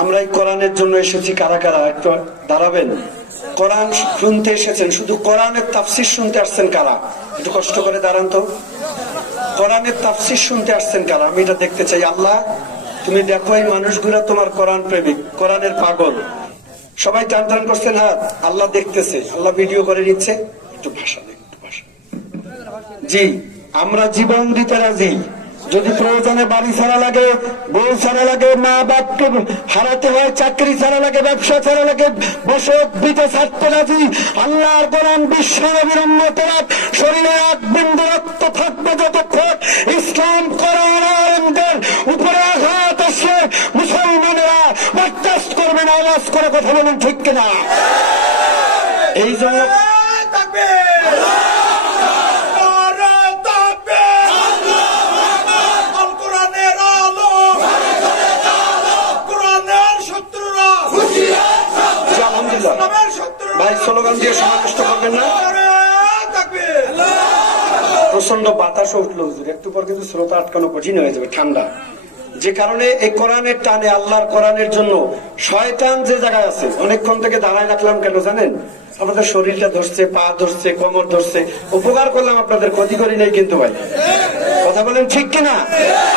আমরা এই কোরআনের জন্য এসেছি, কারা কারা একটু দাঁড়াবেন? কোরআন শুনতে এসেছেন, শুধু কোরআনের তাফসির শুনতে আসছেন কারা? একটু কষ্ট করে দাঁড়ান তো। কোরআনের তাফসির শুনতে আসছেন কারা? আমি এটা দেখতে চাই। আল্লাহ তুমি দেখো এই মানুষগুলা তোমার কোরআন প্রেমিক, কোরআনের পাগল। সবাই টান টান করছেন হাত। আল্লাহ দেখতেছে, আল্লাহ ভিডিও করে নিচ্ছে। একটু ভাষা দেখ, একটু ভাষা। জি, আমরা জীবন দিতে রাজি। যদি প্রয়োজনে বাড়ি ছাড়া লাগে, বউ ছাড়া লাগে, মা বাপকে হারাতে হয়, চাকরি ছাড়া লাগে, ব্যবসা ছাড়া লাগে, বসত দিতে ছাড়তে রাজি। আল্লাহর কোরআন বিশ্ব নবীর উম্মতের শরীরে এক বিন্দু রক্ত থাকবে যতক্ষণ ইসলাম কোরআনের উপরে আঘাত আসে, মুসলমানেরা বরদাস্ত করবে না। আওয়াজ করে কথা বলুন, ঠিক কিনা? এই জন্য ভাই স্লোগান দিয়ে সমাবেশ করবেন না। প্রচন্ড বাতাস উঠলো, একটু পর কিন্তু স্রোত আটকানো কঠিন হয়ে যাবে, ঠান্ডা। যে কারণে এই কোরআনের টানে, আল্লাহর কোরআনের জন্য শয়তান যে জায়গায় আছে, অনেকক্ষণ থেকে দাঁড়ায় রাখলাম কেন জানেন? আপনাদের শরীরটা ধরছে, পা ধরছে, কোমর ধরছে, উপকার করলাম, আপনাদের ক্ষতি করি নাই কিন্তু ভাই। কথা বলেন ঠিক কিনা?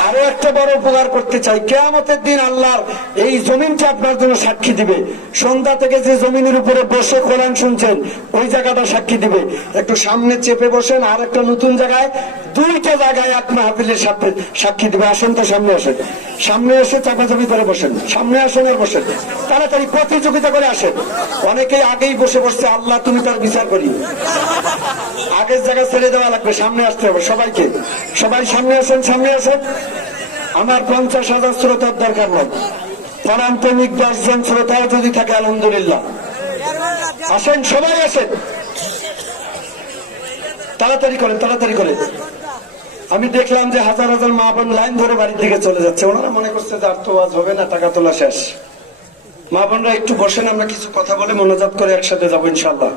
আরো একটা বড় উপকার করতে চাই। কিয়ামতের দিন আল্লাহর এই জমিনটা আপনার জন্য সাক্ষী দিবে। সন্ধ্যা থেকে যে জমিনের উপরে বসে কোরআন শুনছেন, ওই জায়গাটা সাক্ষী দিবে। একটু সামনে চেপে বসেন, আর একটা নতুন জায়গায়, দুইটা জায়গায় এক মাহফিলের সাথে সাক্ষী দিবে। আসেন তো, সামনে আসেন, সামনে এসে চাপাচাপি করে বসেন, সামনে আসেন আর বসেন, তাড়াতাড়ি প্রতিযোগিতা করে আসেন। অনেকেই আগেই বসে বসছে, আল্লাহ তুমি তার বিচার করি। আগের জায়গা ছেড়ে দেওয়া লাগবে, সামনে আসতে হবে সবাইকে। সবাই সামনে আসেন, সামনে আসেন। আমার 50,000 শ্রোতার দরকার নয়, কোরআন প্রেমিক 10 জন শ্রোতা যদি থাকে আলহামদুলিল্লাহ। আসেন, সবাই আসেন, তাড়াতাড়ি করেন, তাড়াতাড়ি করে। আমি দেখলাম যে হাজার হাজার মা বোন লাইন ধরে বাড়ির দিকে চলে যাচ্ছে। ওনারা মনে করছে যে আর তো আজ হবে না, টাকা তোলা শেষ। মা বোনরা একটু বসেন, আমরা কিছু কথা বলে মনোজাত করে একসাথে যাবো ইনশাল্লাহ।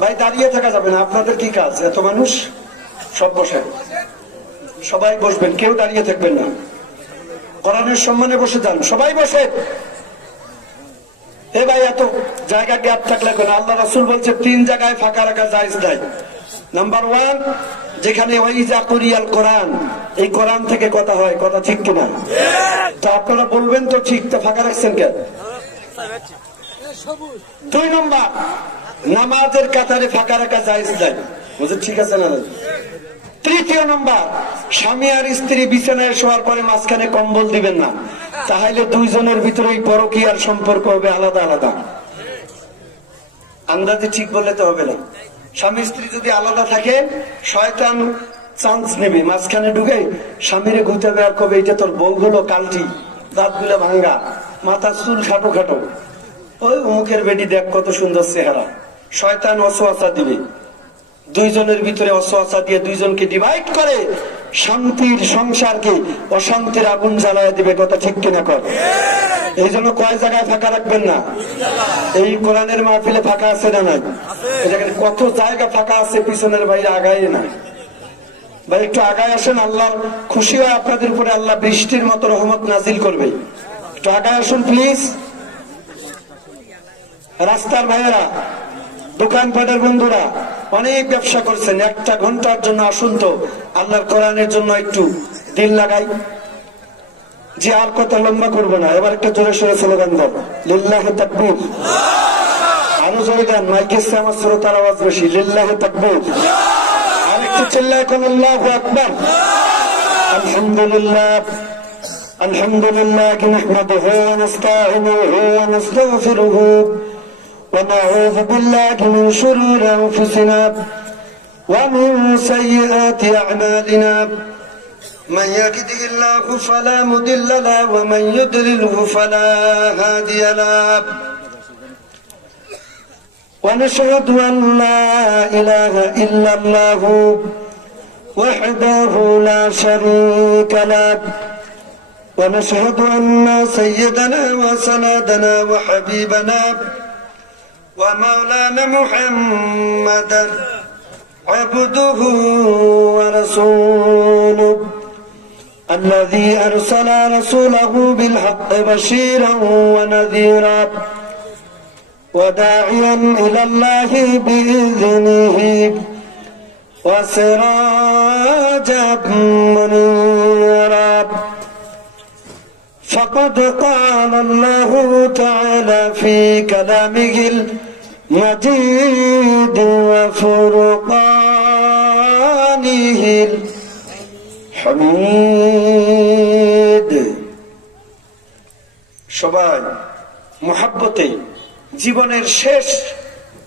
ভাই দাঁড়িয়ে থাকা যাবে না, আপনাদের কি কাজ? এত মানুষ, সব বসেন, সবাই বসবেন, কেউ দাঁড়িয়ে থাকবেন না। কোরআনের সম্মানে বসে যান, সবাই বসে। এ ভাই এত জায়গা গ্যাপ থাকলে কেন? আল্লাহ রাসূল বলছে 3 জায়গায় ফাঁকা রাখা জায়েজ নাই। নাম্বার 1, যেখানে ওয়াইজা কুরিয়াল কোরআন, এই কোরআন থেকে কথা হয়, কথা ঠিক কিনা? তো আপনারা বলবেন তো ঠিক, তো ফাঁকা রাখছেন কেন? 2 নম্বর, নামাজের কাতারে ফাঁকা রাখা জায়েজ নাই। বুঝলেন? ঠিক আছে না? 3 নম্বর, স্বামী আর স্ত্রী বিছানায় শোয়ার পরে মাঝখানে কম্বল দিবেন না, তাহলে 2 জনের ভিতরেই পরকীয়ার সম্পর্ক হবে আলাদা আলাদা। আন্দাজে ঠিক বললে তো হবে না। স্বামী স্ত্রী যদি আলাদা থাকে, শয়তান চান্স নেবে, মাঝখানে ঢুকে স্বামীরে ঘুরতে আর কবে এটা তোর বউ হলো কালটি, দাঁতগুলো ভাঙ্গা, মাথার চুল খাটো খাটো, ওই মুখের বেটি দেখ কত সুন্দর চেহারা। শয়তান ওয়াসওয়াসা দিবে, 2 জনের ভিতরে ওয়াসওয়াসা দিয়ে 2 জনকে ডিভাইড করে শান্তির সংসারকে অশান্তির আগুন জ্বালায় দিবে। কথা ঠিক কিনা কর? এই জন্য কয় জায়গায় ফাঁকা রাখবেন না। এই কোরআনের মাহফিলে ফাঁকা আছে না নাই? কত জায়গা ফাঁকা আছে, পিছনের বাইরে আগায় না। ভাই একটু আগায় আসেন, আল্লাহর খুশি হয় আপনাদের উপরে, আল্লাহ বৃষ্টির মতো রহমত নাজিল করবে। একটু আগায় আসুন প্লিজ। রাস্তার ভাইয়েরা, দোকানপাটের বন্ধুরা, অনেক ব্যবসা করছেন, 1 ঘন্টার জন্য আসুন তো, আল্লাহর কোরআনের জন্য একটু দিল লাগাই। যে আর কথা লম্বা করবো না, এবার একটা জোরে সোরে স্লোগান দেন, লিল্লাহি তাকবীর। আরো জোরে দেন, মাইকের চেয়ে আমার শ্রোতার আওয়াজ বেশি, লিল্লাহি তাকবীর। আর একটু চিল্লায় কোন আল্লাহু আকবার। আলহামদুলিল্লাহ, আলহামদুলিল্লাহ নাহমাদুহু ওয়া নাস্তাঈনুহু ওয়া নাস্তাগফিরুহু ونعوذ بالله من شرور أنفسنا ومن سيئات أعمالنا من يهده الله فلا مضل له ومن يضلله فلا هادي له ونشهد أن لا إله إلا الله وحده لا شريك له ونشهد أن سيدنا وسندنا وحبيبنا ومولانا محمدا عبده ورسوله الذي أرسل رسوله بالحق بشيرا ونذيرا وداعيا إلى الله بإذنه وسراجا منيرا فقد قال الله تعالى في كلامه المجيد وفرقانه الحميد সবাই মোহাব্বতে জীবনের শেষ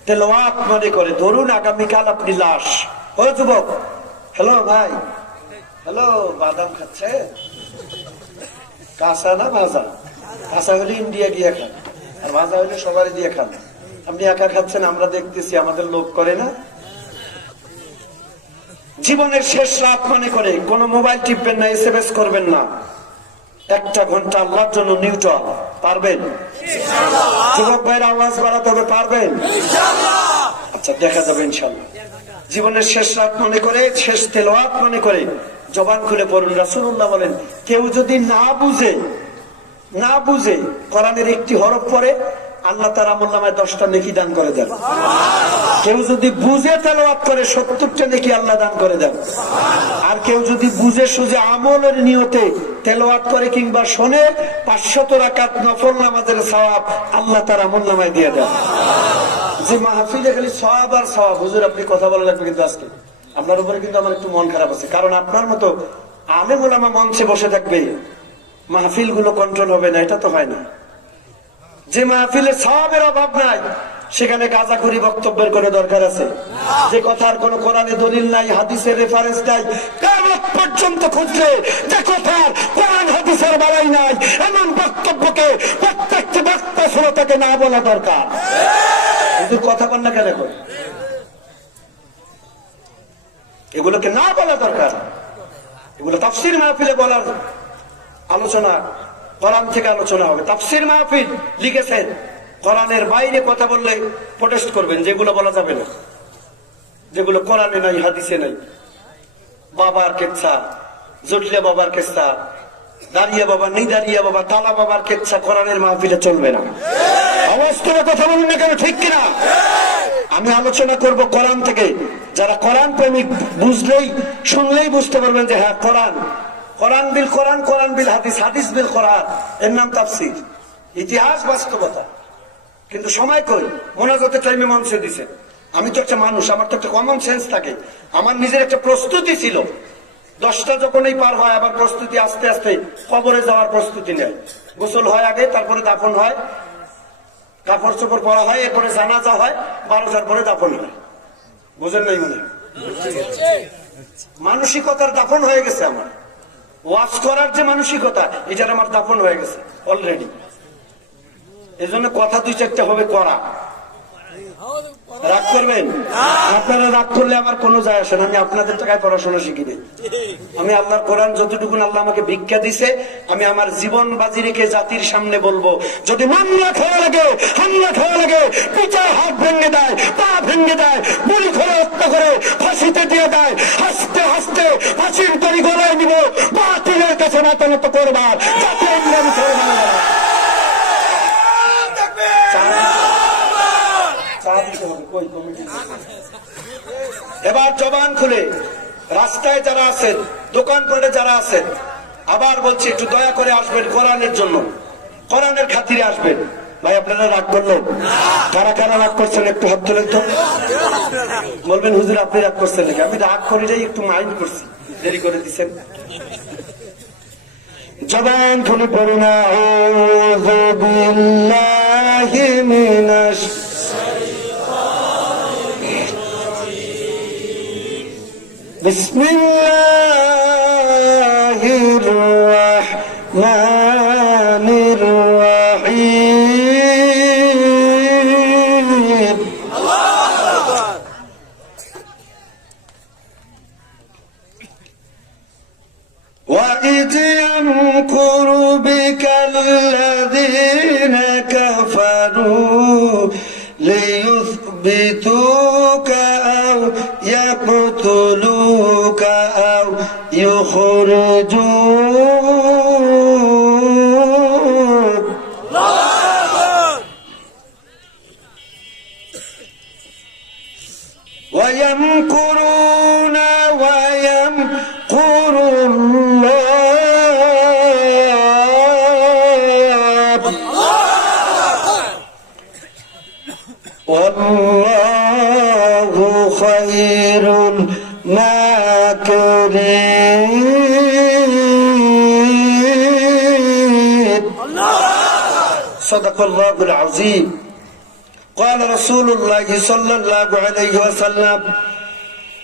তেলাওয়াত মনে করে ধরুন আগামীকাল আপনি লাশ। ও যুবক, হ্যালো ভাই, হ্যালো, বাদাম খাচ্ছে? কাঁচা না ভাজা? কাঁচা হলে ইন্ডিয়া গিয়ে খান, আর ভাজা হলে সবারই দিয়ে খান। আপনি একা খাচ্ছেন, আমরা দেখতেছি, আমাদের লোক করে না। জীবনের শেষ রাত মনে করে কোন মোবাইল টিপবেন না, এসএমএস করবেন না, একটা ঘন্টা আল্লাহর জন্য নিউট্রাল। পারবেন? যুবক ভাইয়ের আওয়াজ বাড়াতে হবে, পারবেন? আচ্ছা, দেখা যাবে ইনশাল্লাহ। জীবনের শেষ রাত মনে করে, শেষ তেলাওয়াত মনে করে জবান খুলে পড়ুন। রাসূলুল্লাহ বলেন, কেউ যদি না বুঝে কোরআনের একটি হরফ পড়ে, আল্লাহ তার আমলনামায় 10টা নেকি দান করে দেন। কেউ যদি বুঝে তেলাওয়াত করে 70টা নেকি আল্লাহ দান করে দেন। আর কেউ যদি বুঝে সুঝে আমলের নিয়তে তেলাওয়াত করে কিংবা শোনে, 500 রাকাত নফল নামাজের সওয়াব আল্লাহ তার আমলনামায় দিয়ে দেন। যে মাহফিলে খালি সওয়াব আর সওয়াব। হুজুর, আপনি কথা বলা লাগবে কিন্তু আজকে আপনার উপরে কিন্তু আমার একটু মন খারাপ আছে, কারণ আপনার মতো আলেম ওলামা মঞ্চে বসে থাকবে, মাহফিল গুলো কন্ট্রোল হবে না। এটা তো হয় না। যে মাহফিলে সওয়াবের অভাব নাই, সেখানে গাঁজাখুরি বক্তব্যের কোনো দরকার আছে? যে কথার কোনো কোরআনে দলিল নাই, হাদিসের রেফারেন্স নাই, কিয়ামত পর্যন্ত খুঁজলে যে কথার কোরআন হাদিসের বালাই নাই, এমন বক্তব্যকে প্রত্যেকটি বক্তা শ্রোতাকে না বলা দরকার। কিন্তু কথা বল না কেন? এগুলোকে না বলা দরকার। এগুলো তাফসীর মাহফিলে বলার আলোচনা, কোরআন থেকে আলোচনা হবে। তাফসীর মাহফিল লিখেছেন, কোরআনের বাইরে কথা বললে প্রোটেস্ট করবেন, যেগুলো বলা যাবে না, যেগুলো কোরআনে নাই, হাদিসে নাই। বাবার কেচ্ছা, জটিলা বাবার কেচ্ছা, দাঁড়িয়ে বাবা, নিদারিয়া বাবা, তালা বাবার কেচ্ছা কোরআনের মাহফিলে চলবে না। আওয়াজ করে কথা বলুন না কেন, ঠিক কিনা? আমি আলোচনা করব কোরআন থেকে। যারা কোরআন প্রেমিক, বুঝলেই শুনলেই বুঝতে পারবেন যে হ্যাঁ, কোরআন, কোরআন বিল কোরআন, কোরআন বিল হাদিস, হাদিস বিল কোরআন, এর নাম তাফসীর। ইতিহাস, বাস্তবতা। কিন্তু সময় কই? মোনাজাতের টাইমে মঞ্চে দিছে। আমি তো একটা মানুষ, আমার তো একটা কমন সেন্স থাকে। আমার নিজের একটা প্রস্তুতি ছিল। 10টা যখনই পার হয়, আবার প্রস্তুতি আস্তে আস্তে কবরে যাওয়ার প্রস্তুতি নেয়। গোসল হয় আগে, তারপরে দাফন হয়, কাপড় চোপড় পরা হয়, এরপরে জানাজা হয়, 12টার পরে দাফন হয়। বুঝেন নাই মনে? মানসিকতার দাফন হয়ে গেছে আমার। ওয়াজ করার যে মানসিকতা, এটার আমার দাফন হয়ে গেছে অলরেডি। এই জন্য কথা 2-4টা হবে করা। রাগ করবেন? আপনারা রাগ করলে আমার কোনো যায় আসে না। আমি আপনাদের টাকায় পড়াশোনা শিখি নাই। আমি আল্লাহর কোরআন যতটুকু আল্লাহ আমাকে ভিক্ষা দিছে, আমি আমার জীবন বাজি রেখে জাতির সামনে বলবো, যদি মামলা খাওয়া লাগে, হামলা খাওয়া লাগে, পিতার হাত ভেঙে দেয়, পা ভেঙে দেয়, গুলি করে হত্যা করে ফাঁসিতে দিয়ে দেয়, হাসতে হাসতে ফাঁসির তরি গলায় নিব, বাতিলের কাছে মাথা নত করবার জাতীয় ইংরেজি করবো। এবার জবান খুলে রাস্তায় যারা আছেন, দোকানপাটে যারা আছেন, আবার বলছি একটু দয়া করে আসবেন কোরআনের জন্য, কোরআনের খাতিরে আসবেন। ভাই, আপনারা রাগ করলেন? কারা কারা রাগ করছেন একটু হাত তোলেন তো। বলবেন হুজুর আপনি রাগ করছেন নাকি? আমি রাগ করি নাই, একটু মাইন্ড করছি, দেরি করে দিচ্ছেন। জবান খুলে পড়ুন, আউযু বিল্লাহি মিনাশ বিসমিল্লাহির রাহমানির রাহিম। আল্লাহু আকবার। وَإِذْ يَمْكُرُ بِكَ الَّذِينَ كَفَرُوا لِيُثْبِتُوكَ أَوْ يَقْتُلُوكَ أَوْ يُخْرِجُوكَ ওয়াল্লাহু খায়রুল মাকিরিন। সাদাকাল্লাহুল আযীম। قال رسول الله صلى الله عليه وسلم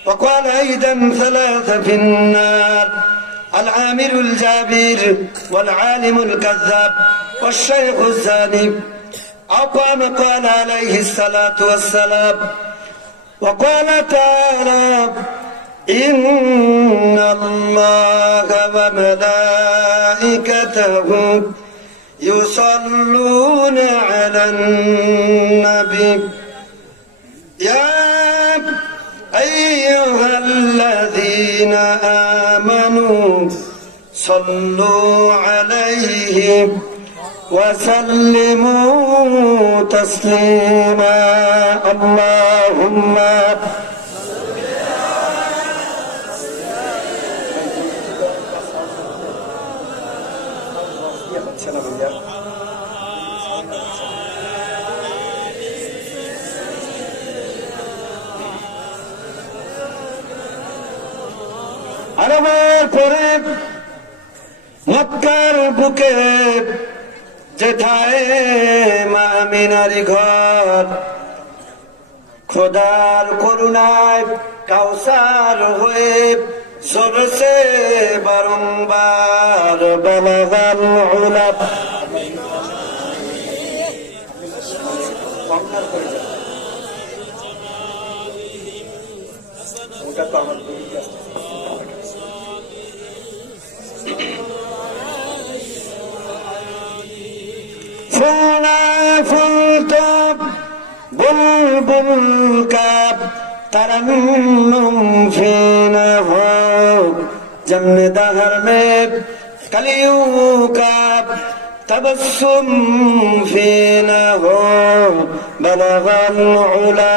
وقال أيضا ثلاثة في النار: العامر الجابر والعالم الكذاب والشيخ الزاني. أو كما قال عليه الصلاة والسلام. وقال تعالى: إن الله وملائكته يصلون على النبي يا أيها الذين آمنوا صلوا عليه وسلموا تسليما. اللهم আরবের পরে মক্কার বুকে যেথায় মা আমিনার ঘর, খোদার করুণায় কাউসার হয়ে ঝরছে বারংবার বালাগাল উলা। ওটা তো আমার ফুলা ফুলতব বুলবুল কাব तरन्नुम फी नहो जम्मे दहर में कलियों का तबस्सुम फी नहो बलगल उला।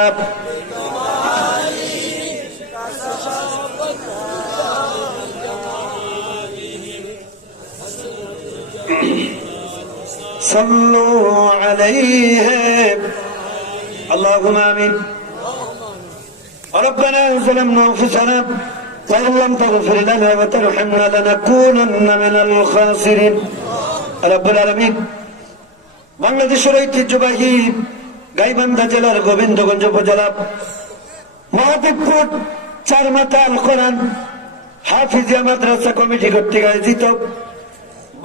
सल्लु अलैहि अल्लाहुम्मा आमीन। ربنا ظلمنا أنفسنا وإن لم تغفر لنا وترحمنا لنكونن من الخاسرين। رب العالمين। বাংলাদেশের ঐতিহ্যবাহী গাইবান্ধা জেলার গোবিন্দগঞ্জ উপজেলা মহাদেবপুর চারমাথা আল কোরআন হাফিজিয়া মাদ্রাসা কমিটি কর্তৃক আয়োজিত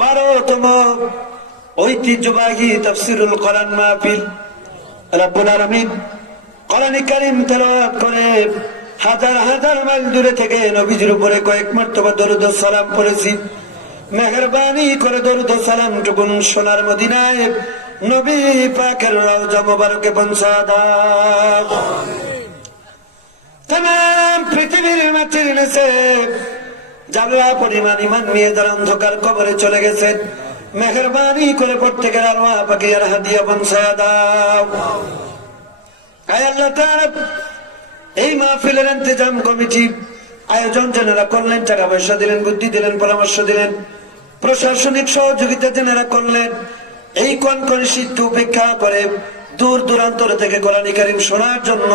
12তম ঐতিহ্যবাহী তাফসীরুল কোরআন মাহফিল। রব্বুল আলামিন কোরআন কারীম তেলাওয়াত করে হাজার হাজার মাইল দূরে থেকে নবীজির উপরে কয়েক মারতবা দরুদ ও সালাম পড়েছি। মেহেরবানি করে দরুদ ও সালাম টুকুন সোনার মদিনায় নবী পাকের রওজা মোবারকে পৌঁছা দাও। तमाम পৃথিবীর মাটির নিচে যারা পরিমাণ ঈমান নিয়ে যারা অন্ধকার কবরে চলে গেছেন, মেহেরবানি করে প্রত্যেকের আরওয়াহ পাকের হাদিয়া পৌঁছা দাও। আয় আল্লাহ তাআলা, এই মাহফিলের ইন্তজাম কমিটি আয়োজন যারা করলেন, টাকা পয়সা দিলেন, বুদ্ধি দিলেন, পরামর্শ দিলেন, প্রশাসনিক সহযোগিতা যারা করলেন, এই কনকনে শীত উপেক্ষা করে দূর দূরান্তর থেকে কোরআন কারীম শোনার জন্য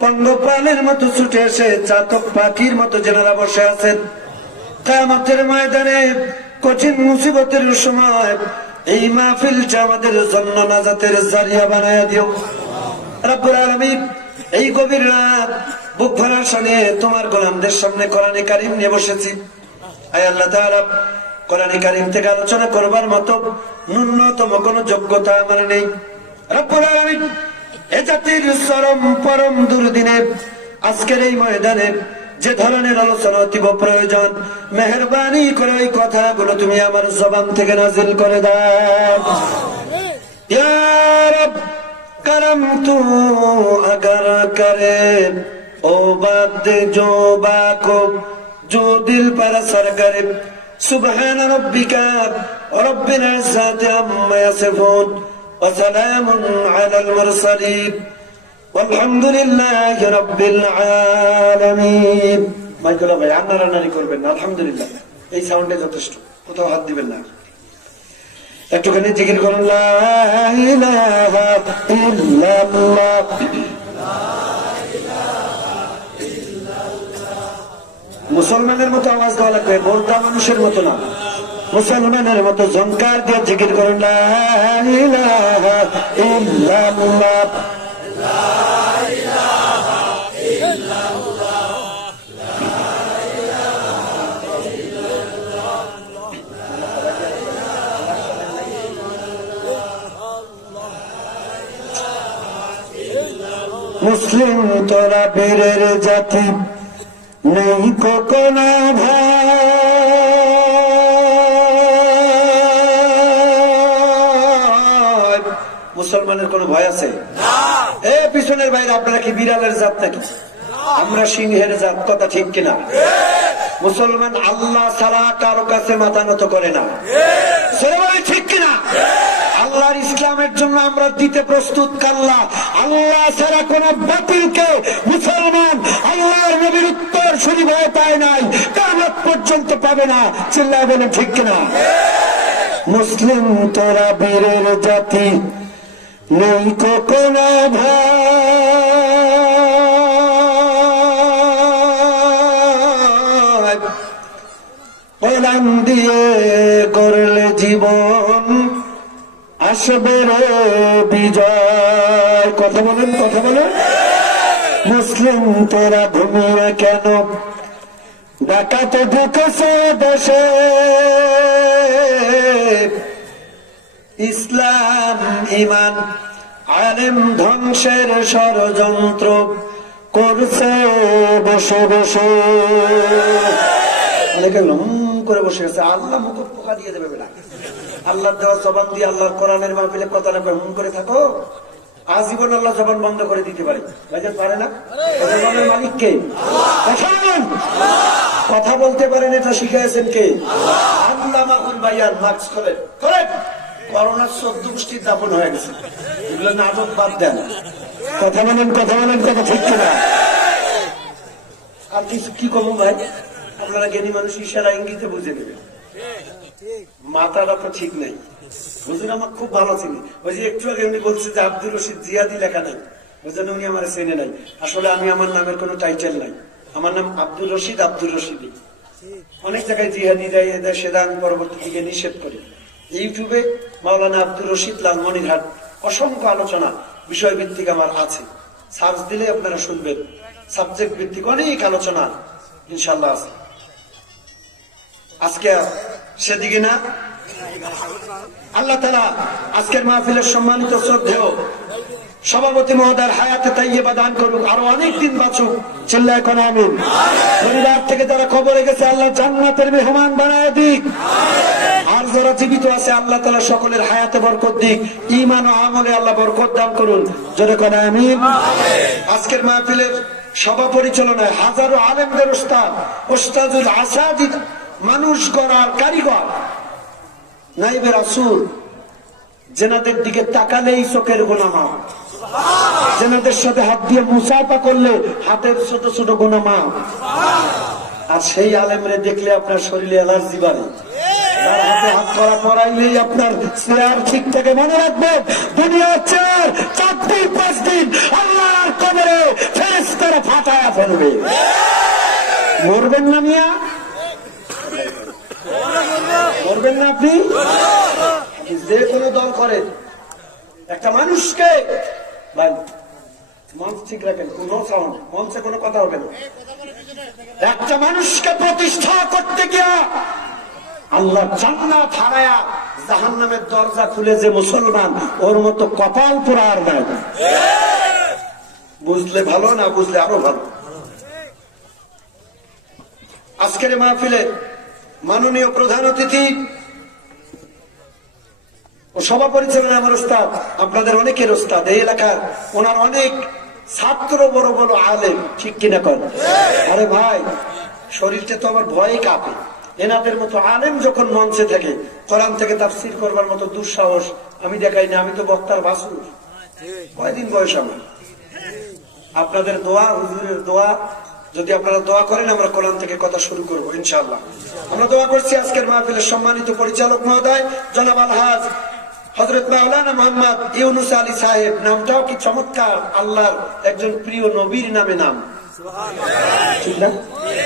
পঙ্গপালের মতো ছুটে এসে চাতক পাখির মতো যারা বসে আছেন, কিয়ামতের ময়দানে কঠিন মুসিবতের সময় এই মাহফিলটা আমাদের জন্য নাজাতের জারিয়া বানায় দিও। রব্বুল আলামিন, এই গভীর রাত বুক ভরা শানে তোমার গোলামদের সামনে কোরআন কারীম নিয়ে বসেছি। আয় আল্লাহ তাআলা, কোরআন কারীম থেকে আলোচনা করবার মতো ন্যূনতম কোন যোগ্যতা আমার নেই। রব্বুল আলামিন, এ জাতির চরম পরম দুর্দিনে আজকের এই ময়দানে যে ধরনের আলোচনা অতীব প্রয়োজন, মেহেরবানি করে ওই কথাগুলো তুমি আমার জবান থেকে নাজিল করে দাও। ইয়া রব, करम तू अगर करे ओ बात जो बाको जो दिल पर असर करे। सुबहान रब्बिका रब्बिल इज्जति अम्मा यसिफून व सलामुन अलल मुरसलीन वल्हम्दुलिल्लाहि रब्बिल आलामीन। মাইকেলা ভাই আপনারা নারী করবেন না, আলহামদুলিল্লাহ এই সাউন্ডে যথেষ্ট, কোথাও হাত দিবেন না। একটুখানি জিকির করুন, লা ইলাহা ইল্লাল্লাহ। মুসলমানের মতো আওয়াজ দেওয়া লাগবে, বোরদা মানুষের মতো না, মুসলমানের মতো ঝংকার দিয়ে জিকির করুন, লা ইলাহা ইল্লাল্লাহ। মুসলিম তোরা বীরের জাতি, নেই কোনো ভয়। মুসলমানের কোনো ভয় আছে? এ পিছনের বাইরে, আপনারা কি বিড়ালের জাত নাকি? আমরা সিংহের জাত, কথা ঠিক কিনা? মুসলমান আল্লাহ ছাড়া কারো কাছে মাথা নত করে না, ঠিক কিনা? আল্লাহর ইসলামের জন্য আমরা দিতে প্রস্তুত কাল্লা। আল্লাহ ছাড়া কোন বাতিলকে মুসলমান আল্লাহর নবীর উত্তর শুনি ভয় পায় নাই, কিয়ামত পর্যন্ত পাবে না। চিল্লায় বলেন ঠিক কিনা? মুসলিম তোরা বীরের জাতি, নেই কোনো ভয়। কোরআন দিয়ে করলে জীবন, আসবে রে বিজয়। কথা বলেন, কথা বলেন। মুসলিম তোরা ঘুমিয়ে কেন, ডাকাতে ঢুকেছে দেশে। ইসলাম ইমান আলেম ধ্বংসের ষড়যন্ত্র করছে বসে বসে। অনেকে করে বসে আছে, আল্লাহ মুকুট পোকা দিয়ে দেবে না। আল্লাহ দেওয়া জবান দিয়ে আল্লাহর কোরআনের মাহফিলে কথা না হুম করে থাকো, আজীবন আল্লাহ জবান বন্ধ করে দিতে পারে। পারে না? মালিক কে? কথা বলতে পারেন, এটা শিখাইছেন কে? আল্লাহ মাহুল ভাইয়ান মাস্ক করেন করেন। করোনার 14 গোষ্ঠীর দাপন হয়ে গেছে, এগুলো নাটক বাদ দেন। কথা বলেন, কথা বলেন, কথা ঠিক না? আর কিছু কি কমু ভাই, আপনারা জ্ঞানী মানুষ, ইশারা ইঙ্গিতে বুঝে নেবেন। মাথাটা তো ঠিক নাই। বুঝুন, আমার খুব ভালো চিনি। ওই যে একটু আগে উনি বলছে যে আব্দুর রশিদ জিয়াদি লেখা নাই, বুঝলেন? উনি আমার চেনে নাই। আসলে আমি, আমার নামের কোনো টাইটেল নাই, আমার নাম আব্দুর রশিদ, আব্দুর রশিদি। অনেক জায়গায় জিহাদি দেয়, সেটা আমি পরবর্তী দিকে নিষেধ করি। ইউটিউবে মাওলানা আব্দুর রশিদ লালমনিরহাট অসংখ্য আলোচনা বিষয় ভিত্তিক আমার আছে, সার্চ দিলে আপনারা শুনবেন। সাবজেক্ট ভিত্তিক অনেক আলোচনা ইনশাল্লাহ আছে। আজকে সেদিকে না, আল্লাহ তাআলা আজকের মাহফিলের সম্মানিত শ্রদ্ধেয় সভাপতি মহোদয়ের হায়াতে তাইয়্যিবা দান করুক, আরো অনেক দিন বাঁচুক। চিল্লায় কোন আমিন। পরিবার থেকে যারা কবরে গেছে আল্লাহ জান্নাতের মেহমান বানায় দিক, আর যারা জীবিত আছে আল্লাহ তাআলা সকলের হায়াতে বরকত দিক, ঈমান ও আমলে আল্লাহ বরকত দান করুন। জোরে কোন আমিন। আজকের মাহফিলের সভা পরিচালনায় হাজারো আলেমদের উস্তাদ, উস্তাদুল আসাদিদ, মানুষ গড়ার কারিগর, নাইবে রাসূল, জেনাদের দিকে তাকালেই চোখের গুনাহ মাফ, জেনাদের সাথে হাত দিয়ে মুসাফা করলে হাতের ছোট ছোট গুনাহ মাফ। আর সেই আলেমরে দেখলে আপনার শরীরে অ্যালার্জি বাড়ে, তার হাতে হাত করা পড়াইলেই আপনার চেয়ার ঠিক থেকে। মনে রাখবেন, দুনিয়ার চেয়ার 4 দিন 5 দিন আল্লাহর কবরে ফেরেশতারা ফাটায়া ফেলবে। মরবেন না মিয়া, মরবেন না আপনি। যে কোনো দল করে একটা মানুষকে, ভাই মঞ্চ ঠিক রাখেন, কোনো সাউন্ড, মঞ্চে কোনো কথা হবে না। একটা মানুষকে প্রতিষ্ঠা করতে গিয়া আল্লাহ জান্নাত হারায়া জাহান্নামের দরজা খুলে যে মুসলমান, ওর মতো কপাল পোড়া আর নাই। বুঝলে ভালো, না বুঝলে আরো ভালো। আজকের মাহফিলে মাননীয় প্রধান অতিথি ও সভা পরিচালনা আমার ওস্তাদ, আপনাদের অনেকের ওস্তাদ, এই এলাকার ওনার অনেক ছাত্র, বড় বড় আলেম, ঠিক কিনা কর? আরে ভাই, শরীরটা তো আমার ভয়ে কাঁপে। এনাদের মতো আলেম যখন মঞ্চে থাকে, কোরআন থেকে তাফসীর করবার মতো দুঃসাহস আমি দেখাই না। আমি তো বক্তার বাসুর, কয়দিন বয়স আমার। আপনাদের দোয়া, হুজুরের দোয়া, যদি আপনারা দোয়া করেন আমরা কোরআন থেকে কথা শুরু করবো ইনশাআল্লাহ। আমরা দোয়া করছি আজকের মাহফিলের সম্মানিত পরিচালক মহোদয় জনাব আলহাজ হযরত মাওলানা মুহাম্মদ ইউনুস আলী সাহেব নামটাও কি চমৎকার, আল্লাহর একজন প্রিয় নবীর নামে নাম, ঠিক না?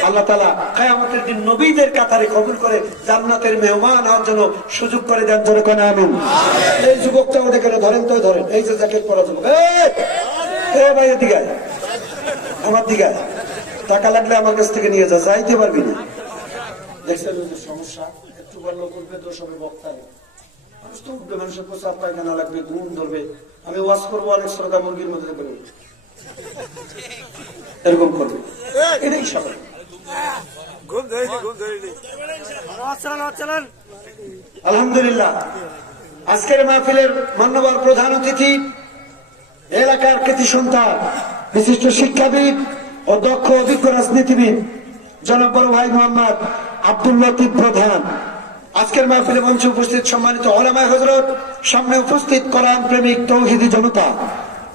আল্লাহ তাআলা কিয়ামতের দিন নবীদের কাতারে কবুল করে জান্নাতের মেহমান হওয়ার জন্য সুযোগ করে দেন, জোরে কোন আমিন। এই যুবকটা ওদের কেন ধরেন, তো ধরেন, এই যে জ্যাকেট পরা যুবক, এই ভাই এদিকে আয়, আমার দিকে আয়, টাকা লাগলে আমার কাছ থেকে নিয়ে যা, যাইতে পারবি না। দেখছেন সমস্যা, একটু বললো করবে তো সবে বক্তা মানুষ তো উঠবে, মানুষের প্রচার পায়খানা লাগবে, গুণ ধরবে, আমি ওয়াজ করবো, অনেক শ্রোতা মুরগির মধ্যে করবে, এরকম করবে, এটাই স্বাভাবিক। আলহামদুলিল্লাহ, আজকের মাহফিলের মান্যবর প্রধান অতিথি, এলাকার কৃতি সন্তান, বিশিষ্ট শিক্ষাবিদ ও দক্ষ অভিজ্ঞ রাজনীতিবিদ জনাব বড় ভাই মোহাম্মদ আব্দুল লতিফ প্রধান, আজকের মাহফিলে মঞ্চে উপস্থিত সম্মানিত ওলামায়ে হযরত, সামনে উপস্থিত কোরআন প্রেমিক তৌহিদি জনতা,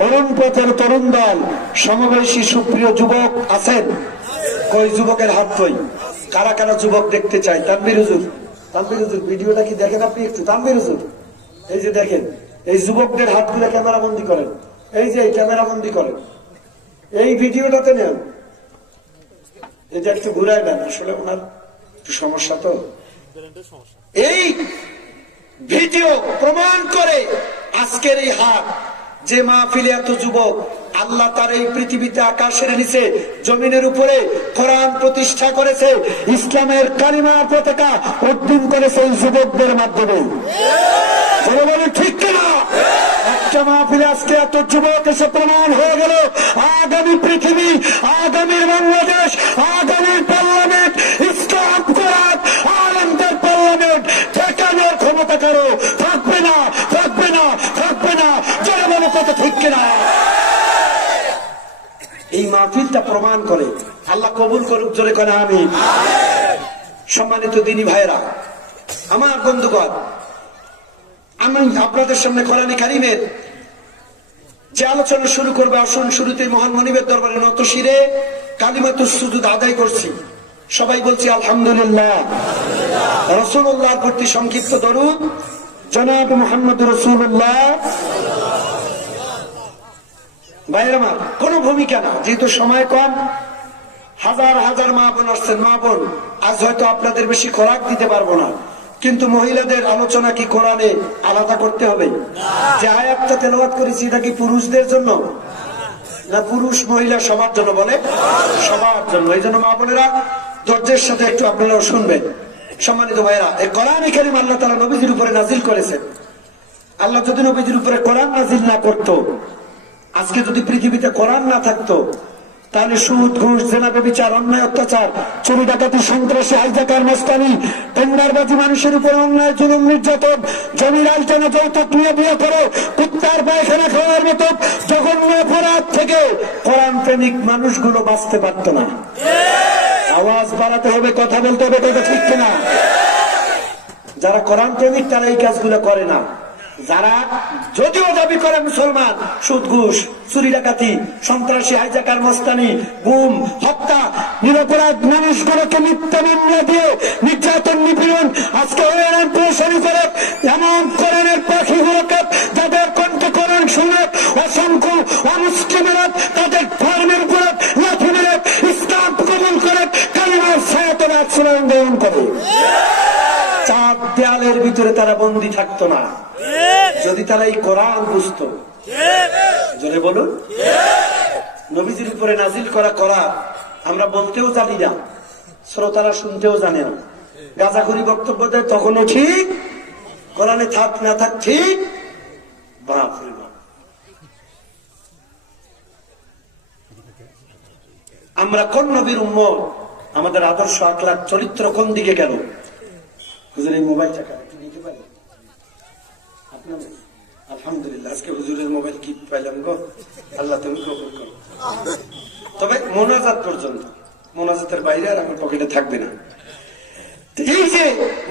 অরুণ পথের তরুণ দল, সমবয়সী সুপ্রিয় যুবক আছেন? কই যুবকের হাত কই? কারা কারা যুবক দেখতে চাই? তানভীর হুজুর, তানভীর হুজুর ভিডিওটা কি দেখেন আপনি একটু? তানভীর হুজুর, এই যে দেখেন, এই যুবকদের হাতগুলো ক্যামেরা বন্দি করেন, এই যে ক্যামেরা বন্দি করেন, এই ভিডিওটাতে নেন, এটা একটু ঘুরায় নেন, আসলে ওনার একটু সমস্যা তো। এই ভিডিও প্রমাণ করে আজকের এই হাত, যে মাহফিলে এত যুবক, আল্লাহ তার এই পৃথিবীতে আকাশের নিচে জমিনের উপরে কোরআন প্রতিষ্ঠা করেছে, ইসলামের কালিমার পতাকা উড্ডীন করেছে এই যুবকদের মাধ্যমে, ঠিক কিনা? একটা মাহফিলে আজকে এত যুবক এসে প্রমাণ হয়ে গেল, আগামী পৃথিবী, আগামীর বাংলাদেশ, আগামীর পার্লামেন্ট, ইসলাম কোরআন আলেমদের পার্লামেন্ট ঠেকানোর ক্ষমতা কারো থাকবে না, থাকবে না, থাকবে না, যারা বলে কত, ঠিক কিনা? এই মাহফিলটা প্রমাণ করে, আল্লাহ কবুল করুক, জোরে করে আমিন। সম্মানিত দিনী ভাইরা, আমার বন্ধুগণ, আমি আপনাদের সামনে কোরআন কারীমের যে আলোচনা শুরু করবে, আসুন শুরুতে মহান মনিবের দরবারে নত শিরে কালিমাতুস সুজুদ আদায় করছি, সবাই বলছি আলহামদুলিল্লাহ। রাসূলুল্লাহর প্রতি সংক্ষিপ্ত দরুদ, জনাব মুহাম্মদ রাসূলুল্লাহ। ভাইয়ের আমার কোনো ভূমিকা না, যেহেতু সময় কম, হাজার হাজার মা বোন আসছেন, মা বোন আজ হয়তো আপনাদের বেশি খোরাক দিতে পারবো না, কিন্তু মহিলাদের আলোচনা কি কোরআনে আলাদা করতে হবে? যে আয়াতটা তেলাওয়াত করেছি এটা কি পুরুষদের জন্য না পুরুষ মহিলা সবার জন্য? বলে সবার জন্য। এই জন্য মা বোনেরা ধৈর্যের সাথে একটু আপনারাও শুনবেন। সম্মানিত ভাইরা, এই কোরআন কারীম আল্লাহ তাআলা নবীজির উপরে নাজিল করেছেন। আল্লাহ যদি নবীজির উপরে কোরআন নাজিল না করতো, আজকে যদি পৃথিবীতে কোরআন না থাকতো, তাহলে সুদ, ঘুষ, জেনা, ব্যভিচার, অন্যায়, অত্যাচার, চুরি, ডাকাতি, সন্ত্রাসী, হাইজাকার, মস্তানি, টেন্ডারবাজি, মানুষের উপর অন্যায়, জুলুম, নির্যাতন, জমির আলটানা, যৌতুক নিয়ে বিয়ে করো, কুত্তার পায়খানা খাওয়ার মতো জঘন্য অপরাধ থেকে কোরআন প্রেমিক মানুষগুলো বাঁচতে পারত না। আওয়াজ বাড়াতে হবে, কথা বলতে হবে, কথা ঠিক কিনা? যারা কোরআন প্রেমিক তারা এই কাজগুলো করে না। যারা যদিও দাবি করে মুসলমান, সুদ, ঘুষ, চুরি, ডাকাতি, সন্ত্রাসী, হাইজাকার, মস্তানি, গুম, হত্যা, নিরপরাধ মানুষগুলোকে মিথ্যা মামলা দিয়ে নির্যাতন, নিপীড়ন, আজকে হয়রান পেরেশানি করে এমন কোরআনের পাখিগুলোকে যাদের কণ্ঠে কোরআন শুনে অসংখ্য অমুসলিমেরা তাদের ধর্মের উপরে লাথি মেরে ইসলাম কবুল করে কালিমার ছায়াতলে আশ্রয় গ্রহণ করে। চার দেয়ালের ভিতরে তারা বন্দী থাকতো না যদি তারা এই কোরআন বুঝতো। জোরে বলুন। নবীজির উপরে নাজিল করা কোরআন আমরা বলতেও জানি না, শ্রোতারা শুনতেও জানে না। গাঁজাখুরি বক্তব্য দেয় তখনও ঠিক, কোরআনে থাক না থাক ঠিক। বাপরে বাপ, আমরা কোন নবীর উম্মত? আমাদের আদর্শ, আখলাক, চরিত্র কোন দিকে গেল? হুজুর এই মোবাইলটা একটু নিতে পারি? আলহামদুলিল্লাহ, আজকে হুজুরের মোবাইল কি পাইলাম গো, আল্লাহ তুমি কবুল করো। তবে মোনাজাত পর্যন্ত, মোনাজাতের বাইরে আর আমার পকেটে থাকবে না। এই যে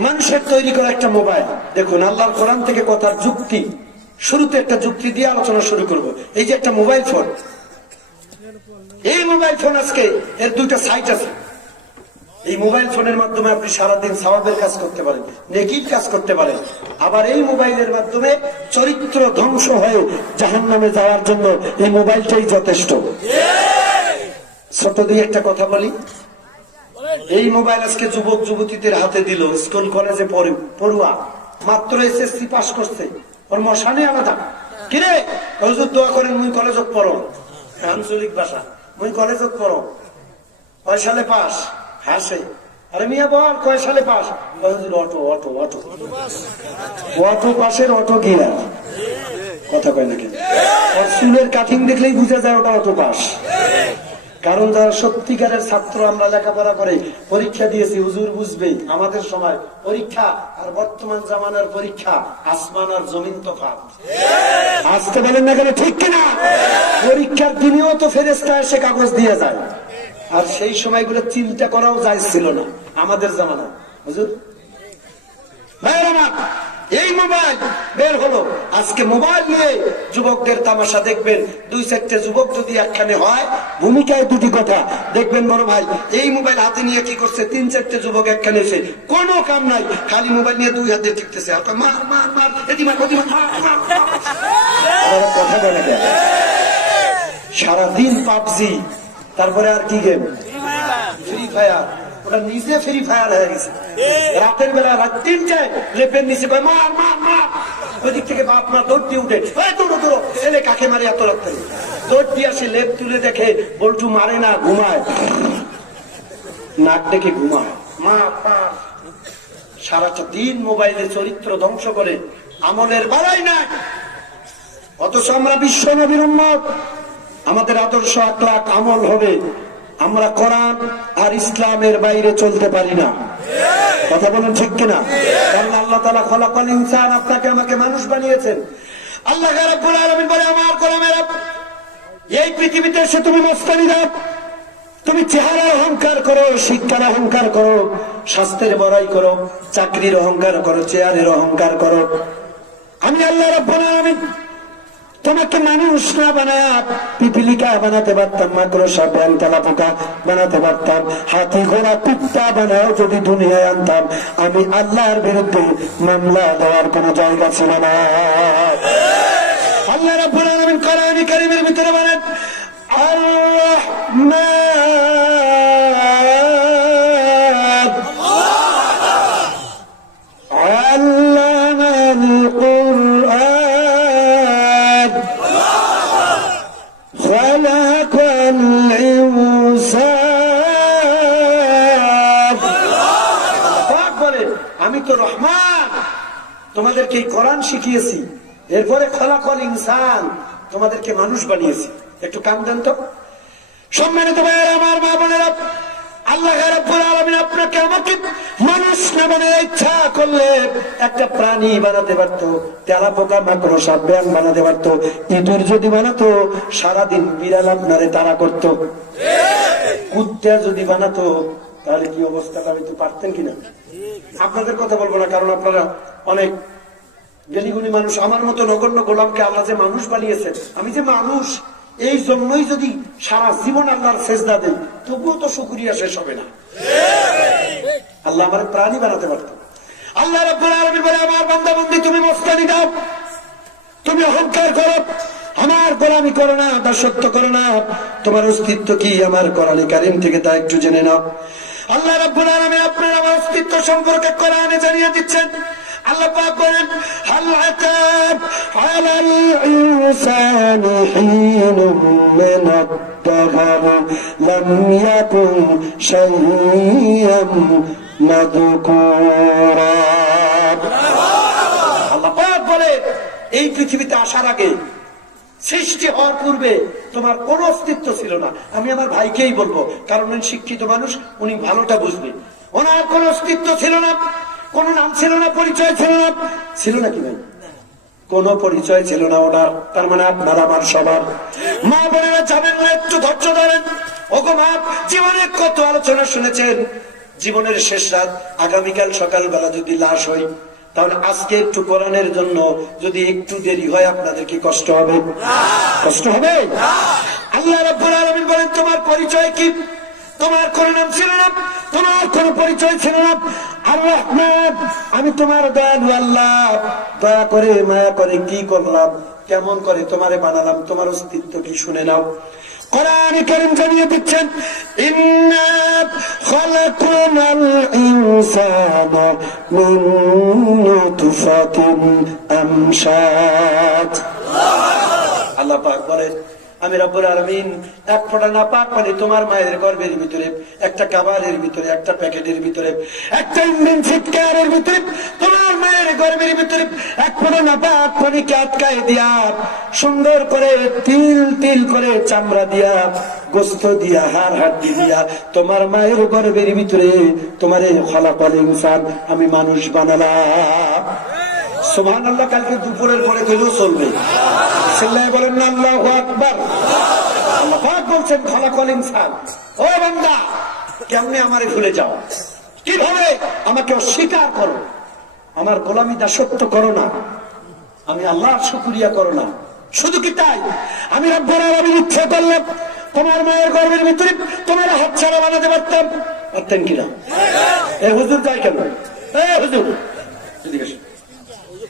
মানুষের তৈরি করা একটা মোবাইল, দেখুন আল্লাহর কোরআন থেকে কথার যুক্তি, শুরুতে একটা যুক্তি দিয়ে আলোচনা শুরু করব। এই যে একটা মোবাইল ফোন, এই মোবাইল ফোন আজকে এর দুইটা সাইট আছে। এই মোবাইল ফোনের মাধ্যমে আপনি সারাদিন সওয়াবের কাজ করতে পারেন, নেকির কাজ করতে পারেন। আবার এই মোবাইলের মাধ্যমে চরিত্র ধ্বংস হয়ে জাহান্নামে যাওয়ার জন্য এই মোবাইলটাই যথেষ্ট। ছোট দিয়ে একটা কথা বলি, এই মোবাইল আজকে যুবক যুবতীদের হাতে দিল, স্কুল কলেজে পড়ুয়া মাত্র এসএসসি পাস করছে, ওর মশানে আলাদা। কিরে হুজুর দোয়া করেন মুই কলেজত পড়ো, আঞ্চলিক ভাষা, মুই কলেজত পড়ো, কয় সালে পাস? হাসে। আরে মিয়া বল কয় সালে পাস? হুজুর অটো অটো অটো অটো পাশের অটো গিরা, কথা কয় না কেন? চুলের কাটিং দেখলেই বুঝা যায় ওটা অটো পাস। কারণ যারা সত্যিকারের ছাত্র, আমরা লেখাপড়া করে পরীক্ষা দিয়েছি, হুজুর বুঝবে আমাদের সময় পরীক্ষা আর বর্তমান জামানার পরীক্ষা আসমান আর জমিন তফাৎ। আসতে বলেন না কেন, ঠিক কিনা? পরীক্ষার দিনেও তো ফেরেশতা এসে কাগজ দিয়ে যায়, আর সেই সময়গুলো চিন্তা করাও যায় ছিল না আমাদের জামানা। হুজুর এই মোবাইল বের হলো, আজকে মোবাইল নিয়ে যুবকদের তামাশা দেখবেন। দুই চারটে যুবক যদি একখানে হয়, ভূমিকায় দুটি কথা দেখবেন। বড় ভাই এই মোবাইল হাতে নিয়ে কি করছে, তিন চারটে যুবক একখানে এসে কোনো কাম নাই, খালি মোবাইল নিয়ে দুই হাত দিয়ে টিপতেছে, মার মার মার, কথা বলে কেন? সারাদিন পাবজি, তারপরে আর কি গেম, ফ্রি ফায়ার। ওটা নিজে ফ্রি ফায়ার হয়ে গেছে। রাতের বেলা রাত 3টায় লেপের নিচে মার মার মার, ওই দিক থেকে বাপ মা দৌড় দিয়ে উঠে, দৌড়ো দৌড়ো, ছেলে কাকে মারে এত রাত্রে, দৌড় দিয়ে আসে, লেপ তুলে দেখে বল্টু মারে না, ঘুমায়, নাক ডেকে ঘুমায়। মা সারাটা দিন মোবাইলে চরিত্র ধ্বংস করে, আমলের বাড়াই নাই। অথচ আমরা বিশ্ব নবীর উম্মত, আমাদের আদর্শ আখলাক আমল হবে। আমরা কোরআন আর ইসলামের বাইরে চলতে পারি না, কথা বলেন ঠিক কিনা? কারণ আল্লাহ তাআলা খলাকাল ইনসান, আপনাকে আমাকে মানুষ বানিয়েছেন। আল্লাহ রাব্বুল আলামিন বলে, আমার গোলামের এই পৃথিবীতে এসে তুমি মস্তানি দাও, তুমি চেহারার অহংকার করো, শিক্ষার অহংকার করো, স্বাস্থ্যের বড়াই করো, চাকরির অহংকার করো, চেয়ারের অহংকার করো। আমি আল্লাহ রাব্বুল আলামিন তোমাকে মানুষ না বানায়া পিপিলিকা বানাতে পারতাম, মাকড়সা, ব্যাঙ, তেলাপোকা বানাতে পারতাম, হাতি ঘোড়া কুত্তা বানাও যদি দুনিয়ায় আনতাম, আমি আল্লাহর বিরুদ্ধে মামলা দেওয়ার কোন জায়গা ছিল না। আল্লাহ রাব্বুল আলামিন কোরআন কারীমের ভিতরে বলেন, আমি তো রহমান, তোমাদেরকে কোরআন শিখিয়েছি, এরপরে খলাকল ইনসান, তোমাদেরকে মানুষ বানিয়েছি। একটু কাম দেন তো। সম্মানিত ভাইয়েরা, আমার মা বোনেরা, আল্লাহ রাব্বুল আলামিন আপনাকে আমাকে মানুষ না বানায় ইচ্ছা করলে একটা প্রাণী বানাতে পারতো, তেলাপোকা, মাকড়সা, ব্যাঙ বানাতে পারতো, ইঁদুর যদি বানাতো সারাদিন বিড়াল আপনারে তাড়া করতো, কুত্তা যদি বানাতো তাহলে কি অবস্থাটা হয়তো পারতেন কিনা? আপনাদের কথা বলবো না, কারণ আপনারা অনেক জ্ঞানীগুণী মানুষ। আমার মতো নগণ্য গোলামকে আল্লাহ যে মানুষ বানিয়েছেন, আমি যে মানুষ, এই জন্যই যদি সারা জীবন আল্লাহর সেজদা দেই তবুও তো শুকরিয়া শেষ হবে না। আল্লাহ আমার প্রাণী বানাতে পারতেন। আল্লাহ রাব্বুল আলামিন বলে, আমার বান্দা বান্দি তুমি মস্তানি দাও, তুমি অহংকার করো, আমার গোলামি করো না, দাসত্ব করো না, তোমার অস্তিত্ব কি আমার কোরআনে কারীম থেকে তা একটু জেনে নাও। আল্লাহ রাব্বুল আলামিন আপনার আমার অস্তিত্ব সম্পর্কে কোরআনে জানিয়ে দিচ্ছেন। আল্লাহ পাক বলেন, হাল আতা আলাল ইনসানি হিনুম মিনাত দাহর লাম ইয়াকুন শাইয়্যান মাযকুরা। আল্লাহ পাক বলে, এই পৃথিবীতে আসার আগে, সৃষ্টি হওয়ার পূর্বে তোমার কোন অস্তিত্ব ছিল না। আমি আমার ভাইকেই বলবো, কারণ উনি শিক্ষিত মানুষ, উনি ভালোটা বুঝবে। ওনার কোন অস্তিত্ব ছিল না, কোন নাম ছিল না, পরিচয় ছিল না। ছিল না কি ভাই? কোন পরিচয় ছিল না ওনার। তার মানে আপনার আমার সবার। মা বোনেরা যাবেন না, একটু ধৈর্য ধরেন। ওগো মা, জীবনে কত আলোচনা শুনেছেন, জীবনের শেষ রাত, আগামীকাল সকালবেলা যদি লাশ হই, তাহলে আজকে একটু কোরআনের জন্য যদি একটু দেরি হয়, আপনাদের কি কষ্ট হবে? কষ্ট হবে? আল্লাহ রাব্বুল আলামিন বলেন, তোমার পরিচয় কি? তোমার কোনো নাম ছিল না, তোমার কোনো পরিচয় ছিল না। আর রহমান, আমি তোমার দয়ালু আল্লাহ, দয়া করে মায়া করে কি করলাম, কেমন করে তোমারে বানালাম, তোমার অস্তিত্ব কি শুনে নাও। কোরআন কারীম জানিয়ে দিচ্ছেন, ইন্না খালাকনাল ইনসানা মিন নুতফাতিন আমশাজ। আল্লাহ পাক বলে, আমি রব্বুল আলামিন এক ফোঁটা না পাক পানি তোমার মায়ের গর্ভের ভিতরে, একটা কাবারের ভিতরে, একটা প্যাকেটের ভিতরে, একটা ইঞ্জিন চিৎকারের ভিতরে, তোমার মায়ের গর্ভের ভিতরে এক ফোঁটা না পাক পানিকে আটকায় দিয়া, সুন্দর করে তিল তিল করে চামড়া দিয়া, গোস্ত দিয়া, হাড় হাড্ডি দিয়া, তোমার মায়ের গর্ভের ভিতরে তোমার এই খালাকাল ইনসান, আমি মানুষ বানালাম। সুবহানাল্লাহ। কালকে দুপুরের পরে কইলেও চলবে। চিল্লায় বলেন না আল্লাহু আকবার। আল্লাহ পাক বলছেন খালাকাল ইনসান, ও বান্দা, কেমনে আমারে ভুলে যাও, কিভাবে আমাকে অস্বীকার করো, আমার গোলামি দাসত্ব করো না, আমি আল্লাহর শুকরিয়া করো না। শুধু কি তাই, আমি রব্বুল আলামিন ইচ্ছা করলে তোমার মায়ের গর্ভের ভিতরে তোমার হাত ছাড়া বানাতে পারতাম, পারতেন কিনা? এ হুজুর যাই কেন? এ হুজুর,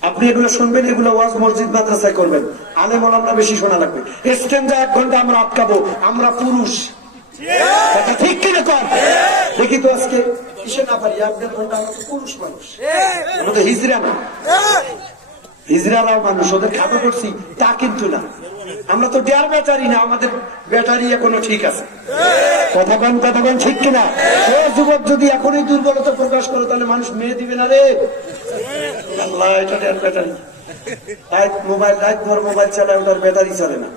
আপনি এগুলো শুনবেন, এগুলো ওয়াজ মসজিদ মাদ্রাসায় করবেন, আলেম ওলামা বেশি শোনা লাগবে। স্ট্যান্ডে 1 ঘন্টা আমরা আটকাবো, আমরা পুরুষ, ঠিক কিনা কর? দেখি তো আজকে কিসে না পারি, 1-1.5 ঘন্টা আমরা তো পুরুষ মানুষ, আমরা তো হিজড়া না। হিজড়ারাও মানুষ, ওদের খাটো করছি তা কিন্তু না, আমরা তো ডেয়ার ব্যাটারি না, আমাদের ব্যাটারি এখনো ঠিক আছে। কতক্ষণ ঠিক কিনা? ও যুবক, যদি এখনই দুর্বলতা প্রকাশ করো তাহলে মানুষ মেয়ে দিবে না রে। আল্লাহ, এটা ডেয়ার ব্যাটারি, রাত ভর মোবাইল চালায়, ওটার ব্যাটারি চলে না।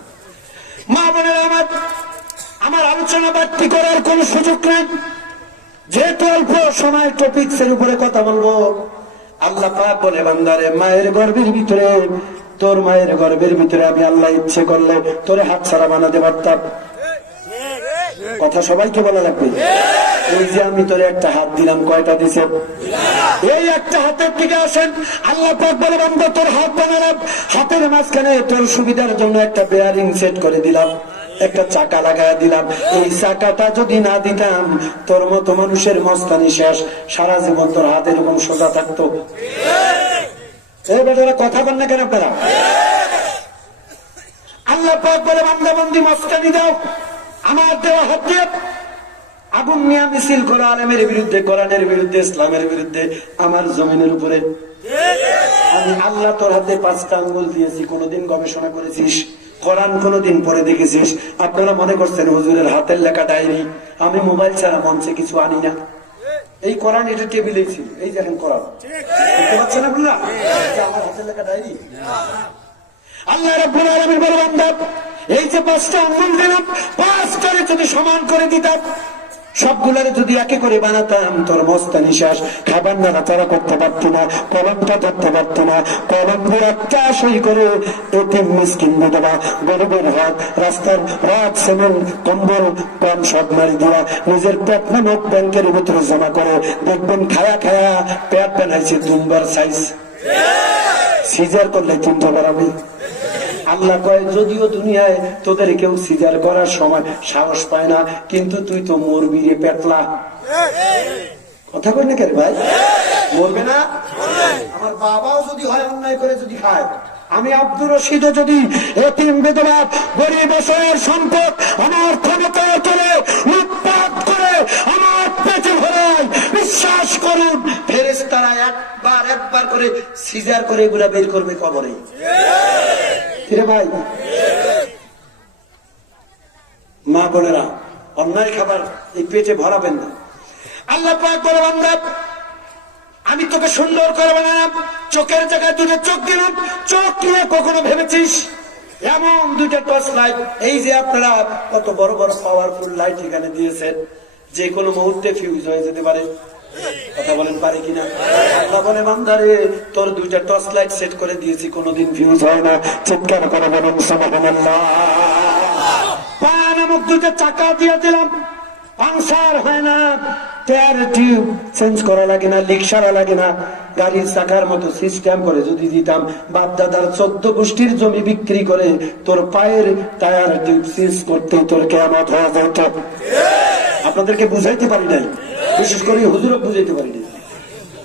মা বোনেরা আমার আলোচনা বাড়তি করার কোন সুযোগ নেই, যেহেতু অল্প সময় টপিকস এর উপরে কথা বলবো। আল্লাহ পাক বলে, বান্দারে, মায়ের গর্ভের ভিতরে, তোর মায়ের গর্ভের ভিতরে আমি আল্লাহ ইচ্ছে করলে তোরে হাত ছাড়া বানাতে পারতাম। কথা সবাইকে বলা লাগবে। এই যে আমি তোরে একটা হাত দিলাম, কয়টা দিছে? এই একটা হাতের দিকে আসেন। আল্লাহ পাক বলে, বান্দা, তোর হাত বানালাম, হাতের মাঝখানে তোর সুবিধার জন্য একটা বেয়ারিং সেট করে দিলাম, একটা চাকা লাগায় দিলাম। এই চাকাটা যদি না দিতাম, তোর মতো মানুষের মস্তানি শেষ, সারা জীবন তোর হাত এরকম সোজা থাকতো। এই বেটারা কথা বল না কেন আপনারা? আল্লাহ পাক বলে, বান্দা বান্দি মস্তানি দাও, আমার দেওয়া হাত দিয়ে আগুন নিয়ে মিছিল করো আলেমের বিরুদ্ধে, কোরআনের বিরুদ্ধে, ইসলামের বিরুদ্ধে, আমার জমিনের উপরে। আমি আল্লাহ তোর হাতে 5টা আঙ্গুল দিয়েছি, কোনদিন গবেষণা করেছিস? কোরআন কোনদিন পড়ে দেখেছিস? আপনারা মনে করছেন হুজুরের হাতের লেখা ডায়েরি, আমি মোবাইল ছাড়া মঞ্চে কিছু আনি না। এই কোরআন এটা টেবিলেই ছিল, এই দেখেন কোরআন, দেখতে পাচ্ছেন আপনারা? আমার হাতের লেখা ডায়েরি। আল্লাহ রাব্বুল আলামিন বলে, বান্দা, এই যে 5টা আঙ্গুল দিলাম, 5টারে যদি সমান করে দিতাম, সবগুলারে যদি একে করে বানাতাম, তোর মস্তানি শেষ, খাবার নাড়াচাড়া করতে পারতো না, কলমটা ধরতে পারতো না। কলম দিয়ে একটা সই করে এতিম মিসকিন বিধবা, গরিবের হক, রাস্তার রাত, সিমেন্ট, কম্বল, কম সব মারি দেওয়া, নিজের পেট নামক ব্যাংকের ভিতরে জমা করে, দেখবেন খায়া খায়া পেট বানাইছে 2বার সাইজ, সিজার করলে 3টা বাড়াবে। আল্লাহ কয়, যদিও দুনিয়ায় তোদের কেউ সিজার করার সময় সাহস পায় না, কিন্তু তুই তো মরবি রে পেটলা। কথা বল না কেন ভাই? মরবে না? আমার বাবাও যদি হয় অন্যায় করে যদি খায়, আমি আব্দুর রশিদও যদি এতিম বিধবা গরিব অসহায়ের সম্পদ আমার ক্ষমতায় করে লুটপাট করে আমার পেটে ভরায়, বিশ্বাস করুন ফেরেশতারা একবার করে সিজার করে এগুলা বের করবে কবরে। ভাই, মা বোনেরা, অন্যায় খাবার এই পেটে ভরাবেন না। আল্লাহ পাক বলে, বান্দা, আমি তোকে সুন্দর করে বানালাম, চোখের জায়গায় 2টা চোখ দিলাম। চোখ নিয়ে কখনো ভেবেছিস এমন 2টা টর্চ লাইট, এই যে আপনারা কত বড় বড় পাওয়ারফুল লাইট এখানে দিয়েছেন, যে কোনো মুহূর্তে ফিউজ হয়ে যেতে পারে। কথা বলেন, পারে কিনা? আল্লাহ বলে, বান্দারে, তোর 2টা টর্চ লাইট সেট করে দিয়েছি, কোনোদিন ফিউজ হয় না। চিৎকার করে বলেন সুবহানাল্লাহ। পা নামক 2টা চাকা দিয়ে দিলাম, পাংচার হয় না, টায়ার টিউব চেঞ্জ করা লাগে না, লিক সারা লাগে না। গাড়ির চাকার মতো সিস্টেম করে যদি দিতাম, বাপ দাদার 14 গোষ্ঠীর জমি বিক্রি করে তোর পায়ের টায়ার টিউব চেঞ্জ করতে তোর কিয়ামত হয়ে যেত। আপনাদেরকে বুঝাইতে পারি নাই, বিশেষ করে হুজুরও বুঝাইতে পারি নাই।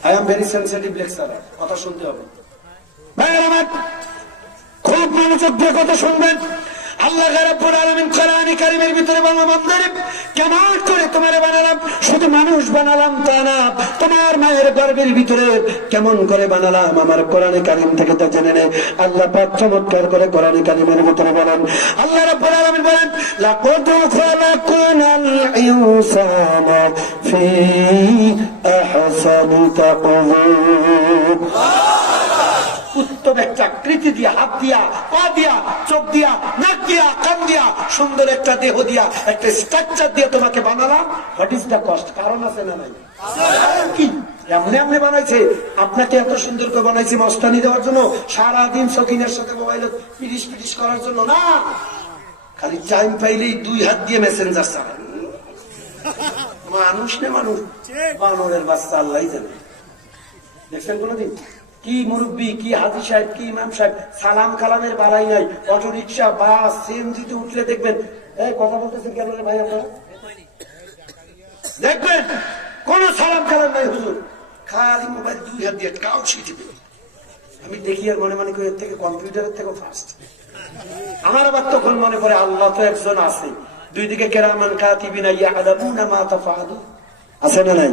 I am very sensitive lecturer, কথা শুনতে হবে। ভাইয়ের আমার, খুব মনোযোগ দিয়ে কথা শুনবেন। আল্লাহ রাব্বুল আলামিন কোরআন কারীমের ভিতরে বলেন, বান্দারে কেমন করে তোমারে বানালাম, শুধু মানুষ বানালাম তা না, তোমার মায়ের গর্ভের ভিতরে কেমন করে বানালাম আমার কোরআন কারীম থেকে তা জেনে নে। আল্লাহ পাক চমৎকার করে কোরআন কারীমের ভিতরে বলেন, আল্লাহ রাব্বুল আলামিন বলেন, লাকাদ খালাকনাল ইনসানা ফি আহসানি তাকওয়িম। উত্তম একটা আকৃতি দিয়া, হাত দিয়া, পা দিয়া, চোখ দিয়া, নাক দিয়া, কান দিয়া, সুন্দর একটা দেহ দিয়া, একটা স্ট্রাকচার দিয়ে তোমাকে বানালাম। What is the cost? কারণ আছে না নাই? কি এমনি এমনি বানাইছে? আপনাকে এত সুন্দর করে বানাইছে মস্তানি দেওয়ার জন্য, সারাদিন শৌখিনের সাথে মোবাইল পিরিশ পিরিশ করার জন্য না। খালি টাইম পাইলেই 2 হাত দিয়ে মেসেঞ্জার চালান। মানুষ নে মানুষ, বানরের বাচ্চা আল্লাহ জানে। দেখছেন কোনদিন? কি মুরব্বী, কি হাজি সাহেব, কি ইমাম সাহেব, সালাম কালামের বালাই নাই। অটো রিক্সা, বাস, সিএনজিতে উঠলে দেখবেন, এই কথা বলতেছেন কেন রে ভাই আপনারা? দেখবেন কোন সালাম কালাম নাই হুজুর, খালি মোবাইল 2 হাত দিয়ে কাউ ছিটিবে। আমি দেখি আর মনে মনে করি এর থেকে কম্পিউটারের থেকে ফাস্ট। আমার আবার তখন মনে পড়ে আল্লাহ তো একজন আছে, 2 দিকে কেরামান কাতিবিনা ইয়ালামুনা মা তাফআলুন, আছে না নাই?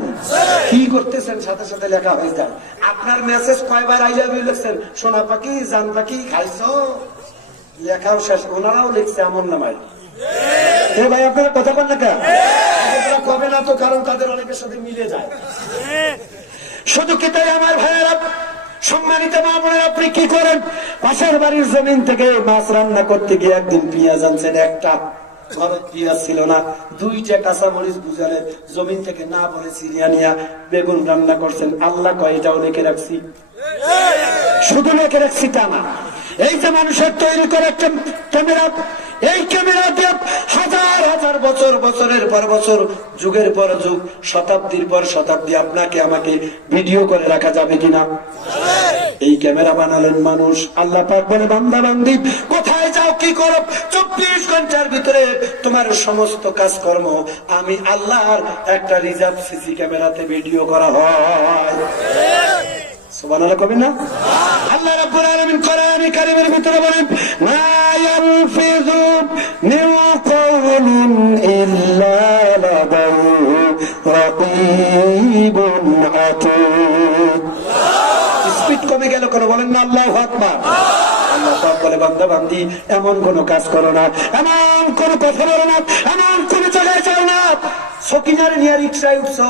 কি করতেছেন সাথে সাথে লেখা হয়ে যায়। আপনার মেসেজ কয়বার আই লাভ ইউ লিখছেন, সোনা পাখি, জান পাখি, খাইছো, লেখাও শেষ। ওনারাও লিখছে আমল নামায়। ভাই আপনারা কথা বল না কেন? কবে না তো, কারণ তাদের অনেকের সাথে মিলে যায়। শুধু কি তাই আমার ভাইয়েরা, সম্মানিত মা বোনেরা, আপনি কি করেন? পাশের বাড়ির জমিন থেকে মাছ রান্না করতে গিয়ে একদিন পেঁয়াজ আনছেন, একটা ঘরে পেঁয়াজ ছিল না, 2টা কাঁচামরিচ বুঝালে জমিন থেকে না বলে সিরিয়া নিয়া বেগুন রান্না করছেন। আল্লাহ কয় এটাও লেখে রাখছি। শুধু লেখে রাখছি তা না, এই যে মানুষের তৈরি করে একটা ক্যামেরা, এই ক্যামেরা দিয়ে হাজার হাজার বছর, বছরের পর বছর, যুগের পর যুগ, শতাব্দীর পর শতাব্দী আপনাকে আমাকে ভিডিও করে রাখা যাবে কিনা? এই ক্যামেরা বানালেন মানুষ। আল্লাহ পাক বলে, বান্দা বান্দি কোথায় যাও, কি করো, 24 ঘন্টার ভিতরে তোমার সমস্ত কাজকর্ম আমি আল্লাহর একটা রিজার্ভ সিসি ক্যামেরাতে ভিডিও করা হয়। সুবহানাল্লাহ কবেন না? আল্লাহ রাব্বুল আলামিন কোরআন কারীমের ভিতরে বলেন, মা ইয়ালফিযু মিন কাওলিন ইল্লা লাদাহু রাকীবুন আতীদ। স্পিড কমে গেল কেন বলেন না? আল্লাহু আকবার। আল্লাহ পাক বলে, বান্দা বান্দি এমন কোন কাজ করো না, এমন কোন কথা বলো না, এমন কোন জায়গায় যাও না। সকিনারে নিয়ে রিক্সায় উঠছো,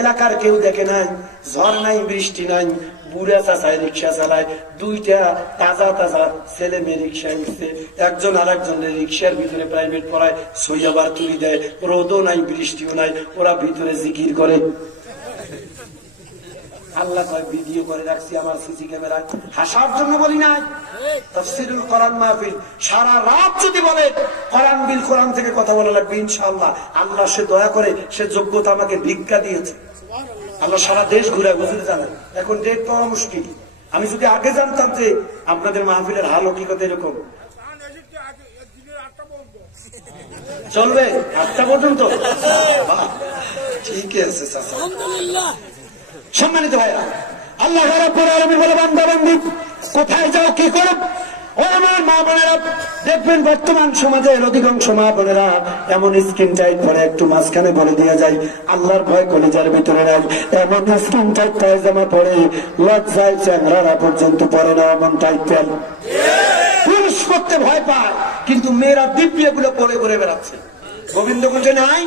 এলাকার কেউ দেখে নাই, ঝড় নাই, বৃষ্টি নাই, বুড়া চাচায় রিক্সা চালায়, 2টা তাজা তাজা ছেলে মেয়ে রিক্সায় উঠছে, একজন আর একজনের রিক্সার ভিতরে প্রাইভেট পড়ায়, সইয়াবার তুলি দেয়, রোদও নাই, বৃষ্টিও নাই, ওরা ভিতরে জিকির করে। আল্লাহ কয় ভিডিও করে রাখছি আমার সিসি ক্যামেরা। হাসার জন্য বলি নাই, তাফসীরুল কোরআন মাহফিল সারা রাত যদি বলে কোরআন বিল কোরআন থেকে কথা বলা লাগবে ইনশাআল্লাহ। আল্লাহ সে দয়া করে, সে যোগ্যতা আমাকে ভিক্ষা দিয়েছে। আল্লাহ সারা দেশ ঘুরায়, বুঝতে জানেন। এখন ডেট পাওয়া মুশকিল। আমি যদি আগে জানতাম যে আপনাদের মাহফিলের হাল হকিকত এরকম, চলবে 8টা পর্যন্ত, ঠিক আছে আলহামদুলিল্লাহ। সম্মানিত ভাইরা, আল্লাহ রাব্বুল আলামিন বলে, বান্দা বান্দি কোথায় যাও, কি করো? ও আমার মা বোনেরা, দেখবেন বর্তমান সমাজের অধিকাংশ মা বোনেরা এমন স্কিন টাইট পরে, একটু মাঝখানে বলে দিয়ে যায়, আল্লাহর ভয় কলিজার ভিতরে নাই, এমন স্কিন টাইট পায়জামা পরে, লজ্জায় চ্যাংড়ারা পর্যন্ত পরে না এমন টাইট প্যান্ট। পুরুষ করতে ভয় পায়, কিন্তু মেয়েরা দিব্যি এগুলো পরে ঘুরে বেড়াচ্ছে। গোবিন্দগঞ্জে নাই?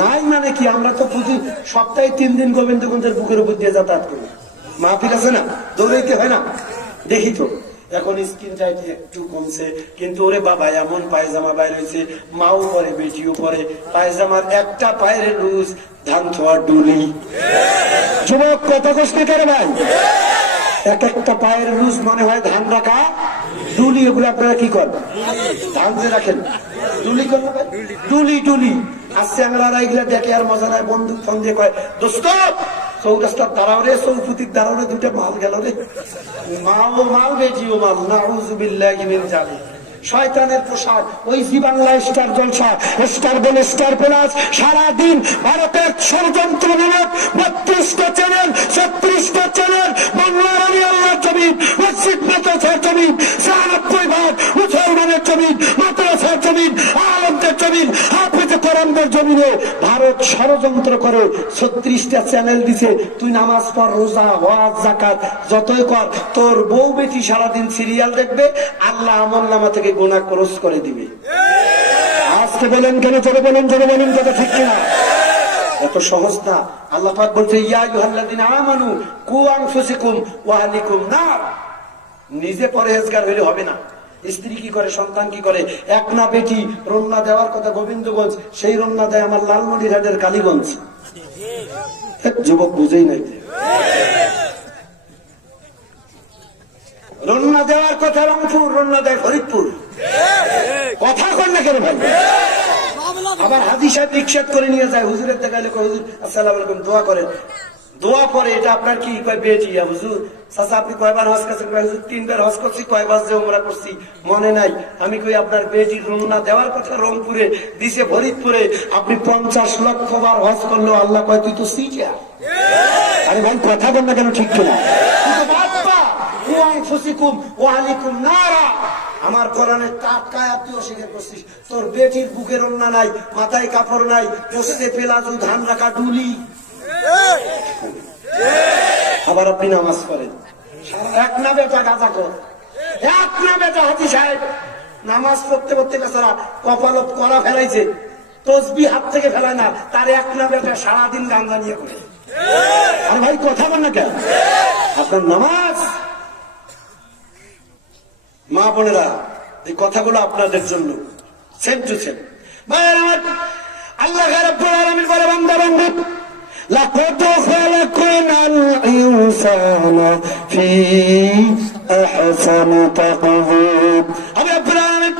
নাই মানে কি? আমরা তো প্রতি সপ্তাহে 3 দিন গোবিন্দগঞ্জের বুকের উপর দিয়ে যাতায়াত করি। মাহফিল আছে না, দৌড়াইতে হয় না, দেখি তো। এখন স্কিন টাইট একটু কমছে, কিন্তু ওরে বাবা এমন পায়জামা বাইর হয়েছে, মাও পরে, বেটিও পরে। পায়জামার একটা পায়ের লুজ, ধান থোয়া ডুলি। যুবক কথা কষ্ট করে ভাই, এক একটা পায়ের লুজ মনে হয় ধান রাখা ডুলি। এগুলো আপনারা কি করেন? ধান যে রাখেন, ডুলি করেন, ডুলি ডুলি আসছে। আমরা এগুলা দেখে আর মজা নাই। বন্দুক ফোন দিয়ে কয়, দোস্ত চৌরাস্তার দাঁড়াও রে, চৌপুতির দাঁড়াও রে, 2টা মাল গেল রে। মাও মাল, বেটিও মাল, নাউযুবিল্লাহি মিন জালিক। শয়তানের পোশাক। ওই জি বাংলা স্টার জলসা, স্টার বলে স্টার প্লাস, সারাদিন ভারতের ষড়যন্ত্রমূলক 32টা চ্যানেল, 36টা চ্যানেল, বাংলার আমি আল্লাহর জমিন, মসজিদ মাদ্রাসার জমিন, 96 ভাগ মুসলমানের জমিন, মাদ্রাসার জমিন, আলেমদের জমিন, হাফেজে কোরআনদের জমিনে ভারত ষড়যন্ত্র করে 36টা চ্যানেল দিছে। তুই নামাজ পড়, রোজা, ওয়াজ, যাকাত যতই কর, তোর বউ বেটি সারাদিন সিরিয়াল দেখবে, আল্লাহ আমলনামা থেকে গুনাহ ক্রস করে দিবে। আজকে বলেন কেন, চলে বলেন, চলে বলেন, কথা ঠিক কিনা? এত সহজ না। আল্লাহ পাক বলছে ইয়া আইয়ুহাল্লাযীনা আমানু কু আনফুসাকুম ওয়া আহলিকুম নার। নিজে পরহেজগার হইলে হবে না। স্ত্রী কি করে, সন্তান কি করে? এক না বেটি রন্না দেওয়ার কথা গোবিন্দগঞ্জ, সেই রন্না দেয় আমার লালমনিরহাটের কালীগঞ্জ। যুবক বুঝেই নাই। রন্না দেওয়ার কথা রংপুর, রন্না দেয় ফরিদপুর। কথা কর না কেন ভাই? আবার হাজি সাহেব রিক্সাত করে নিয়ে যায়, হুজুরের দেখাইলে হুজুর আসসালামু আলাইকুম, দোয়া করেন। দোয়া পরে এটা আপনার কি কয় বেটি? হুজুর চাচা আপনি কয়বার হজ করছেন? হুজুর 3বার হজ করছি। কয়বার যে উমরা করছি মনে নাই। আমি কই আপনার বেটির রুমনা দেওয়ার কথা রংপুরে দিছে ফরিদপুরে, আপনি 50 লক্ষ বার হজ করলো, আল্লাহ কয় তুই তো সিটা। আরে ভাই কথা বল না কেন, ঠিক কিনা? আমার কোরআনের টাটকায় তুই অস্বীকার করছিস। তোর বেটির বুকের অন্যা নাই, মাথায় কাপড় নাই, পোষে পেলাজু ধান রাখা ডুলি। আবার আপনি নামাজ পড়েন, এক না বেটা গাঁজা কর, এক না বেটা হাজি সাহেব নামাজ পড়তে পড়তে বেচারা কপাল করা ফেলাইছে, তসবি হাত থেকে ফেলায় না, তার এক না বেটা সারাদিন গাঁজা নিয়ে করে। আর ভাই কথা বল না কেন? আপনার নামাজ। মা বোনেরা, এই কথাগুলো আপনাদের জন্য সেম টু সেম। ভাইয়ের আমার, আল্লাহ রাব্বুল আলামিন বলে বান্দা বান্দী লাকাদ খালাকনাল ইনসানা ফি আহসানি তাকওয়িম। আমি রাব্বুল আলামিন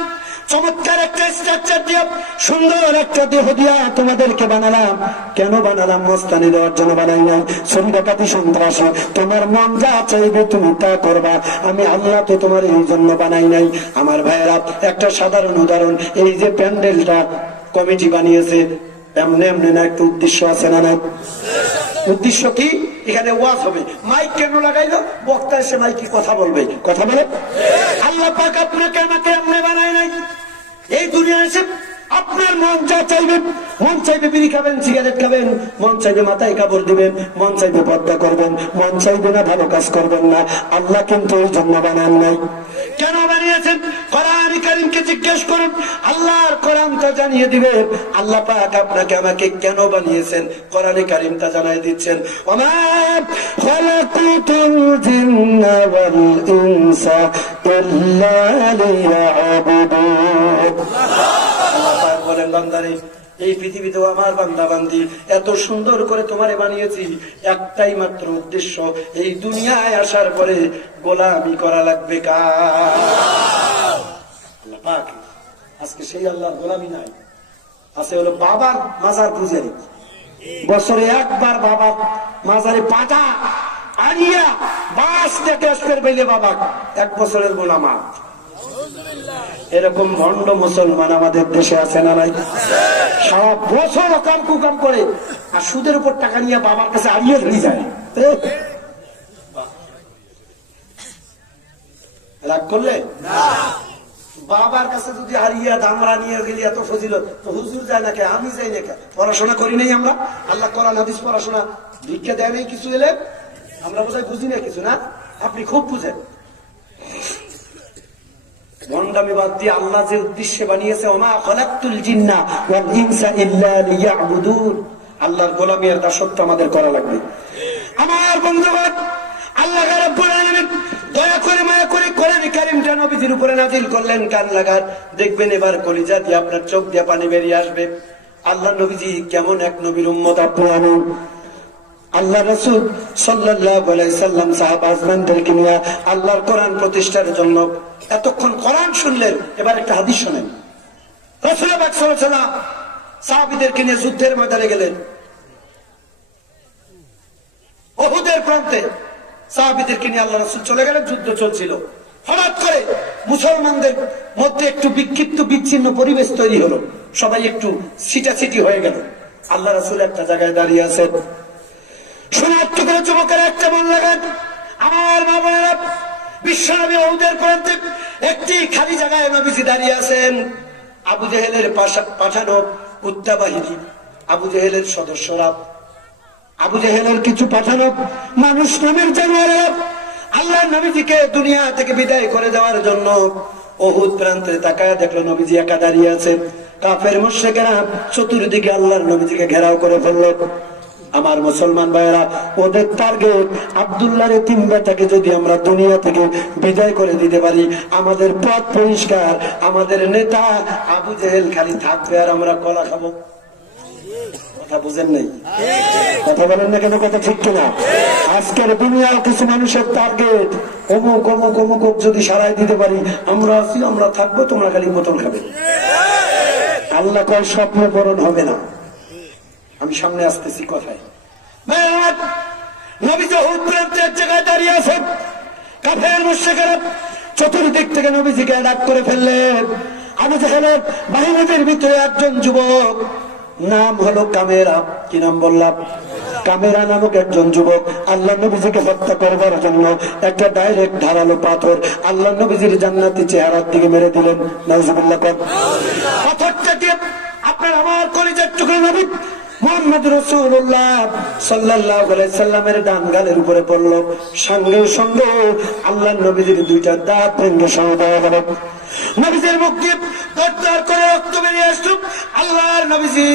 চমৎকার একটা স্ট্রাকচার দিয়ে, সুন্দর একটা দেহ দিয়া তোমাদেরকে বানালাম। কেন বানালাম? মস্তানি দেওয়ার জন্য বানাই নাই। চুরি ডাকাতি সন্ত্রাসী তোমার মন যা চাইবে তুমি তা করবা। আমি আল্লাহ তো তোমার এই জন্য বানাই নাই। আমার ভাইয়েরা, একটা সাধারণ উদাহরণ, এই যে প্যান্ডেলটা কমিটি বানিয়েছে, এমনি এমনি না, একটা উদ্দেশ্য আছে না নাই? উদ্দেশ্য কি? এখানে ওয়াজ হবে, মাইক কেন লাগাইলো? বক্তা এসে মাইকে কথা বলবে, কথা বলে। আল্লাহ পাক আপনাকে আমাকে এমনি বানাই নাই। এই দুনিয়া এসে আপনার মন যা চাইবে, মন চাইবে বিড়ি খাবেন, সিগারেট খাবেন, মন চাইবে মাথায় কাপড় দিবেন, মন চাইবে পর্দা করবেন, মন চাইবে না ভালো কাজ করবেন না। আল্লাহ কিন্তু এই জন্য বানান নাই। কেন বানিয়েছেন? কোরআন কারীমকে জিজ্ঞেস করুন, আল্লাহর কোরআন তো জানিয়ে দিবে। আল্লাহ পাক আপনাকে আমাকে কেন বানিয়েছেন, কোরআন কারীমটা জানাই দিচ্ছেন। ওমা খালাকাতুল জিন্না ওয়াল ইনসা ইল্লা লিয়াবুদুন। আল্লাহ পাক বলেন, বান্দারে, এই পৃথিবীতে আমার বান্দা বান্দি এত সুন্দর করে তোমারে বানিয়েছি, একটাই মাত্র উদ্দেশ্য, এই দুনিয়ায় আসার পরে গোলামি করা লাগবে কার? আল্লাহ পাক। আজকে সেই আল্লাহর গোলামি নাই, আছে হলো বাবার মাজার পূজারি। বছরে একবার বাবার মাজারে পাটা আনিয়া বাস থেকে আসতে পাইলে বাবা 1 বছরের গোলামা। এরকম ভণ্ড মুসলমান আমাদের দেশে আছে না নাই? সারা বছর অকাম কুকাম করে আর সুদের উপর টাকা নিয়ে বাবার কাছে আড়িয়ে ধরে যায়। রাগ করলে বাবার কাছে যদি হারিয়া দামরা নিয়ে গেলি এত ফজিলত, তো হুজুর যায় না কে? আমি যাই না কে? পড়াশোনা করি নাই আমরা? আল্লাহ কোরআন হাদিস পড়াশোনা ভিক্ষা দেয় নাই কিছু এলে? আমরা বোধহয় বুঝি না কিছু, না? আপনি খুব বুঝেন। ভণ্ডামি বাদ দিয়ে আল্লাহ যে উদ্দেশ্যে বানিয়েছে, ওমা খালাকতুল জিন্না ওয়াল ইনসা ইল্লা লিয়াবুদুন, আল্লাহর গোলামি আর দাসত্ব আমাদের করা লাগবে। আমার বন্ধুগণ, আল্লাহ রাব্বুল আলামিন দয়া করে মায়া করে কোরআন কারীমটা নবীজির উপরে নাযিল করলেন। কান লাগান, দেখবেন এবার কলিজা দিয়ে আপনার চোখ দিয়ে পানি বেরিয়ে আসবে। আল্লাহ নবীজি কেমন এক নবীর উম্মত আপনি আমি। আল্লাহ রাসূল সাল্লাল্লাহু আলাইহি সাল্লাম সাহাবা আজমানদেরকে নিয়ে আল্লাহর কোরআন প্রতিষ্ঠার জন্য এতক্ষণ কোরআন শুনলেন। এবার একটা হাদিস শোনেন। রাসূল পাক সাল্লাল্লাহু আলাইহি ওয়াসাল্লাম সাহাবীদেরকে নিয়ে যুদ্ধের ময়দানে গেলেন। উহুদের প্রান্তে সাহাবীদেরকে নিয়ে আল্লাহ রাসূল চলে গেলেন, যুদ্ধ চলছিল। হঠাৎ করে মুসলমানদের মধ্যে একটু বিক্ষিপ্ত বিচ্ছিন্ন পরিবেশ তৈরি হলো, সবাই একটু ছিটাছিটি হয়ে গেল। আল্লাহ রাসূল একটা জায়গায় দাঁড়িয়ে আছেন। সোনার টুকরো যুবকের একটা মন লাগান, আমার মা বোনেরা, বিশ্বনবী উহুদের প্রান্তে একটি খালি জায়গায় নবীজি দাঁড়িয়ে আছেন। আবু জেহেলের পাঠানো উত্তা বাহিনী, আবু জেহেলের সদস্যরা, আবু জেহেলের কিছু পাঠানো মানুষ নামের জানোয়ারেরা আল্লাহ নবীজিকে দুনিয়া থেকে বিদায় করে দেওয়ার জন্য উহুদ প্রান্তে তাকায় দেখলো নবীজি একা দাঁড়িয়ে আছেন। কাফের মুশরিকেরা চতুর্দিকে আল্লাহর নবীজিকে ঘেরাও করে ফেললো। আমার মুসলমান ভাইয়েরা, ওদের টার্গেট আব্দুল্লাহর তিন বেটাকে যদি আমরা দুনিয়া থেকে বিদায় করে দিতে পারি, আমাদের পথ পরিষ্কার, আমাদের নেতা আবু জেহেল খালি থাকবে আর আমরা কলা খাবো। কথা বুঝেন নাই? কথা বলেন না কেন? কথা ঠিক কিনা? আজকের দুনিয়ার কিছু মানুষের টার্গেট অমুক অমুক অমুক যদি সারাই দিতে পারি, আমরা আছি, আমরা থাকবো, তোমরা খালি মটন খাবে। আল্লাহ কয় স্বপ্ন পূরণ হবে না। আমি সামনে আসতেছি কথায়। নবীজি উহুদ প্রান্তে এক জায়গায় দাঁড়িয়ে আছেন। কাফের মুশরিকরা চতুর্দিক থেকে নবীজিকে অ্যাটাক করে ফেললেন। আবু জেহেলের বাহিনীদের ভিতরে একজন যুবক, নাম হলো কামেরা। কি নাম বললাম? কামেরা নামক একজন যুবক আল্লাহ নবীজিকে হত্যা করবার জন্য একটা ডাইরেক্ট ধারালো পাথর আল্লাহ নবীজির জান্নাতি চেহারার দিকে মেরে দিলেন। নাউজুবিল্লাহ। পাথরটাকে আপনার আমার কলিজার টুকরো নবী মুহাম্মদ রাসূলুল্লাহ সাল্লাল্লাহু আলাইহি সাল্লামের ডান গালের উপরে পড়ল। সঙ্গে সঙ্গে আল্লাহর নবীজির দুইটা দাঁত ভেঙে শহীদ হয়ে গেল। নবীজির মুখ দিয়ে দরদর করে রক্ত বেরিয়ে আসলো। আল্লাহর নবীজি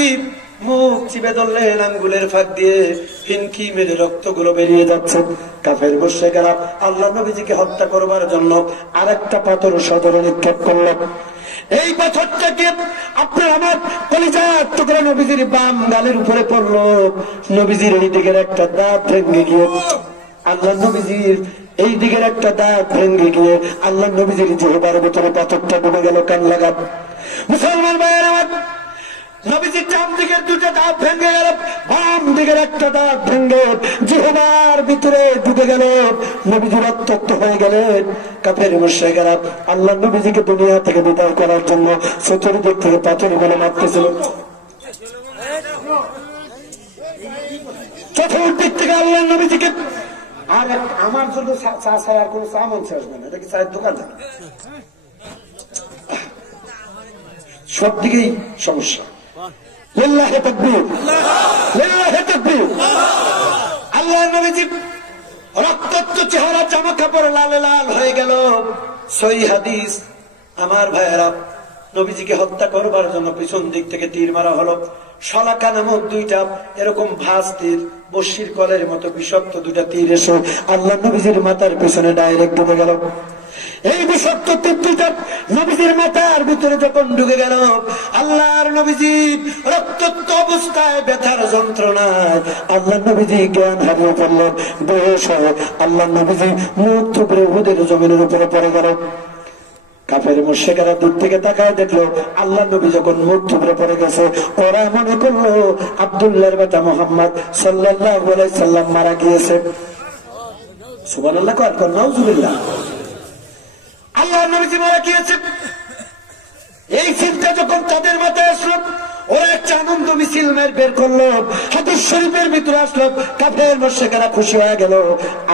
মুখ চিপে ধরলেন, আঙ্গুলের ফাঁক দিয়ে ফিনকি মেরে রক্তগুলো বেরিয়ে যাচ্ছে। কাফের মুশরিকরা আল্লাহ নবীজিকে হত্যা করবার জন্য আরেকটা পাথর সদরে নিক্ষেপ করল। এই পাথরটাকে আপনার আমার কলিজার টুকরা নবীজির বাম গালের উপরে পড়লো। নবীজির এই দিকের একটা দাঁত ভেঙে গিয়ে আল্লাহ নবীজির এই দিকের একটা দাঁত ভেঙে গিয়ে আল্লাহ নবীজির জিহ্বার ভিতরে পাথরটা ডুবে গেল। কান লাগান মুসলমান ভাইয়ের আমার, নবীজির ডান দিকের দুটো দাঁত ভেঙে গেল, বাম দিকের একটা দাঁত ভেঙে জিহ্বার ভিতরে ঢুকে গেল। নবীজি রক্তাক্ত হয়ে গেলেন। কাফের মুশরিকরা আল্লাহ নবীজিকে দুনিয়া থেকে বিদায় করার জন্য চতুর্দিক থেকে পাথরগুলো মারতেছিল। চতুর্দিক থেকে আল্লাহ নবীজিকে, আর আমার জন্য চা ছাড়া আর কোনো চা মঞ্চে আসবে না, এটা কি চায়ের দোকান? সব দিকেই সমস্যা। লিল্লাহি তাকবীর, লিল্লাহি তাকবীর। আল্লাহ নবীজি রক্তাক্ত চেহারা, জামা কাপড় লাল লাল হয়ে গেল। সহিহ হাদিস। আমার ভাইয়েরা, নবীজিকে হত্যা করবার জন্য পিছন দিক থেকে তীর মারা হলো। শলাকা নামক দুইটা এরকম ভাঁজ তীর, বর্ষির কলের মতো বিষাক্ত দুইটা তীর এসে আল্লাহ নবীজির মাথার পিছনে ডাইরেক্ট ঢুকে গেল। এই বিষাক্ত তীর দুইটা নবীজির মাথার ভিতরে যখন ঢুকে গেল, আল্লাহর নবীজি রক্তাক্ত অবস্থায় ব্যথার যন্ত্রণায় আল্লাহ নবীজি জ্ঞান হারিয়ে ফেললেন। বেহুশ হয়ে আল্লাহ নবীজি মুখ থুবড়ে উহুদের জমিনের উপরে পড়ে গেল। কাফের মুশরিকরা দূর থেকে তাকায় দেখলো আল্লাহ নবী যখন মুখ থুবড়ে পড়ে গেছে, ওরা মনে করলো আব্দুল্লাহর বেটা মুহাম্মদ সাল্লাল্লাহু আলাইহি সাল্লাম মারা গিয়েছে। সুবহানাল্লাহ, কর নাউজুবিল্লাহ। আল্লাহ নবীজি মারা গিয়েছে, এই চিন্তা যখন তাদের মাথায় আসলো, ওরা একটা আনন্দ মিছিল বের করলো, হাদিস শরীফের ভিতরে আসলো। কাফের মুশরিকরা খুশি হয়ে গেল,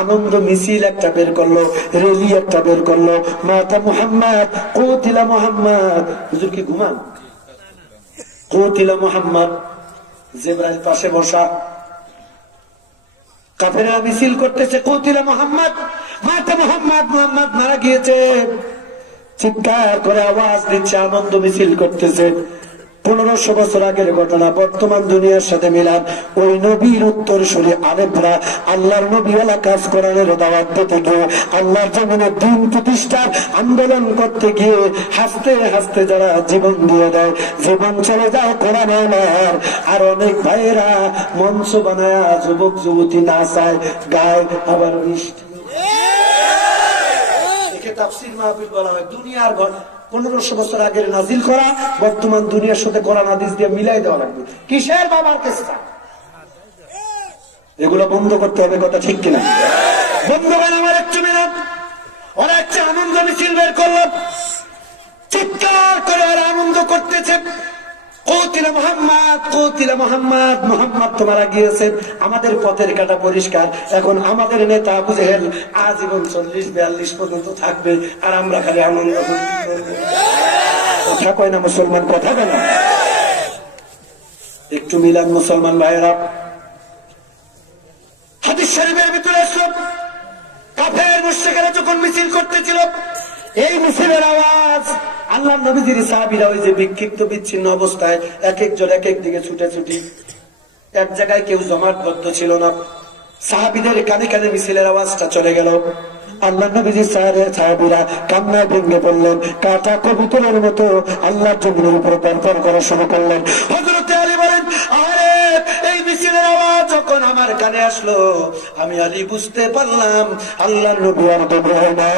আনন্দ মিছিল একটা বের করলো, রেলি একটা বের করলো। মাতা মুহাম্মদ, কুতিলা মুহাম্মদ। হুজুর কি ঘুমান? কুতিলা মুহাম্মদ। জিবরাইল পাশে বসা। কাফেররা মিছিল করতেছে, কুতিলা মুহাম্মদ, মাতা মুহাম্মদ, মুহাম্মদ মারা গিয়েছে। চিৎকার করে আওয়াজ দিচ্ছে, আনন্দ মিছিল করতেছে। 1500 বছর আগের ঘটনা বর্তমান দুনিয়ার সাথে মিলান। ওই নবীর উত্তরসূরি আলেমরা আল্লাহর নবীওয়ালা কাজ করার দাওয়াত দিতে গিয়ে, আল্লাহর জমিনে দ্বীন প্রতিষ্ঠার আন্দোলন করতে গিয়ে হাসতে হাসতে যারা জীবন দিয়ে দেয়, জীবন চলে যায় কোরআন আনার। আর অনেক ভাইয়েরা মঞ্চ বানায় যুবক যুবতী নাচায়, গায়, আবার মিষ্টি। একে তাফসীর মাহফিল বলা হয়। দুনিয়ার 1500 বছর আগের নাজিল করা বর্তমান দুনিয়ার সাথে কোরআন হাদিস দিয়ে মিলাই দেওয়া লাগবে। কিসের বাবার কেসটা? এগুলো বন্ধ করতে হবে। কথা ঠিক কিনা? বন্ধ করেন আমার একটু মেরাত। ওরা একটা আনন্দ মিছিল বের করলো, চিৎকার করে ওরা আনন্দ করতেছে, কৌতিলা মোহাম্মদ, কৌতিলা মোহাম্মদ, মোহাম্মদ তো মারা গিয়েছেন, আমাদের পথের কাটা পরিষ্কার, এখন আমাদের নেতা আবু জেহেল আজীবন 40-42 পর্যন্ত থাকবে, আর আমরা খালি আনন্দ ফুর্তি করবো। কথা কয় না মুসলমান, কথা কয় না? একটু মিলান মুসলমান ভাইয়েরা। হাদিস শরীফের ভিতরে আসলো, কাফের মুশরিকরা যখন মিছিল করতেছিল, এই মিছিলের আওয়াজ আল্লাহর নবীজির সাহাবীরা ওই যে বিক্ষিপ্ত বিচ্ছিন্ন অবস্থায় এক একজন এক এক দিকে ছুটে ছুটি, এক জায়গায় কেউ জমাটবদ্ধ ছিল না, সাহাবীদের কানে কানে মিছিলের আওয়াজটা চলে গেল। আল্লাহ নবীজির সাহাবীরা কান্নায় ভেঙে পড়লেন, কাটা কবুতরের মতো আল্লাহর জমিনের উপর তরফর করা শুরু করলেন। হযরত আলী বলেন, আরে এই মিছিলের আওয়াজ যখন আমার কানে আসলো, আমি আলী বুঝতে পারলাম আল্লাহর নবী আর দূর হয় না।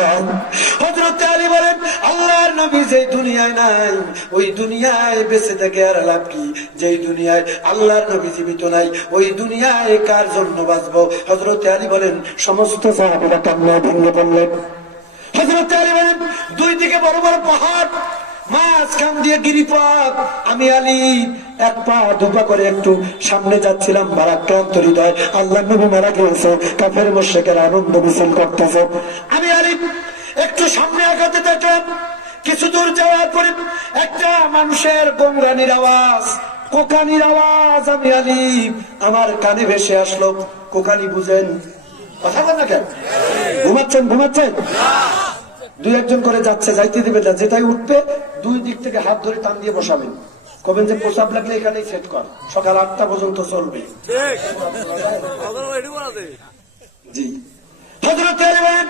হযরত আলী বলেন, আল্লাহর নবী যেই দুনিয়ায় নাই, ওই দুনিয়ায় বেঁচে থেকে আর লাভ কি? যেই দুনিয়ায় আল্লাহর নবী জীবিত নাই, ওই দুনিয়ায় কার জন্য বাঁচবো? হযরত আলী বলেন, সমস্ত সাহাবীরা কান্নায় ভেঙে পড়লেন। হযরত আলী বলেন, দুই দিকে বড় বড় পাহাড়, মাঝখান দিয়ে গিরিপথ, আমি আলী এক পা দুপা করে একটু সামনে যাচ্ছিলাম, ভারাক্রান্ত হৃদয়, আল্লাহর নবী মারা গিয়েছে, কাফের মুশরিকেরা আনন্দ মিছিল করতেছে, আমি আলী একটু সামনে আগাতে থাকলাম। কিছু দূর যাওয়ার পরে একটা মানুষের গোমরানির আওয়াজ, কোকানির আওয়াজ আমি আলী আমার কানে ভেসে আসলো। কোকানি বুঝেন? কথা বল না কেন? ঘুমাচ্ছেন? ঘুমাচ্ছেন? দুই একজন করে যাচ্ছে, যাইতে দিবে না, যেটাই উঠবে দুই দিক থেকে হাত ধরে টান দিয়ে বসাবেন, কবেন যে প্রসাব লাগলে এখানেই সেট কর, সকাল 8টা পর্যন্ত চলবে। জি। হযরত আলী বলেন,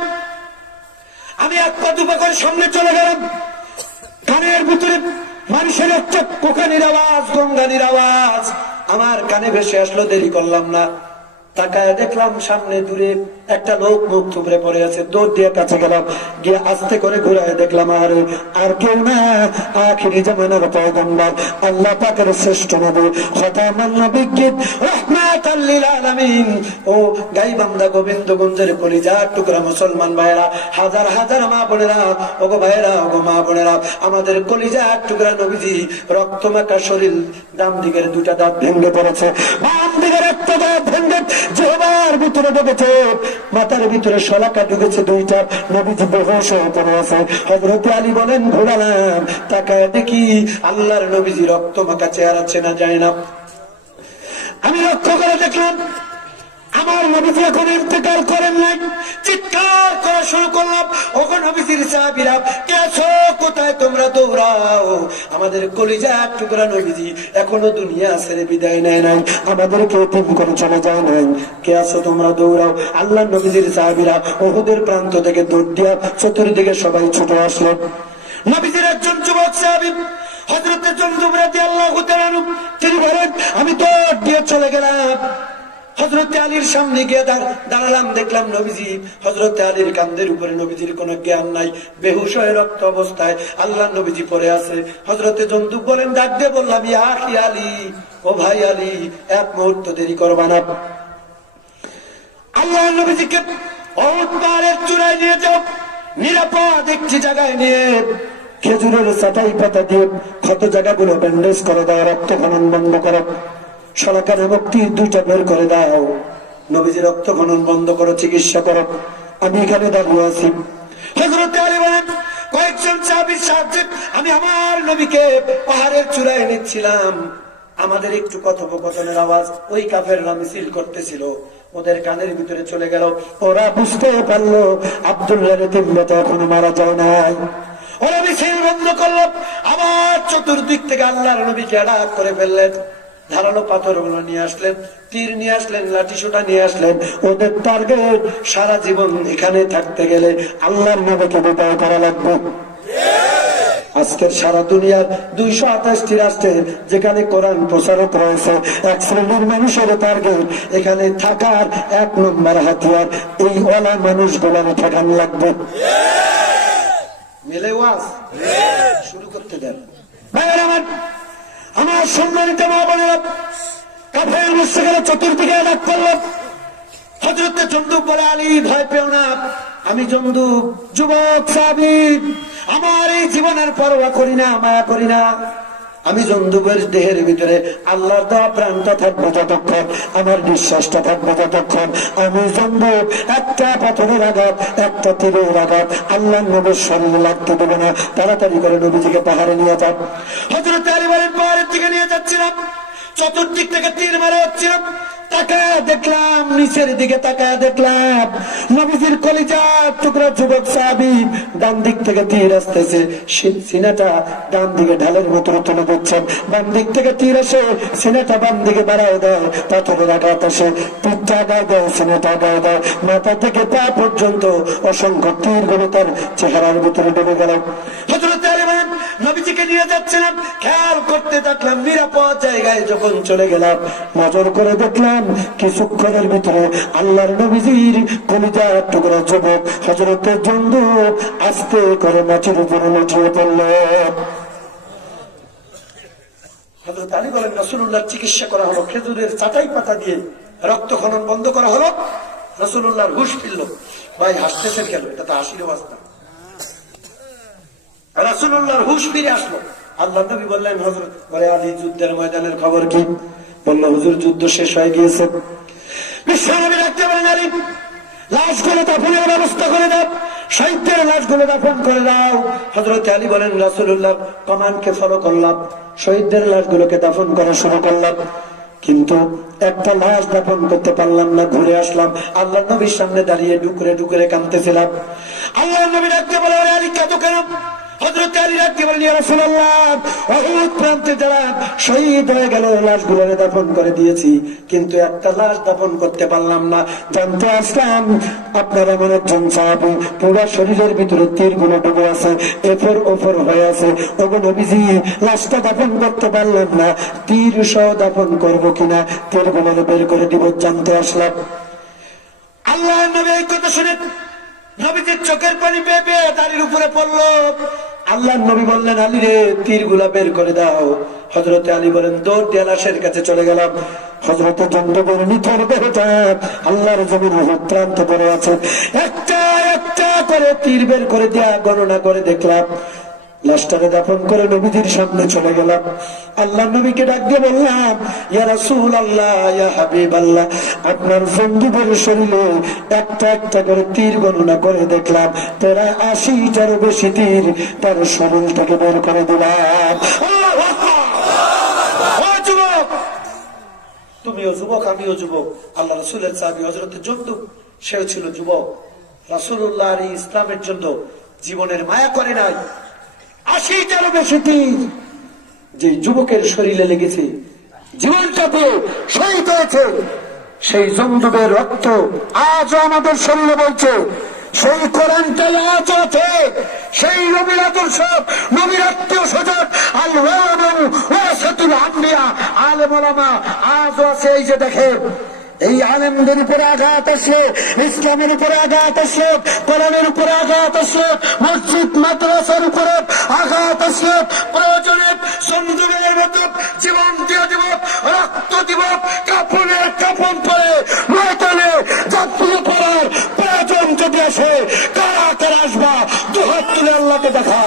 আমি এক পা দুপা করে সামনে চলে গেলাম, কানের ভিতরে মানুষের একটা কোকানির আওয়াজ, গঙ্গানির আওয়াজ আমার কানে ভেসে আসলো। দেরি করলাম না, তাকায় দেখলাম সামনে দূরে একটা লোক মুখ থুবড়ে পড়ে আছে। দৌড় দিয়ে কাছে গেলাম, গিয়ে আস্তে করে ঘুরায় দেখলাম আর কেউ না, আখিরি জামানার পয়গম্বর, আল্লাহ পাকের শ্রেষ্ঠ নবী, খতামান নবিয়্যিন, রাহমাতাল লিল আলামিন। ও গাইবান্ধা গোবিন্দগঞ্জের কলিজার টুকরা মুসলমান ভাইরা, হাজার হাজার মা বোনেরা, ওগো ভাইরা, ওগো মা বোনেরা, আমাদের কলিজার টুকরা নবীজি রক্তমাখা শরীর, ডান দিকের দুটা দাঁত ভেঙে পড়েছে, বাম দিকের একটা দাঁত ভেঙে জিহ্বার ভিতরে ঢুকেছে, মাথার ভিতরে শলাকা ঢুকেছে দুইটা, নবীজি বেহুশ হয়ে পড়ে আছে। হযরত আলী বলেন, ঘোরালাম, তাকায় দেখি আল্লাহর নবীজি রক্তমাখা চেহারা চেনা যায় না। আমি লক্ষ্য করে দেখলাম আমার নবীজি এখন ইন্তেকাল করেন নাই। চিৎকার করা শুরু করলাম, ওগো নবীজির সাহাবীরা, কে আছো? কোথায় তোমরা? দৌড়াও, আমাদের কলিজার টুকরা নবীজি এখনো দুনিয়া ছেড়ে বিদায় নেয় নাই, আমাদেরকে এতিম করে চলে যায় নাই, কে আছো তোমরা? দৌড়াও। আল্লাহর নবীজির সাহাবীরা উহুদের প্রান্ত থেকে দৌড় দিয়া চতুর্দিকে সবাই ছুটে আসলো। নবীজির একজন যুবক সাহাবী হযরত জুনদুব রাদিয়াল্লাহু তাআলা আনহু, তিনি বলেন, আমি দৌড় দিয়ে চলে গেলাম, হযরত আলীর সামনে গিয়ে দাঁড়ালাম, দেখলাম নবীজি, হযরত আলীর কাঁধের উপরে নবীজির কোনো জ্ঞান নাই, বেহুশ হয়ে রক্ত অবস্থায় আল্লাহ নবীজি পড়ে আছে। হযরত জুনদুব বলেন, ডাক দিয়ে বললাম, ইয়া আখি আলী, ও ভাই আলী, এক মুহূর্ত দেরি করবা না, আল্লাহ নবীজিকে উহুদ পাহাড়ের চূড়ায় নিয়ে যাও, নিরাপদ একটি জায়গায় নিয়ে খেজুরের চাটাই পাতা দিয়ে ক্ষত জায়গাগুলো ব্যান্ডেজ করে দাও, রক্ত খনন বন্ধ করো, শলাকা নামক তীর দুইটা বের করে দাও, নবীজি রক্ত খনন বন্ধ করো, চিকিৎসা করো, আমি এখানে দাঁড়িয়ে আছি। হযরত আলী বলেন, কয়েকজন সাহাবীর সাহায্যে আমি আমার নবীকে পাহাড়ের চূড়ায় এনেছিলাম। আমাদের একটু কথোপকথনের আওয়াজ ওই কাফেররা মিছিল করতেছিল, ওদের কানের ভিতরে চলে গেল। ওরা বুঝতে পারলো আব্দুল্লাহ তিব্বত এখনো মারা যায় নাই। ওরা মিছিল বন্ধ করলো, আবার চতুর্দিক থেকে আল্লাহর নবীকে আঘাত করে ফেললেন। ধারালো পাথরগুলো নিয়ে আসলেন, তীর নিয়ে আসলেন, লাঠি সোটা নিয়ে আসলেন। ওদের টার্গেট সারা জীবন এখানে থাকতে গেলে আল্লাহর নবীকে বিদায় করা লাগবে। আজকের সারা দুনিয়ার 228টি রাষ্ট্রে যেখানে কোরআন প্রচারক রয়েছে, এক শ্রেণীর মানুষের টার্গেট এখানে থাকার 1 নম্বর হাতিয়ার এই ওলা মানুষগুলোর ঠেকান লাগবে। মিলে ওয়াজ শুরু করতে দেন ভাইয়ের আমার। আমার সম্মানিত মা বোনেরা, কাফের মুশরিকরা চতুর্দিকে আঘাত করল। হযরত জুনদুব বলে, আলী ভয় পেও না, আমি জন্তু যুবক সাবিব, আমার এই জীবনের পরোয়া করি না, মায়া করি না। আমি জন্তুবের দেহের ভিতরে আল্লাহর দেওয়া প্রাণটা থাকবে যতক্ষণ, আমার বিশ্বাসটা থাকবে ততক্ষণ। আমি জন্তু একটা পাথরের আঘাত, একটা তীরের আঘাত আল্লাহ নবীর শরীরে লাগতে দেবে না। তাড়াতাড়ি করে নবীজিকে পাহাড়ে নিয়ে যান। হযরত আলী বলেন, পাহাড়ের দিকে নিয়ে যাচ্ছিলাম, চতুর্দিক থেকে তীর মারা হচ্ছিলাম। তাকায় দেখলাম, নিচের দিকে তাকায় দেখলাম নবীজির কলিজার টুকরা যুবক সাহাবী ডান দিক থেকে তীর আসতেছে, সিনাটা ডান দিকে ঢালের মতো তুলে দিচ্ছেন। বাম দিক থেকে তীর আসে, সিনাটা বাম দিকে বাড়ায় দেয়, পাথরের আঘাত আসে, পিঠটা আগায় দেয়, সিনাটা আগায় দেয়, মাথা থেকে পা পর্যন্ত অসংখ্য তীর গুলো তার চেহারার ভিতরে ডুবে গেল। হযরত আলী বলেন, নবীজিকে নিয়ে যাচ্ছিলাম, খেয়াল করতে থাকলাম, নিরাপদ জায়গায় যখন চলে গেলাম, নজর করে দেখলাম কিছুক্ষণের ভিতরে আল্লাহর নবীজির কলিজার টুকরা যুবক হযরত জন্দু আস্তে করে মাটির উপরে লুটিয়ে পড়ল। হযরত আলী বলেন, রাসূলুল্লাহর চিকিৎসা করা হলো, খেজুরের চাটাই পাতা দিয়ে রক্তক্ষরণ বন্ধ করা হলো। রাসূলুল্লাহর হুঁশ ফিরল। ভাই হাসতেছেন কেন? এটা তো হাসির আওয়াজ না। রাসূলুল্লাহর হুঁশ ফিরে আসলো। আল্লাহ নবী বললেন, হযরত বলে, আলী যুদ্ধের ময়দানের খবর কি? বলল, হুজুর যুদ্ধ শেষ হয়ে গিয়েছে। বিশ্বনবী ডাকতে বলেন, আলী লাশগুলো দাফনের ব্যবস্থা করে দাও, শহীদদের লাশগুলো দাফন করে দাও। হযরত আলী বলেন, রাসূলুল্লাহ কমান্ডকে ফলো করলাম, শহীদদের লাশগুলোকে দাফন করা শুরু করলাম, কিন্তু একটা লাশ দাফন করতে পারলাম না। ঘুরে আসলাম, আল্লাহ নবীর সামনে দাঁড়িয়ে ডুকরে ডুকরে কাঁদতেছিলাম। আল্লাহ নবী ডাকতে বলে, আলী কাঁদো কেন? হযরত আলী ডাকতে বলেন, ইয়া রাসূলুল্লাহ, উহুদ প্রান্তে যারা শহীদ হয়ে গেল লাশগুলো দাফন করে দিয়েছি, কিন্তু একটা লাশ দাফন করতে পারলাম না। জানতে আসলাম আপনারা এমন একজন সাহাবী, পুরো শরীরের ভিতরে তীরগুলো ডুবে আছে, এফর ওফর হয়ে আছে। ওগো নবীজি, লাশটা দাফন করতে পারলাম না, তীর সহ দাফন করবো কিনা, তীরগুলো বের করে দিব, জানতে আসলাম। আল্লাহ নবী এই কথা শুনে নবীজির চোখের পানি বেয়ে বেয়ে দাড়ির উপরে পড়লো। আল্লাহ নবী বললেন, আলী রে, তীরগুলা বের করে দাও। হযরতে আলী বলেন, দৌড় দিয়ে লাশের কাছে চলে গেলাম। হযরতে জন্দবের নিথর দেহটা আল্লাহর জমিনের প্রান্তে পড়ে আছে। একটা একটা করে তীর বের করে দেয়া গণনা করে দেখলাম, লাশটাকে দাফন করে নবীজির সামনে চলে গেলাম। আল্লাহ নবীকে ডাক দিয়ে বললাম, ইয়া রাসূলুল্লাহ, ইয়া হাবিবাল্লাহ, আপনার বন্ধুদের শরীরে একটা একটা করে তীর গণনা করে দেখলাম, প্রায় ৮০টারও বেশি তীর তার শরীর থেকে বের করে দিলাম। যুবক, তুমিও যুবক, আমিও যুবক। আল্লাহ রাসূলের সাহাবী হযরত জন্দু, সেও ছিল যুবক। রাসূলুল্লাহর এই ইসলামের জন্য জীবনের মায়া করে নাই। ৮০টারও বেশি তীর যে যুবকের শরীরে লেগেছে, জীবনটাতে শহীদ হয়েছে, সেই জন্দুবের রক্ত আজও আমাদের শরীরে বলছে, সেই কোরআনটাই আজ আছে, সেই নবীর আদর্শ, নবীর আত্মীয় স্বজন, আল ওয়ালামা ওয়ারাসাতুল আম্বিয়া, আলেম ওলামা আজও আছে। এই যে দেখেন, এই আলেমদের উপরে আঘাত আসলো, ইসলামের উপরে আঘাত আসলো, কোরআনের উপরে আঘাত আসলো, মসজিদ মাদ্রাসার উপরে আঘাত আসলো, প্রয়োজনে সন্ধ্যের মতো জীবন দিয়ে দিব, রক্ত দিব, কাপড়ের কাপড় পরে ময়দানে যাত্রী পড়ার প্রয়োজন যদি আসে, কারা কারা আসবা, দুহাত তুলে আল্লাহকে দেখা।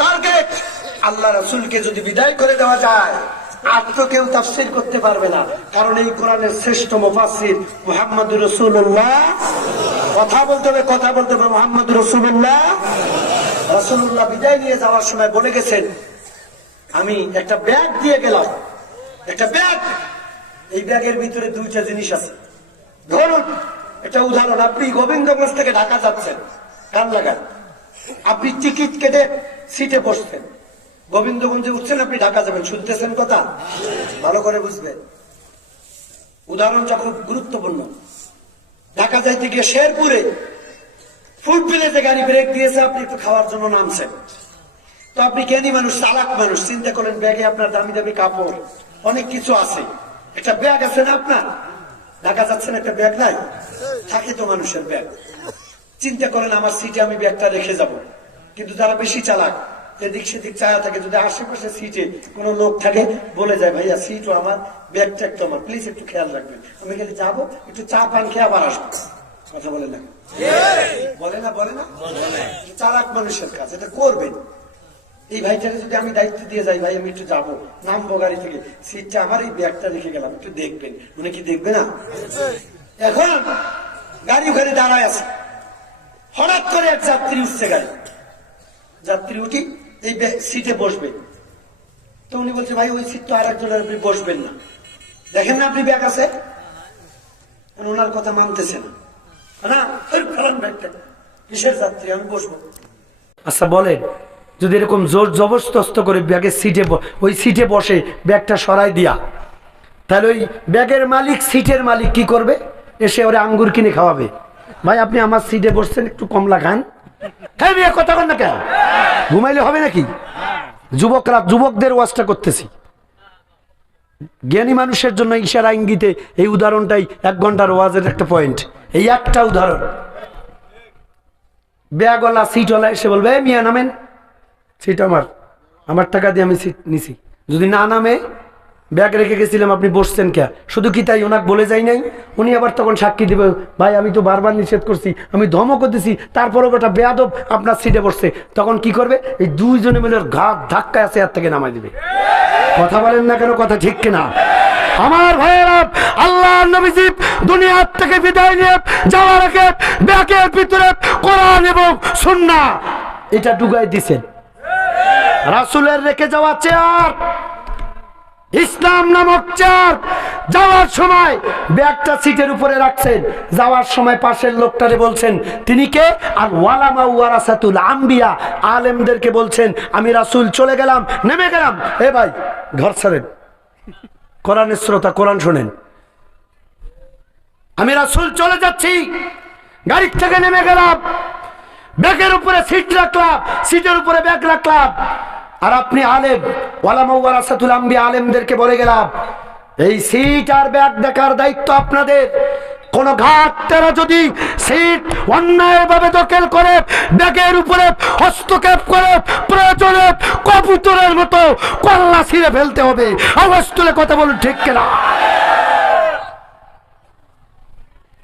টার্গেট আল্লাহ রাসূলকে যদি বিদায় করে দেওয়া যায়, আর তো কেউ তাফসীর করতে পারবে না, কারণ এই কোরআনের শ্রেষ্ঠ মুফাসসির মুহাম্মদুর রাসূলুল্লাহ। কথা বলতে হবে, কথা বলতে হবে, মুহাম্মদুর রাসূলুল্লাহ। রাসূলুল্লাহ বিদায় নিয়ে যাওয়ার সময় বলে গেছেন, আমি একটা ব্যাগ দিয়ে গেলাম, একটা ব্যাগ, এই ব্যাগের ভিতরে দুইটা জিনিস আছে। ধরুন একটা উদাহরণ, আপনি গোবিন্দগঞ্জ থেকে ঢাকা যাচ্ছেন, কান লাগান, আপনি টিকিট কেটে সিটে বসছেন, গোবিন্দগঞ্জে উঠছেন, আপনি ঢাকা যাবেন, শুনতেছেন কথা, ভালো করে বুঝবেন। উদাহরণটা খুব গুরুত্বপূর্ণ। ঢাকা যাইতে গিয়ে শেরপুরে ফুড ভিলেজে গাড়ি ব্রেক দিয়েছে, আপনি একটু খাওয়ার জন্য নামছেন, তো আপনি জ্ঞানী মানুষ, চালাক মানুষ, চিন্তা করেন ব্যাগে আপনার দামি দামি কাপড়, অনেক কিছু আছে, একটা ব্যাগ আছে না আপনার, ঢাকা যাচ্ছেন, একটা ব্যাগ নাই, থাকে তো মানুষের ব্যাগ, চিন্তা করেন আমার সিটে আমি ব্যাগটা রেখে যাব, কিন্তু যারা বেশি চালাক এদিক সেদিক চায়া থাকে, যদি আশেপাশে সিটে কোনো লোক থাকে বলে যায় ভাইয়া সিটও আমার, ব্যাগটা একটু আমার, প্লিজ একটু খেয়াল রাখবেন, আমি খালি যাবো একটু চা পান খেয়ে আবার আসবো। কথা বলে না, বলে না, বলে না, চালাক মানুষের কাজ, এটা করবেন। এই ভাইটাকে যদি আমি দায়িত্ব দিয়ে যাই, ভাই আমি একটু যাবো, নামবো গাড়ি থেকে, সিটটা আমার, এই ব্যাগটা রেখে গেলাম, একটু দেখবেন, উনি কি দেখবে না? এখন গাড়ি ওখানে দাঁড়ায় আছে, হঠাৎ করে এক যাত্রী উঠছে, গাড়ি যাত্রী উঠি এই সিটে বসবে, তো উনি বলছে ভাই ওই সিট তো আর একজনের, আপনি বসবেন না, দেখেন না আপনি ব্যাগ আছে। ওনার কথা মানতেছে না, না ব্যাগটা কিসের যাত্রী, আমি বসবো। আচ্ছা বলেন, যদি এরকম জোর জবরদস্ত করে ব্যাগের সিটে, ওই সিটে বসে ব্যাগটা সরাই দিয়া, তাহলে ওই ব্যাগের মালিক, সিটের মালিক কি করবে? এসে ওরে আঙ্গুর কিনে খাওয়াবে, ভাই আপনি আমার সিটে বসছেন একটু কমলা খান, হ্যাঁ বিয়ে কথা বল না কেন, ঘুমাইলে হবে নাকি? যুবকরা, যুবকদের ওয়াজটা করতেছি, জ্ঞানী মানুষের জন্য ইশারা ইঙ্গিতে এই উদাহরণটাই 1 ঘন্টার ওয়াজের একটা পয়েন্ট। এই একটা উদাহরণ, ব্যাগওয়ালা সিটওয়ালা এসে বলবে মিয়া নামেন, সিট আমার, আমার টাকা দিয়ে আমি সিট নিছি, যদি না নামে ব্যাগ রেখে গেছিলাম আপনি বসছেন কে? শুধু কি তাই ওনাকে বলে যাই নাই? উনি আবার তখন সাক্ষী দিবে, ভাই আমি তো বারবার নিষেধ করছি, আমি ধমকও দিছি, তারপরেও একটা বেয়াদব আপনার সিটে বসছে। তখন কি করবে? এই দুইজনে মিলে ঘাট ধাক্কা আছে আর থেকে নামাই দিবে। কথা বলেন না কেন? কথা ঠিক কিনা আমার ভাইয়েরা? আল্লাহর নবীজি দুনিয়ার থেকে বিদায় নিয়ে যাওয়ার আগে ব্যাগের ভিতরে কোরআন এবং সুন্নাহ এটা ঢুকাই দিছেন। রাসূলের রেখে যাওয়া চেয়ার, ইসলাম নামক চেয়ার, যাওয়ার সময় ব্যাগটা সিটের উপরে রাখছেন, যাওয়ার সময় পাশের লোকটারে বলছেন তিনি কে? আর ওয়ালামা ওয়ারাসাতুল আম্বিয়া, আলেমদেরকে বলছেন আমি রাসূল চলে গেলাম, নেমে গেলাম, এ ভাই ঘর ছাড়েন, কোরআনের শ্রোতা কোরআন শোনেন, আমি রাসূল চলে যাচ্ছি, গাড়ি থেকে নেমে গেলাম, ব্যাগের উপরে সিট রাখলাম, সিটের উপরে ব্যাগ রাখলাম, আর আপনি আলেম, ওয়ালামা ওয়ারাসাতুল আম্বিয়া, আলেমদেরকে বলে গেলাম এই সিট আর ব্যাগ দেখার দায়িত্ব আপনাদের। কোন ঘাটতেরা যদি সিট অন্যায়ভাবে দখল করে, ব্যাগের উপরে হস্তক্ষেপ করে, প্রয়োজনে কবুতরের মতো কল্লা ছিঁড়ে ফেলতে হবে। আওয়াজ তুলে কথা বলুন, ঠিক কিনা?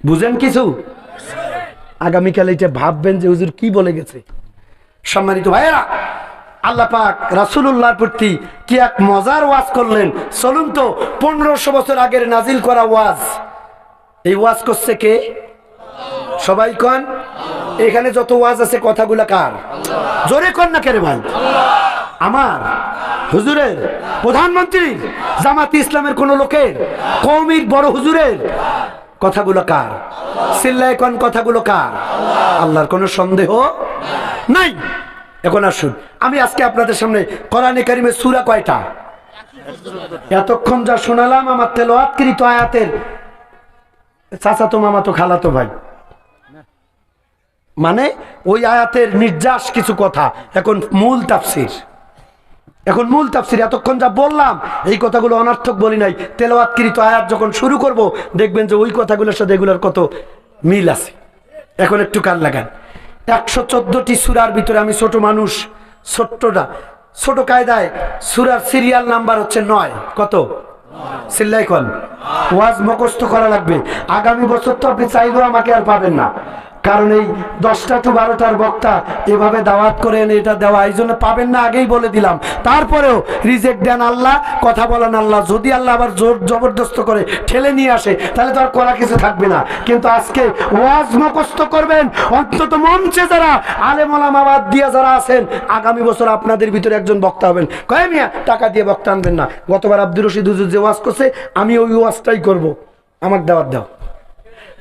বুঝেন কিছু? আগামীকাল এটা ভাববেন যে হুজুর কি বলে গেছে। সম্মানিত ভাইয়েরা, আল্লাহ পাক রাসূলুল্লাহর প্রতি কি এক মজার ওয়াজ করলেন। চলুন তো 1500 বছর আগের নাজিল করা ওয়াজ, এই ওয়াজ করছে কে? সবাই কন, এখানে যত ওয়াজ আছে কথাগুলা কার? জোরে কন না কেরে ভাই? আমার, হুজুরের, প্রধানমন্ত্রীর, জামাতে ইসলামের কোন লোকের, কওমির বড় হুজুরের? কথাগুলো কার? চিল্লায় কন, কথাগুলো কার? আল্লাহর কোনো সন্দেহ নাই। এখন আসুন, আমি আজকে আপনাদের সামনে কোরআনে কারিমের সূরা কয়টা? এতক্ষণ যা শোনালাম আমার তেলাওয়াতকৃত আয়াতের চাচাতো মামাতো খালাতো ভাই, মানে ওই আয়াতের নির্যাস কিছু কথা, এখন মূল তাফসীর, এখন মূল তাফসীর। এতক্ষণ যা বললাম এই কথাগুলো অনর্থক বলি নাই। তেলাওয়াতকৃত আয়াত যখন শুরু করব দেখবেন যে ওই কথাগুলোর সাথে এগুলোর কত মিল আছে। এখন একটু কান লাগান। 114টি সূরার ভিতরে আমি ছোট মানুষ, ছোট কায়দায় সূরার সিরিয়াল নাম্বার হচ্ছে 9। কত? চিল্লাই কোন? ওয়াজ মুখস্থ করা লাগবে। আগামী বছর তো আপনি চাইলেও আমাকে আর পাবেন না, কারণ এই 10টা to 12টার বক্তা এভাবে দাওয়াত করে এনে এটা দেওয়া, এই জন্য পাবেন না, আগেই বলে দিলাম। তারপরেও রিজেক্ট দেন আল্লাহ, কথা বলেন আল্লাহ। যদি আল্লাহ আবার জোর জবরদস্ত করে ঠেলে নিয়ে আসে তাহলে তো আর করা কিছু থাকবে না। কিন্তু আজকে ওয়াজ মুখস্থ করবেন, অন্তত মঞ্চে যারা আলেম ওলামা বাদ দিয়ে যারা আছেন, আগামী বছর আপনাদের ভিতরে একজন বক্তা হবেন। কয় মিয়া টাকা দিয়ে বক্তা আনবেন না। গতবার আব্দুর রশিদ হুজুর যে ওয়াজ করছে আমি ওই ওয়াজটাই করব, আমাকে দাওয়াত দাও।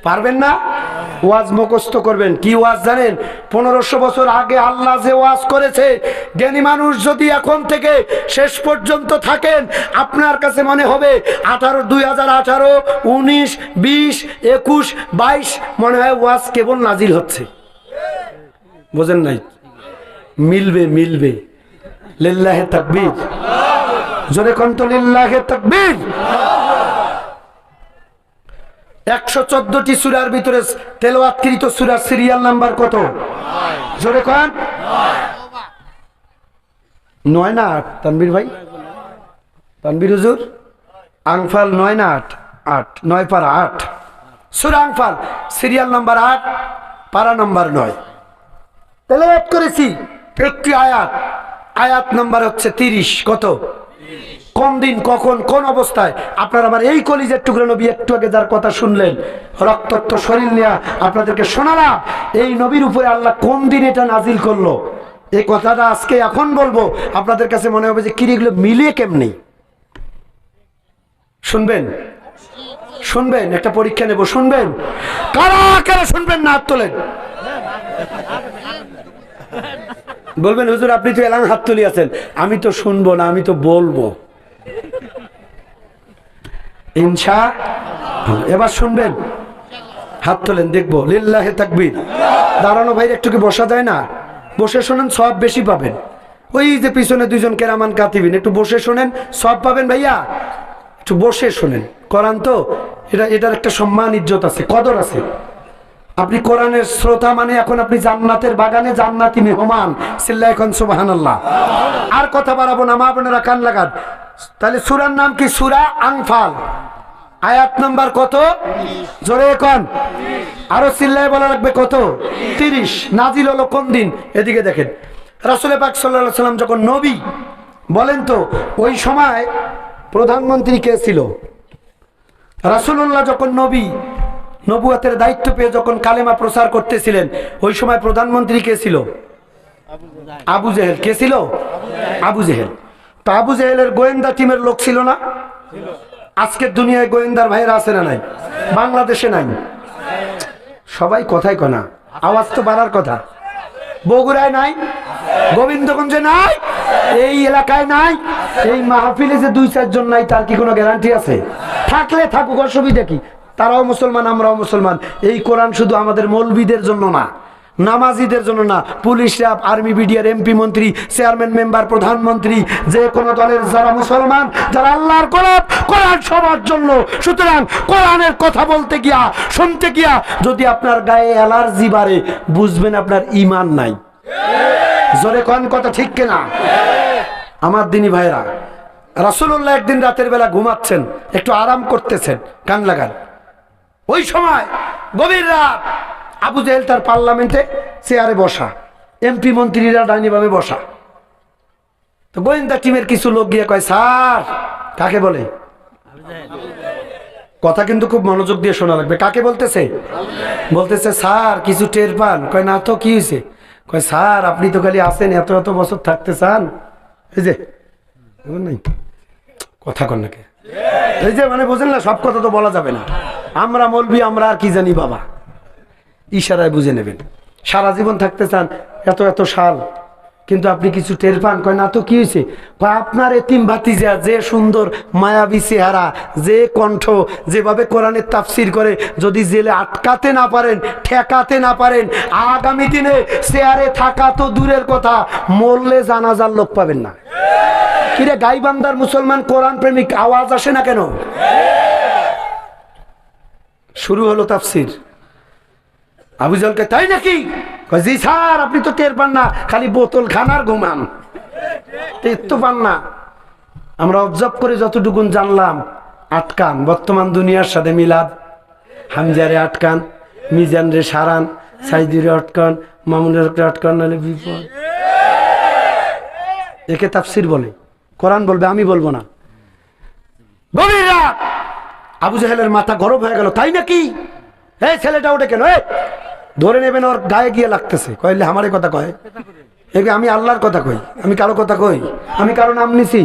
পারবেন না? ওয়াজ মুখস্থ করবেন। কি ওয়াজ জানেন? 1500 বছর আগে আল্লাহ যে ওয়াজ করেছে, জ্ঞানী মানুষ যদি এখন থেকে শেষ পর্যন্ত থাকেন, আপনার কাছে মনে হবে 2018, 19, 20, 21, 22 মনে হয় ওয়াজ কেবল নাজিল হচ্ছে। বোঝেন নাই? মিলবে, মিলবে। লিল্লাহে তাকবীর, জোরে কোন তো লিল্লাহে তাকবীর। 114টি সূরার ভিতরে তেলাওয়াতকৃত সূরার সিরিয়াল নাম্বার কত? জোরে কোন? 9 না 8? তানভীর ভাই, তানভীর হুজুর, আনফাল 9 না 8? 8, 9 পারা 8। সূরা আনফাল সিরিয়াল নাম্বার 8, পারা নাম্বার 9। তেলাওয়াত করেছি একটি আয়াত, আয়াত নাম্বার হচ্ছে 30। কত? কোন দিন, কখন, কোন অবস্থায়? আপনার আমার এই কলিজের টুকরা নবী একটু আগে যার কথা শুনলেন, রক্তাক্ত শরীর নিয়ে আপনাদেরকে শোনালাম, এই নবীর উপরে আল্লাহ কোন দিন এটা নাজিল করলো, এই কথাটা আজকে এখন বলবো। আপনাদের কাছে মনে হবে যে কি এগুলো মিলিয়ে কেমনি? শুনবেন? শুনবেন? একটা পরীক্ষা নেব, শুনবেন? কারা কারা শুনবেন না হাত তোলেন। বলবেন হুজুর আপনি তো এলাং হাত তুলি আছেন। আমি তো শুনবো না, আমি তো বলবো ইনশাআল্লাহ। এবার শুনবেন? হাত তোলেন, দেখবো। লিল্লাহে তাকবীর। দাঁড়ানো ভাই একটু কি বসা যায় না? বসে শোনেন, সব বেশি পাবেন। ওই যে পিছনে দুইজন কেরামান কাতিবিন, একটু বসে শোনেন, সব পাবেন ভাইয়া। একটু বসে শোনেন, কোরআন তো এটার একটা সম্মান, ইজ্জত আছে, কদর আছে। আপনি কোরআনের শ্রোতা মানে এখন আপনি জান্নাতের বাগানে জান্নাতি মেহমান। সিল্লাহ এখন সুবহানাল্লাহ। আর কথা বাড়াবো না, মা বোনেরা কান লাগান। তাহলে সূরার নাম কি? সূরা আনফাল। আয়াত নাম্বার কত? জোরে এখন আরো চিল্লায় বলা লাগবে। কত? 30। নাজিল হলো কোন দিন? এদিকে দেখেন, রাসূল পাক সাল্লাল্লাহু আলাইহি ওয়াসাল্লাম যখন নবী, বলেন তো ওই সময় প্রধানমন্ত্রী কে ছিল? রাসূলুল্লাহ যখন নবী, নবুয়তের দায়িত্ব পেয়ে যখন কালেমা প্রচার করতেছিলেন, ওই সময় প্রধানমন্ত্রী কে ছিল? আবু জেহেল। কে ছিল? আবু জেহেল। তো আবু জেহেলের গোয়েন্দা টিমের লোক ছিল না? আজকের দুনিয়ায় গোয়েন্দার ভাইরা আছে না নাই? বাংলাদেশে নাই। সবাই কথাই কনা, আওয়াজ তো বাড়ার কথা। বগুড়ায় নাই, গোবিন্দগঞ্জে নাই, এই এলাকায় নাই, এই মাহফিলে যে 2-4 জন নাই তার কি কোনো গ্যারান্টি আছে? থাকলে থাকুক, অসুবিধা কি? তারাও মুসলমান, আমরাও মুসলমান। এই কোরআন শুধু আমাদের মৌলবীদের জন্য না, নামাজিদের জন্য না, পুলিশরা, আর্মি, বিডিআর, এমপি, মন্ত্রী, চেয়ারম্যান, মেম্বার, প্রধানমন্ত্রী, যে কোনো দলের যারা মুসলমান, যারা আল্লাহর গোলাপ, কোরআন সবার জন্য। সুতরাং কোরআনের কথা বলতে গিয়া, শুনতে গিয়া যদি আপনার গায়ে অ্যালার্জি বাড়ে, বুঝবেন আপনার ঈমান নাই। জোরে কোন কথা ঠিক কিনা? আমার দিনী ভাইরা, রাসূলুল্লাহ একদিন রাতের বেলা ঘুমাচ্ছেন, একটু আরাম করতেছেন, কান লাগান। ওই সময় গভীর রাত, আবু জেহেল তার পার্লামেন্টে চেয়ারে বসা, এমপি মন্ত্রীরা ডাইনিভাবে বসা। তো গোয়েন্দা টিমের কিছু লোক গিয়ে কয়, স্যার। কাকে বলে? কথা কিন্তু খুব মনোযোগ দিয়ে শোনা লাগবে। কাকে বলতেছে? বলতেছে, স্যার কিছু টের পান? কয় না তো। কি হয়েছে? কয় স্যার আপনি তো খালি আছেন, এত এত বছর থাকতে চান, এই যে নাই কথা কন নাকি, এই যে মানে বোঝেন না, সব কথা তো বলা যাবে না। আমরা মৌলবি, আমরা আর কি জানি বাবা, ইশারায় বুঝে নেবেন। সারা জীবন থাকতে চান, এত এত সাল, কিন্তু আপনি কিছু টের পান? কয় না তো। কি হয়েছে? কয় আপনার এতিম ভাতিজা, যে সুন্দর মায়াবী চেহারা, যে কণ্ঠ, যেভাবে কোরআনের তাফসির করে, যদি জেলে আটকাতে না পারেন, ঠেকাতে না পারেন, আগামী দিনে চেয়ারে থাকা তো দূরের কথা, মরলে জানাজার লোক পাবেন না। কিরে গাইবান্দার মুসলমান কোরআন প্রেমিক, আওয়াজ আসে না কেন? শুরু হলো তাফসির। আবু জেহেলকে, তাই নাকি? জি স্যার, আপনি তো টের পান না, খালি বোতল খান আর ঘুমান, টের তো পান না। আমরা অবজার্ভ করে যতটুকু জানলাম, আটকান বর্তমান দুনিয়ার সাথে মিলাদ, হামজারে আটকান, মিজান রে সারান, সাইদিরে আটকান, মামুনের আটকান, নাহলে বিপদ। একে তাফসির বলে, কোরআন বলবে, আমি বলবো না। গভীর রাত, আবু জেহেলের মাথা গরম হয়ে গেল। তাই নাকি? এই ছেলেটা ওঠে কেন? ধরে নেবেন, ওর গায়ে গিয়ে লাগতেছে। কইলে আমারে কথা কয়, একে আমি আল্লাহর কথা কই, আমি কারো কথা কই? আমি কারো নাম নিছি?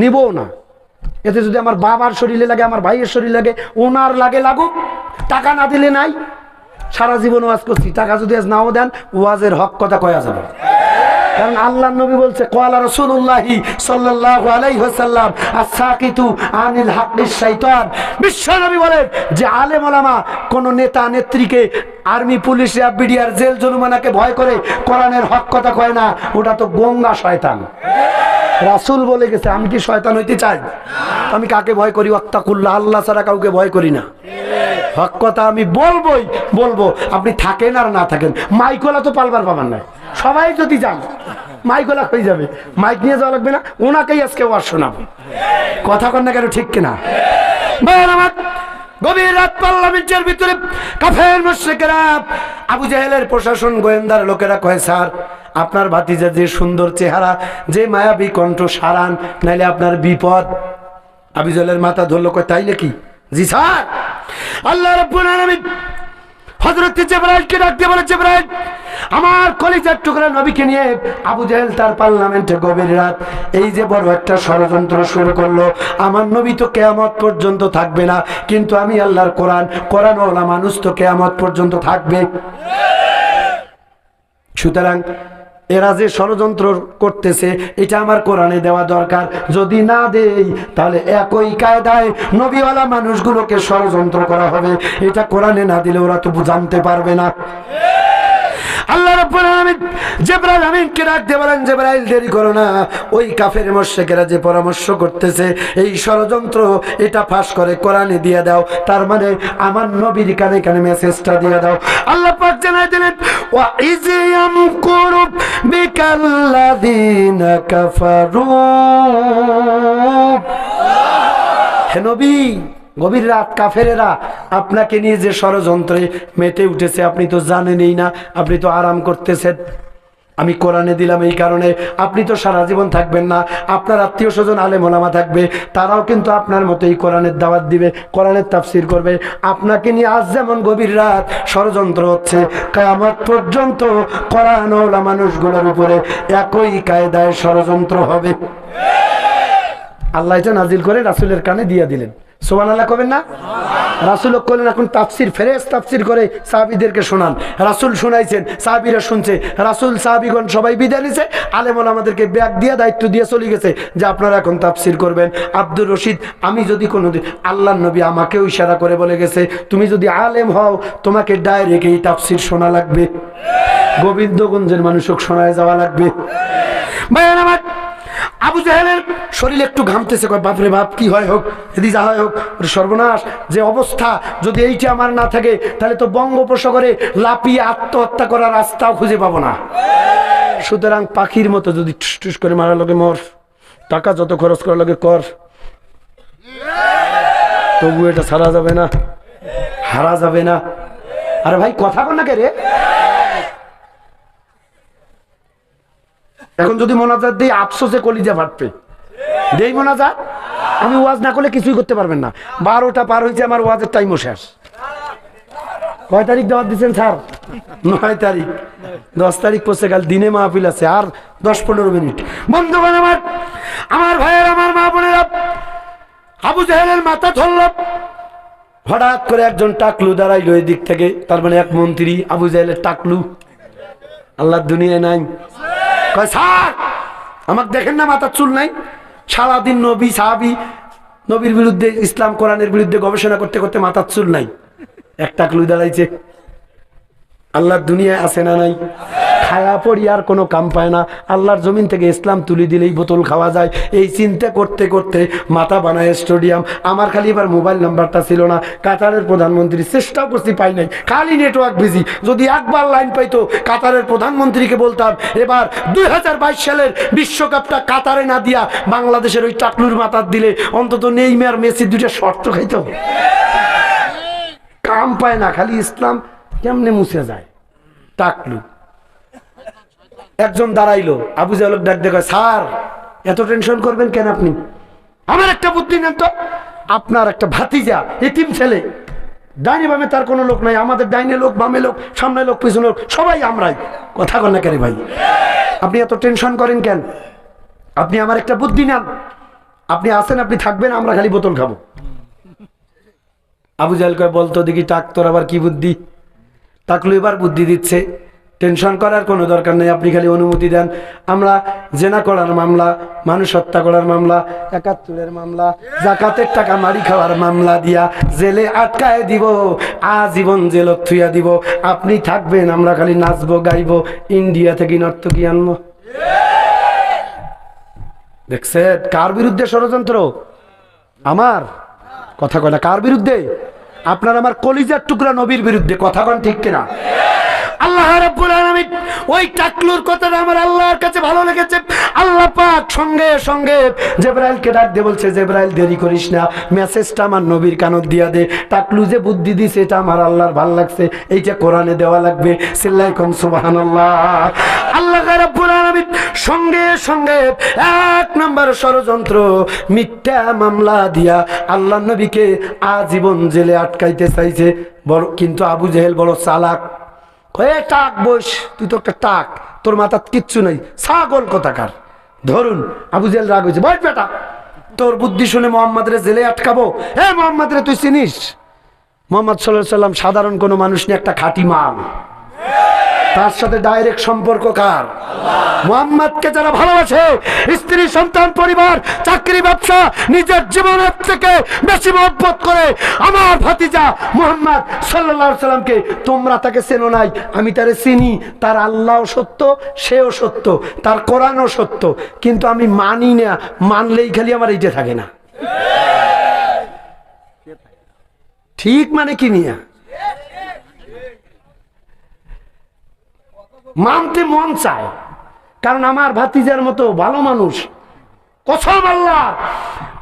নিবও না। এতে যদি আমার বাবার শরীরে লাগে, আমার ভাইয়ের শরীরে লাগে, ওনার লাগে লাগুক, টাকা না দিলে নাই। সারা জীবন ওয়াজ করছি, টাকা যদি আজ নাও দেন, ওয়াজের হক কথা কয়া যাবে। কারণ আল্লাহর নবী বলছে, ক্বালা রাসূলুল্লাহি সাল্লাল্লাহু আলাইহি ওয়াসাল্লাম, আস-সাকিতু আনিল হাক্কিশ শাইতান। বিশ্ব নবী বলেন যে আলেম ওলামা কোন নেতা নেত্রীকে, army, police, RAB, BDR, jail জরিমানাকে ভয় করে কোরআনের হক কথা কয় না, ওটা তো গঙ্গা শয়তান। রাসূল বলে গেছে। আমি কি শয়তান হইতে চাই? আমি কাকে ভয় করি? ওয়াত্তাকুল্লাহ, আল্লাহ ছাড়া কাউকে ভয় করি না। হক কথা আমি বলবো, আপনি থাকেন আর না থাকেন। মাইকলা তো পালবার পাবার নাই, সবাই যদি যান মাইকলা হয়ে যাবে, মাইক নিয়ে যাওয়া লাগবে না, ওনাকেই আজকে ওয়াজ শোনাবো। কথা কন না কেন, ঠিক কিনা? গভীর রাত পার্লামেন্টের ভিতরে কাফের মুশরিকেরা, আবু জাহেলের প্রশাসন, গোয়েন্দার লোকেরা কয়, স্যার আপনার ভাতিজা যে সুন্দর চেহারা, যে মায়াবী কণ্ঠ, সারান, নাইলে আপনার বিপদ। আবু জাহেলের মাথা ধরলো, কয় তাই নাকি? জি স্যার। আল্লাহ রাব্বুল আলামিন হযরত জিবরাইলকে ডাক দিয়ে বলে, জিবরাইল আমার কলিজার টুকরা নবীকে নিয়ে আবু জাহেল তার পার্লামেন্টে গভীর রাত এই যে বড় একটা ষড়যন্ত্র শুরু করলো। আমার নবী তো কিয়ামত পর্যন্ত থাকবে না, কিন্তু আমি আল্লাহর কোরআন ওয়ালা মানুষ তো কিয়ামত পর্যন্ত থাকবে। সুতরাং এরা যে ষড়যন্ত্র করতেছে এটা আমার কোরআনে দেওয়া দরকার। যদি না দেই তাহলে একই কায়দায় নবীওয়ালা মানুষগুলোকে ষড়যন্ত্র করা হবে। এটা কোরআনে না দিলে ওরা তো জানতে পারবে না। আল্লাহ রাব্বুল আলামিন জিবরাইল আমিনকে ডাক দিয়ে বলেন, জিবরাইল দেরি করো না, ওই কাফের মুশরিকেরা যে পরামর্শ করতেছে এই ষড়যন্ত্র, এটা ফাঁস করে কোরআনে দিয়ে দাও। তার মানে আমার নবীর কানে কানে মেসেজটা দিয়ে দাও। আল্লাহ পাক জানাই দিলেন, ওয়া ইয ইয়ামকুরু বিকাল্লাযিনা কাফারু। হে নবী, গভীর রাত কাফেরেরা আপনাকে নিয়ে যে ষড়যন্ত্রে মেতে উঠেছে আপনি তো জানেনই না, আপনি তো আরাম করতেছেন। আমি কোরআনে দিলাম এই কারণে, আপনি তো সারা জীবন থাকবেন না, আপনার আত্মীয় স্বজন আলেম ওলামা থাকবে, তারাও কিন্তু আপনার মতোই কোরআনের দাওয়াত দিবে, কোরআনের তাফসীর করবে। আপনাকে নিয়ে আজ যেমন গভীর রাত ষড়যন্ত্র হচ্ছে, কিয়ামত পর্যন্ত কোরআন ওয়ালা মানুষগুলোর উপরে একই কায়দায় ষড়যন্ত্র হবে। আল্লাহ এটা নাজিল করে রাসূলের কানে দিয়ে দিলেন। সুবহানাল্লাহ কবেন না? রাসূল করলেন, এখন তাফসীর ফেরেশ তাফসীর করে সাহাবীদেরকে শোনান। রাসূল শোনাইছেন, সাহাবীরা শুনছে, রাসূল সাহাবীগণ সবাই বিদায় নিছে, আলেম ওলামাদেরকে ব্যাগ দিয়ে দায়িত্ব দিয়ে চলে গেছে যে আপনারা এখন তাফসীর করবেন। আব্দুর রশিদ, আমি যদি কোনোদিন, আল্লাহর নবী আমাকেও ইশারা করে বলে গেছে, তুমি যদি আলেম হও তোমাকে ডাইরেক্ট এই তাফসীর শোনা লাগবে, গোবিন্দগঞ্জের মানুষক শোনায় যাওয়া লাগবে। ভাইয়া আমার আবু জাহেলের শরীর একটু ঘামতেছে, কয় বাপরে বাপ, কি হয় হোক, যদি যা হয় হোক, সর্বনাশ, যে অবস্থা, যদি এইটা আমার না থাকে তাহলে তো বঙ্গোপসাগরে লাফিয়ে আত্মহত্যা করার রাস্তাও খুঁজে পাবো না। সুতরাং পাখির মতো যদি টুস টুস করে মারা লাগে মর, টাকা যত খরচ করা লাগে কর, তবু এটা ছাড়া যাবে না, হারা যাবে না। আরে ভাই কথা কর না কে রে? এখন যদি মোনাজাত দিই আফসোসে কলিজা ফাটবে, দেই মোনাজাত, আমি ওয়াজ না করলে কিছুই করতে পারবেন না। 12টা পার হয়েছে, আমার ওয়াজের টাইমও শেষ। কয় তারিখ দাওয়াত দিচ্ছেন স্যার? 9 তারিখ, 10 তারিখ পড়ছে, কাল দিনে মাহফিল আছে, আর 10-15 মিনিট। বন্ধুগণ আমার ভাইয়ের, আমার মা বোনেরা, আবু জাহেলের মাথা ধরল। হঠাৎ করে একজন টাকলু দাঁড়াইলো এই দিক থেকে, তার মানে এক মন্ত্রী, আবু জাহেলের টাকলু, আল্লাহর দুনিয়ায় নাই। কয় স্যার আমাকে দেখেন না, মাথার চুল নাই, সারাদিন নবী সাহাবী নবীর বিরুদ্ধে, ইসলাম কোরআনের বিরুদ্ধে গবেষণা করতে করতে মাথার চুল নাই। একটা ক্লু দাঁড়াইছে, আল্লাহর দুনিয়ায় আছে না নাই? খায়া পড়ি আর কোনো কাম পায় না, আল্লাহর জমিন থেকে ইসলাম তুলে দিলেই বোতল খাওয়া যায়। এই চিন্তা করতে করতে মাথা বানায় স্টেডিয়াম। আমার খালি এবার মোবাইল নাম্বারটা ছিল না, কাতারের প্রধানমন্ত্রী, চেষ্টাও করছি পাই নাই, খালি নেটওয়ার্ক বিজি। যদি একবার লাইন পাইতো কাতারের প্রধানমন্ত্রীকে বলতাম এবার 2022 সালের বিশ্বকাপটা কাতারে না দিয়া বাংলাদেশের ওই টাকলুর মাথার দিলে অন্তত নেইমার মেসি 2টা শর্ত খাইতো। কাম পায় না, খালি ইসলাম কেমনে মুছে যায়। টাকলু একজন দাঁড়াইলো, আবু জাহেল ডাক দেখো, স্যার এত টেনশন করবেন কেন আপনি? আমার একটা বুদ্ধি নেন তো, আপনার একটা ভাতিজা এতিম ছেলে, ডাইনে বামে তার কোনো লোক নাই, আমাদের ডাইনে লোক, বামে লোক, সামনে লোক, পিছনে লোক, সবাই আমরাই। কথা কন না কেন ভাই? আপনি এত টেনশন করেন কেন? আপনি আমার একটা বুদ্ধি নেন, আপনি আসেন, আপনি থাকবেন, আমরা খালি বোতল খাবো। আবু জাহেল কয়, বলতো দেখি টাক, তোর আবার কি বুদ্ধি? টাকলু এবার বুদ্ধি দিচ্ছে, টেনশন করার কোনো দরকার নেই, আপনি খালি অনুমতি দেন, আমরা জেনা করার মামলা, মানুষ হত্যা করার মামলা, 71-এর মামলা, জাকাতের টাকা মারি খাওয়ার মামলা দিয়া জেলে আটকায় দিব, আজীবন জেলত থুইয়া দিব, আপনি থাকবেন, আমরা খালি নাচবো গাইবো, ইন্ডিয়া থেকে নর্তকী আনবো। দেখছেন কার বিরুদ্ধে ষড়যন্ত্র? আমার কথা কয় না, কার বিরুদ্ধে? আপনার আমার কলিজার টুকরা নবীর বিরুদ্ধে, কথা কোন ঠিক কিনা? আল্লাহ রাব্বুল আলামিন ওই টাকলুর কথাটা আমার আল্লাহর কাছে ভালো লেগেছে। আল্লাহ পাক সঙ্গে সঙ্গে জিবরাইলকে ডাক দিয়ে বলছে, জিবরাইল দেরি করিস না, মেসেজটা আমার নবীর কানত দিয়া দে। টাকলু যে বুদ্ধি দিছে এটা আমার আল্লাহর ভালো লাগছে, এইটা কোরআনে দেওয়া লাগবে। চিল্লাই কোন সুবহানাল্লাহ। আল্লাহ রাব্বুল আলামিন সঙ্গে সঙ্গে এক নম্বর ষড়যন্ত্র, মিথ্যা মামলা দিয়া আল্লাহ নবীকে আজীবন জেলে আটকাইতে চাইছে। বড় কিন্তু আবু জেহেল বড় চালাক। টাক বস, তুই তো একটা টাক, তোর মাথার কিচ্ছু নেই, ছাগল কোথাকার। ধরুন আবু জেহেল রাগ হয়েছে, বস বেটা, তোর বুদ্ধি শুনে মোহাম্মদ রে জেলে আটকাবো? এ মোহাম্মদ রে তুই চিনিস? মোহাম্মদ সাল্লাল্লাহু আলাইহি সাল্লাম সাধারণ কোনো মানুষ নিয়ে, একটা খাঁটি মাল। তার সাথে ডাইরেক্ট সম্পর্ক কার? মুহাম্মদকে যারা ভালোবাসে, স্ত্রী, সন্তান, পরিবার, চাকরি, ব্যবসা, নিজের জীবনের থেকে বেশি মহব্বত করে আমার ভাতিজা মুহাম্মদ সাল্লাল্লাহু আলাইহি সাল্লামকে, তোমরা তাকে চেনো নাই, আমি তারে চিনি। তার আল্লাহও সত্য, সেও সত্য, তার কোরআনও সত্য, কিন্তু আমি মানি না। মানলেই খালি আমার এইটা থাকে না। ঠিক মানে কি নিয়া মানতে মন চায়, কারণ আমার ভাতিজার মতো ভালো মানুষ, কসম আল্লাহ,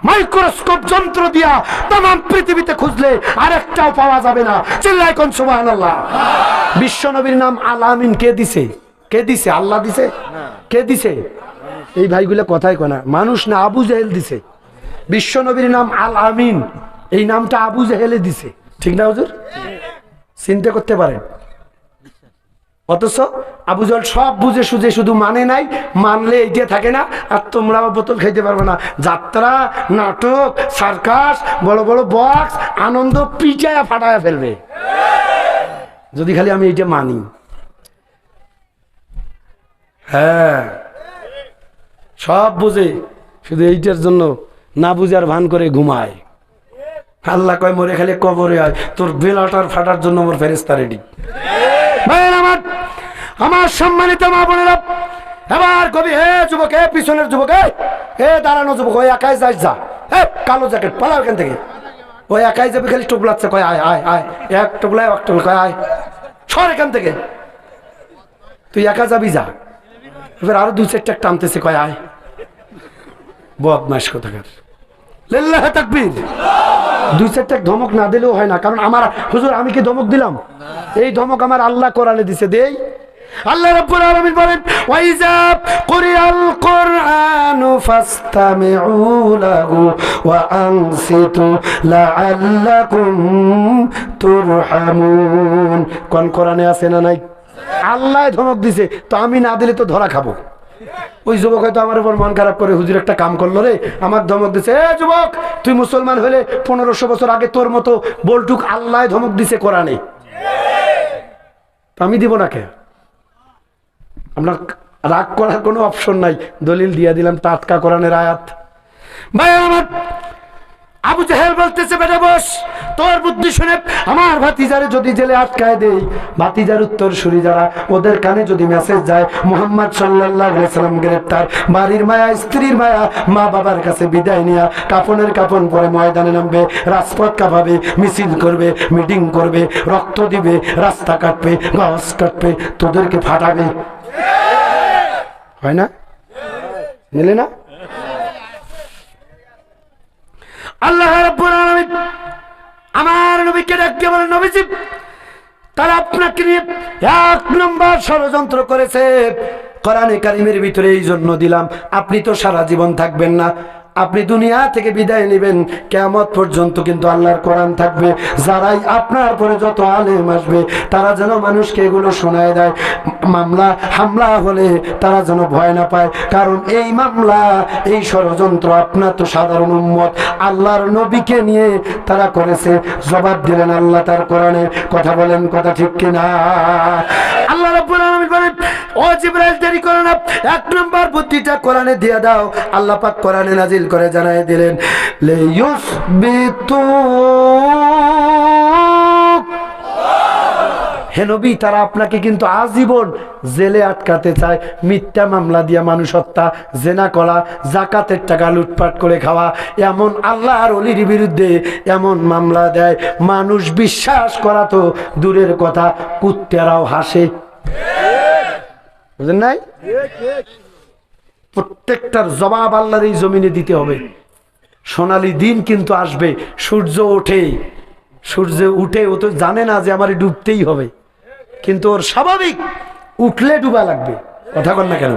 মাইক্রোস্কোপ যন্ত্র দিয়া তাম পৃথিবীতে খুঁজলে আরেকটাও পাওয়া যাবে না। চিল্লায় কোন সুবহানাল্লাহ। বিশ্ব নবীর নাম আল আমিন কে দিছে? কে দিছে? আল্লাহ দিছে? কে দিছে? এই ভাইগুলো কথাই কয় না, মানুষ না, আবু জেহেল দিছে। বিশ্ব নবীর নাম আল আমিন, এই নামটা আবু জেহেলে দিছে। ঠিক না হুজুর? চিন্তা করতে পারেন। অথচ আবু জেহেল সব বুঝে সুঝে শুধু মানে নাই, মানলে এইটা থাকে না। আর তোমরা বোতল খাইতে পারবে না। যাত্রা, নাটক, সার্কাস, বড় বড় বক্স, আনন্দ পিটায়া ফাটায়া ফেলবে যদি খালি আমি এইটা মানি। হ্যাঁ, সব বুঝে, শুধু এইটার জন্য না বুঝার ভান করে ঘুমায়। আল্লাহ কয় মরে খালি কবরে হয়, তোর বেলাটার ফাটার জন্য আমার ফেরেশতা রেডি। আমার সম্মানিত মা বোনেরা, এবার কবি, হে যুবক, হে পিছনের যুবক, হে দাঁড়ানো যুবক, ওই একাই যাই, যা, হে কালো জ্যাকেট, পালা ওখান থেকে। ওই একাই যাবে, খালি টোপলাচ্ছে, কয় আয় আয় আয়, এক টোপলায় এক টোপল, কয় আয়, সর এখান থেকে, তুই একা যাবি, যা। এবার আরো দুই চারটা টানতেছে, কয় আয়, বদমাশ কোথাকার। লিল্লাহি তাকবীর। দুই চারটা ধমক না দিলেও হয় না, কারণ আমার হুজুর, আমি কি ধমক দিলাম? এই ধমক আমার আল্লাহ কোরআনে দিছে, দেই। আল্লাহ রাব্বুল আলামিন বলেন, ওয়াইজা কুরিয়াল কুরআনু ফাসতামিউ লাহু ওয়া আনসিতু লাআল্লাকুম তুরহামুন। কোন কোরআনে আছে না নাই? আল্লাহ ধমক দিছে, তো আমি না দিলে তো ধরা খাবো। ওই যুবক হয়তো আমার উপর মন খারাপ করে, হুজুর একটা কাম করলো রে, আমার ধমক দিছে। এ যুবক, তুই মুসলমান হলে 1500 বছর আগে তোর মতো বলটুক আল্লাহ ধমক দিছে কোরআনে, আমি দিব না কে? আপনার রাগ করার কোনো অপশন নাই, দলিল দিয়ে দিলাম, টাটকা কোরআনের আয়াত। ভাই আমার, আবু জেহেল বলতেছে, বেটা বস, তোর বুদ্ধি শুনে আমার ভাতিজারে যদি জেলে আটকায় দেই, ভাতিজার উত্তর সুরি যারা, ওদের কানে যদি মেসেজ যায় মুহাম্মদ সাল্লাল্লাহু আলাইহি সাল্লাম গ্রেফতার, বাড়ির মায়া, স্ত্রীর মায়া, মা বাবার কাছে বিদায় নিয়া কাফনের কাফন পরে ময়দানে নামবে, রাজপথ কাঁপাবে, মিছিল করবে, মিটিং করবে, রক্ত দিবে, রাস্তা কাটবে, গাছ কাটবে, তোদেরকে ফাটাবে। হয় না? মিলে না? আল্লাহ রাব্বুল আলামিন আমার নবীকে ডাকতে বলেন, নবীজি, তারা আপনাকে নিয়ে এক নম্বর ষড়যন্ত্র করেছে। কোরআনে কারিমের ভিতরে এই জন্য দিলাম, আপনি তো সারা জীবন থাকবেন না, আপনি দুনিয়া থেকে বিদায় নেবেন, কিয়ামত পর্যন্ত কিন্তু আল্লাহর কোরআন থাকবে। যারাই আপনার পরে যত আলেম আসবে, তারা যেন মানুষকে এগুলো শোনায় দেয়। মামলা হামলা হলে তারা যেন ভয় না পায়, কারণ এই মামলা, এই ষড়যন্ত্র আপনার তো সাধারণ উম্মত, আল্লাহর নবীকে নিয়ে তারা করেছে। জবাব দিলেন আল্লাহ তার কোরআনে। কথা বলেন, কথা ঠিক কিনা? আল্লাহ রাব্বুল আলামিন বলেন, ও জিবরাইল, দেরি করো না, এক নম্বর বুদ্ধিটা কোরআনে দিয়ে দাও। আল্লাহ পাক কোরআনে নাজিল করে জানাই দিলেন, লিয়ুসবিতু, হে নবী, তারা আপনাকে কিন্তু আজীবন জেলে আটকাতে চায়। মিথ্যা মামলা দিয়া মানুষ হত্যা, জেনা করা, জাকাতের টাকা লুটপাট করে খাওয়া, এমন আল্লাহর ওলির বিরুদ্ধে এমন মামলা দেয়, মানুষ বিশ্বাস করা তো দূরের কথা, কুত্তেরাও হাসে। বুঝলেন নাই? প্রত্যেকটার জবাব আল্লাহর এই জমিনে দিতে হবে। সোনালী দিন কিন্তু আসবে, সূর্য উঠে ও তো জানে না যে আমার ডুবতেই হবে, কিন্তু ওর স্বাভাবিক উঠলে ডুবা লাগবে। কথা বল না কেন?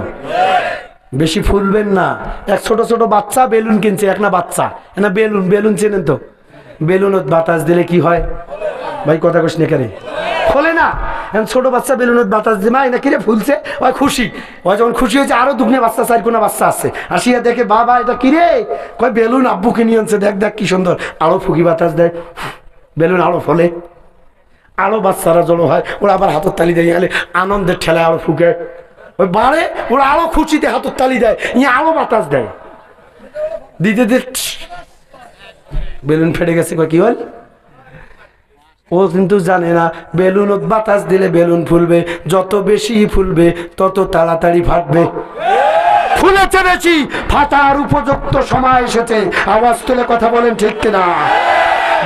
বেশি ফুলবেন না। এক ছোট ছোট বাচ্চা বেলুন কিনছে, এক না বাচ্চা না বেলুন চেনেন তো? বেলুনত বাতাস দিলে কি হয় ভাই? কথা কইস না কেন? ফলে না। ছোট বাচ্চা বেলুনত বাতাস দিয়ে মাই না কিরে ফুলছে, ওই খুশি। ওই যখন খুশি হয়েছে আরো দুগ্নে বাচ্চা, চার কোনা বাচ্চা আছে, আসিয়া দেখে বাবা এটা কিরে, কয় বেলুন আব্বুকে নিয়ে আনছে, দেখ দেখ কি সুন্দর, আরো ফুকি বাতাস দেয়, বেলুন আরো ফলে, আরো বাচ্চারা জড়ো হয়, ওরা আবার হাতের তালি দেয়, গেলে আনন্দের ঠেলায় আরো ফুকে, ওই বাড়ে, ওরা আরো খুশিতে হাতের তালি দেয়, ইয়ে আরো বাতাস দেয়, দিতে বেলুন ফেটে গেছে। কয় কি হল? ও কিন্তু জানে না বেলুন বাতাস দিলে বেলুন ফুলবে, যত বেশি ফুলবে তত তাড়াতাড়ি ফাটবে। ফুলেছে বেশি, ফাটার উপযুক্ত সময় এসেছে। আওয়াজ তুলে কথা বলেন ঠিক কিনা?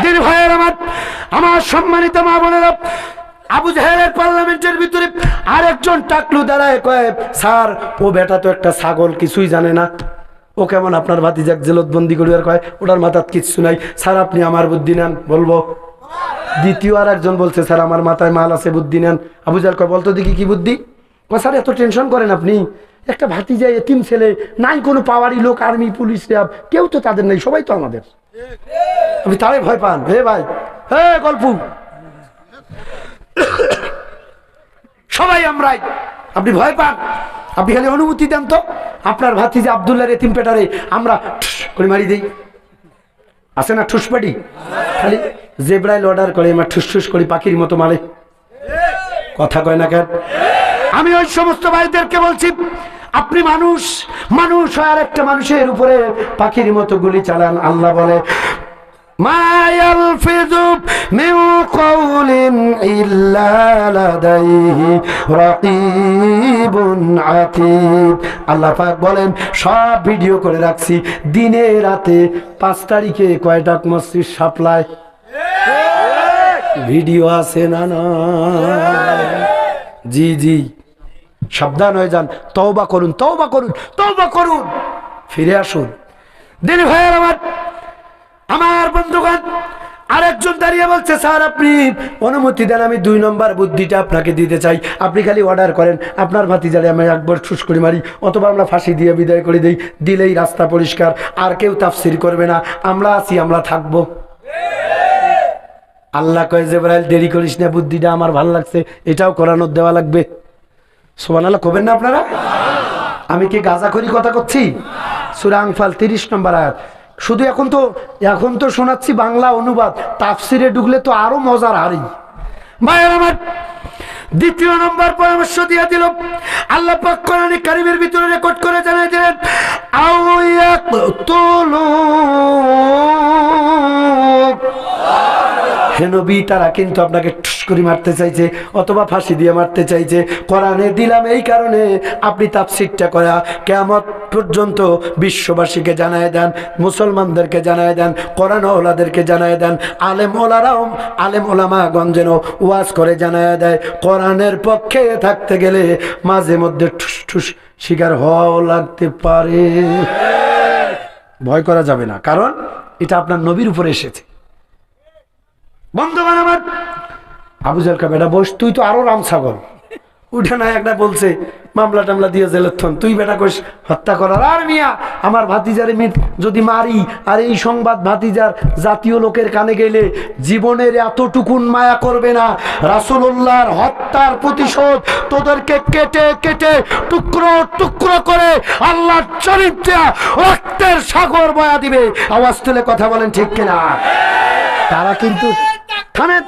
দিন ভাইয়ের আমার সম্মানিত মা বোনেরা, আবু জাহেলের পার্লামেন্টের ভিতরে আরেকজন টাকলু দাঁড়ায়, কয় স্যার ও বেটা তো একটা ছাগল, কিছুই জানে না, ও কেমন আপনার ভাতিজাক জেলতবন্দি করিবার কয়, ওটার মাথার কিচ্ছু নাই, স্যার আপনি আমার বুদ্ধি নেন। বলবো? দ্বিতীয় আর একজন বলছে স্যার আমার মাথায় মাল আছে, বুদ্ধি নেন। আবু জাহেল কয় বলতো দেখি কি বুদ্ধি? কয় স্যার এত টেনশন করেন আপনি, একটা ভাতিজা এতিম ছেলে, নাই কোনো পাওয়ারি লোক, আর্মি পুলিশ র্যাব কেউ তো তাদের নেই, সবাই তো আমাদের, আপনি তারে ভয় পান? হে ভাই, হে গল্প, সবাই আমরাই, আপনি ভয় পান? আপনি খালি অনুমতি দেন তো, আপনার ভাতিজা আব্দুল্লাহর এতিম পেটারে আমরা ঠুস করে মারি দেই, আছে না ঠুসপাটি? খালি জেব্রাইল অর্ডার করে আমার ঠুস ঠুস করি, পাখির মতো মারে। কথা কয় না কেন? আমি ওই সমস্ত ভাইদেরকে বলছি, আপনি মানুষ আর একটা মানুষের উপরে পাখির মতো গুলি চালান। আল্লাহ বলে মা ইয়ালফিযু মিন কাওলিন ইল্লা লাদাইহি রাকীবুন আতীদ। আল্লাহ পাক বলেন সব ভিডিও করে রাখছি, দিনে রাতে 5 তারিখে কয়টা মসজিদ সাপ্লাই ভিডিও আছে না? না জি সাবধান হয়ে যান, তওবা করুন, ফিরে আসুন। দিন ভাইয়ের আমার বন্ধুগণ, আরেকজন দাঁড়িয়ে বলছে স্যার আপনি অনুমতি দেন, আমি 2 নম্বর বুদ্ধিটা আপনাকে দিতে চাই, আপনি খালি অর্ডার করেন, আপনার ভাতিজারে আমি একবার ঠুস করে মারি, অথবা আমরা ফাঁসি দিয়ে বিদায় করে দিই, দিলেই রাস্তা পরিষ্কার, আর কেউ তাফসির করবে না, আমরা আছি, আমরা থাকবো। আল্লাহ কয় জিবরাইল দেরি করিস না, বুদ্ধিটা আমার ভালো লাগছে, এটাও করানোর দেওয়া লাগবে। সুবহানাল্লাহ কবেন না আপনারা? আমি কি গাঁজাখড়ি কথা করছি? সূরা আনফাল 30 নম্বর আয়াত। শুধু এখন তো শোনাচ্ছি বাংলা অনুবাদ, তাফসিরে ঢুকলে তো আরো মজার হারি। ভাইয়ের আমার, 2 নম্বর পরামর্শ দিয়ে দিল আল্লাহ পাক কোরআনে কারীমের ভিতরে রেকর্ড করে জানাই দিলেন, আও ইয়াকতুলু, হে নবী তারা কিন্তু আপনাকে ঠুস করে মারতে চাইছে, অথবা ফাঁসি দিয়ে মারতে চাইছে। কোরআনে দিলাম এই কারণে আপনি তাফসীরটা করা কিয়ামত পর্যন্ত বিশ্ববাসীকে জানায় দেন, মুসলমানদেরকে জানায় দেন, কোরআন ওলাদেরকে জানায় দেন, আলেম ওলামাগণ যেন ওয়াজ করে জানায় দেয়, কোরআনের পক্ষে থাকতে গেলে মাঝে মধ্যে ঠুস ঠুস শিকার হওয়াও লাগতে পারে। ভয় করা যাবে না, কারণ এটা আপনার নবীর উপরে এসেছে। বন্ধুগণ আমার, আবু জাহেল কয় বেটা বস, তুই তো আরো রাম ছাগল, উঠে না একটা বলছে মামলা টামলা দিয়ে জেলের থন, তুই বেটা কইস হত্যা করার। আর মিয়া আমার ভাতিজারে যদি মারি, আর এই সংবাদ ভাতিজার জাতীয় লোকের কানে গেলে জীবনের এতটুকুন মায়া করবে না, রাসূলুল্লাহর হত্যার প্রতিশোধ তোদেরকে কেটে কেটে টুকরো টুকরো করে আল্লাহর চরিত্রে রক্তের সাগর বয়া দিবে। আওয়াজ তুলে কথা বলেন ঠিক কিনা? তারা কিন্তু থামেন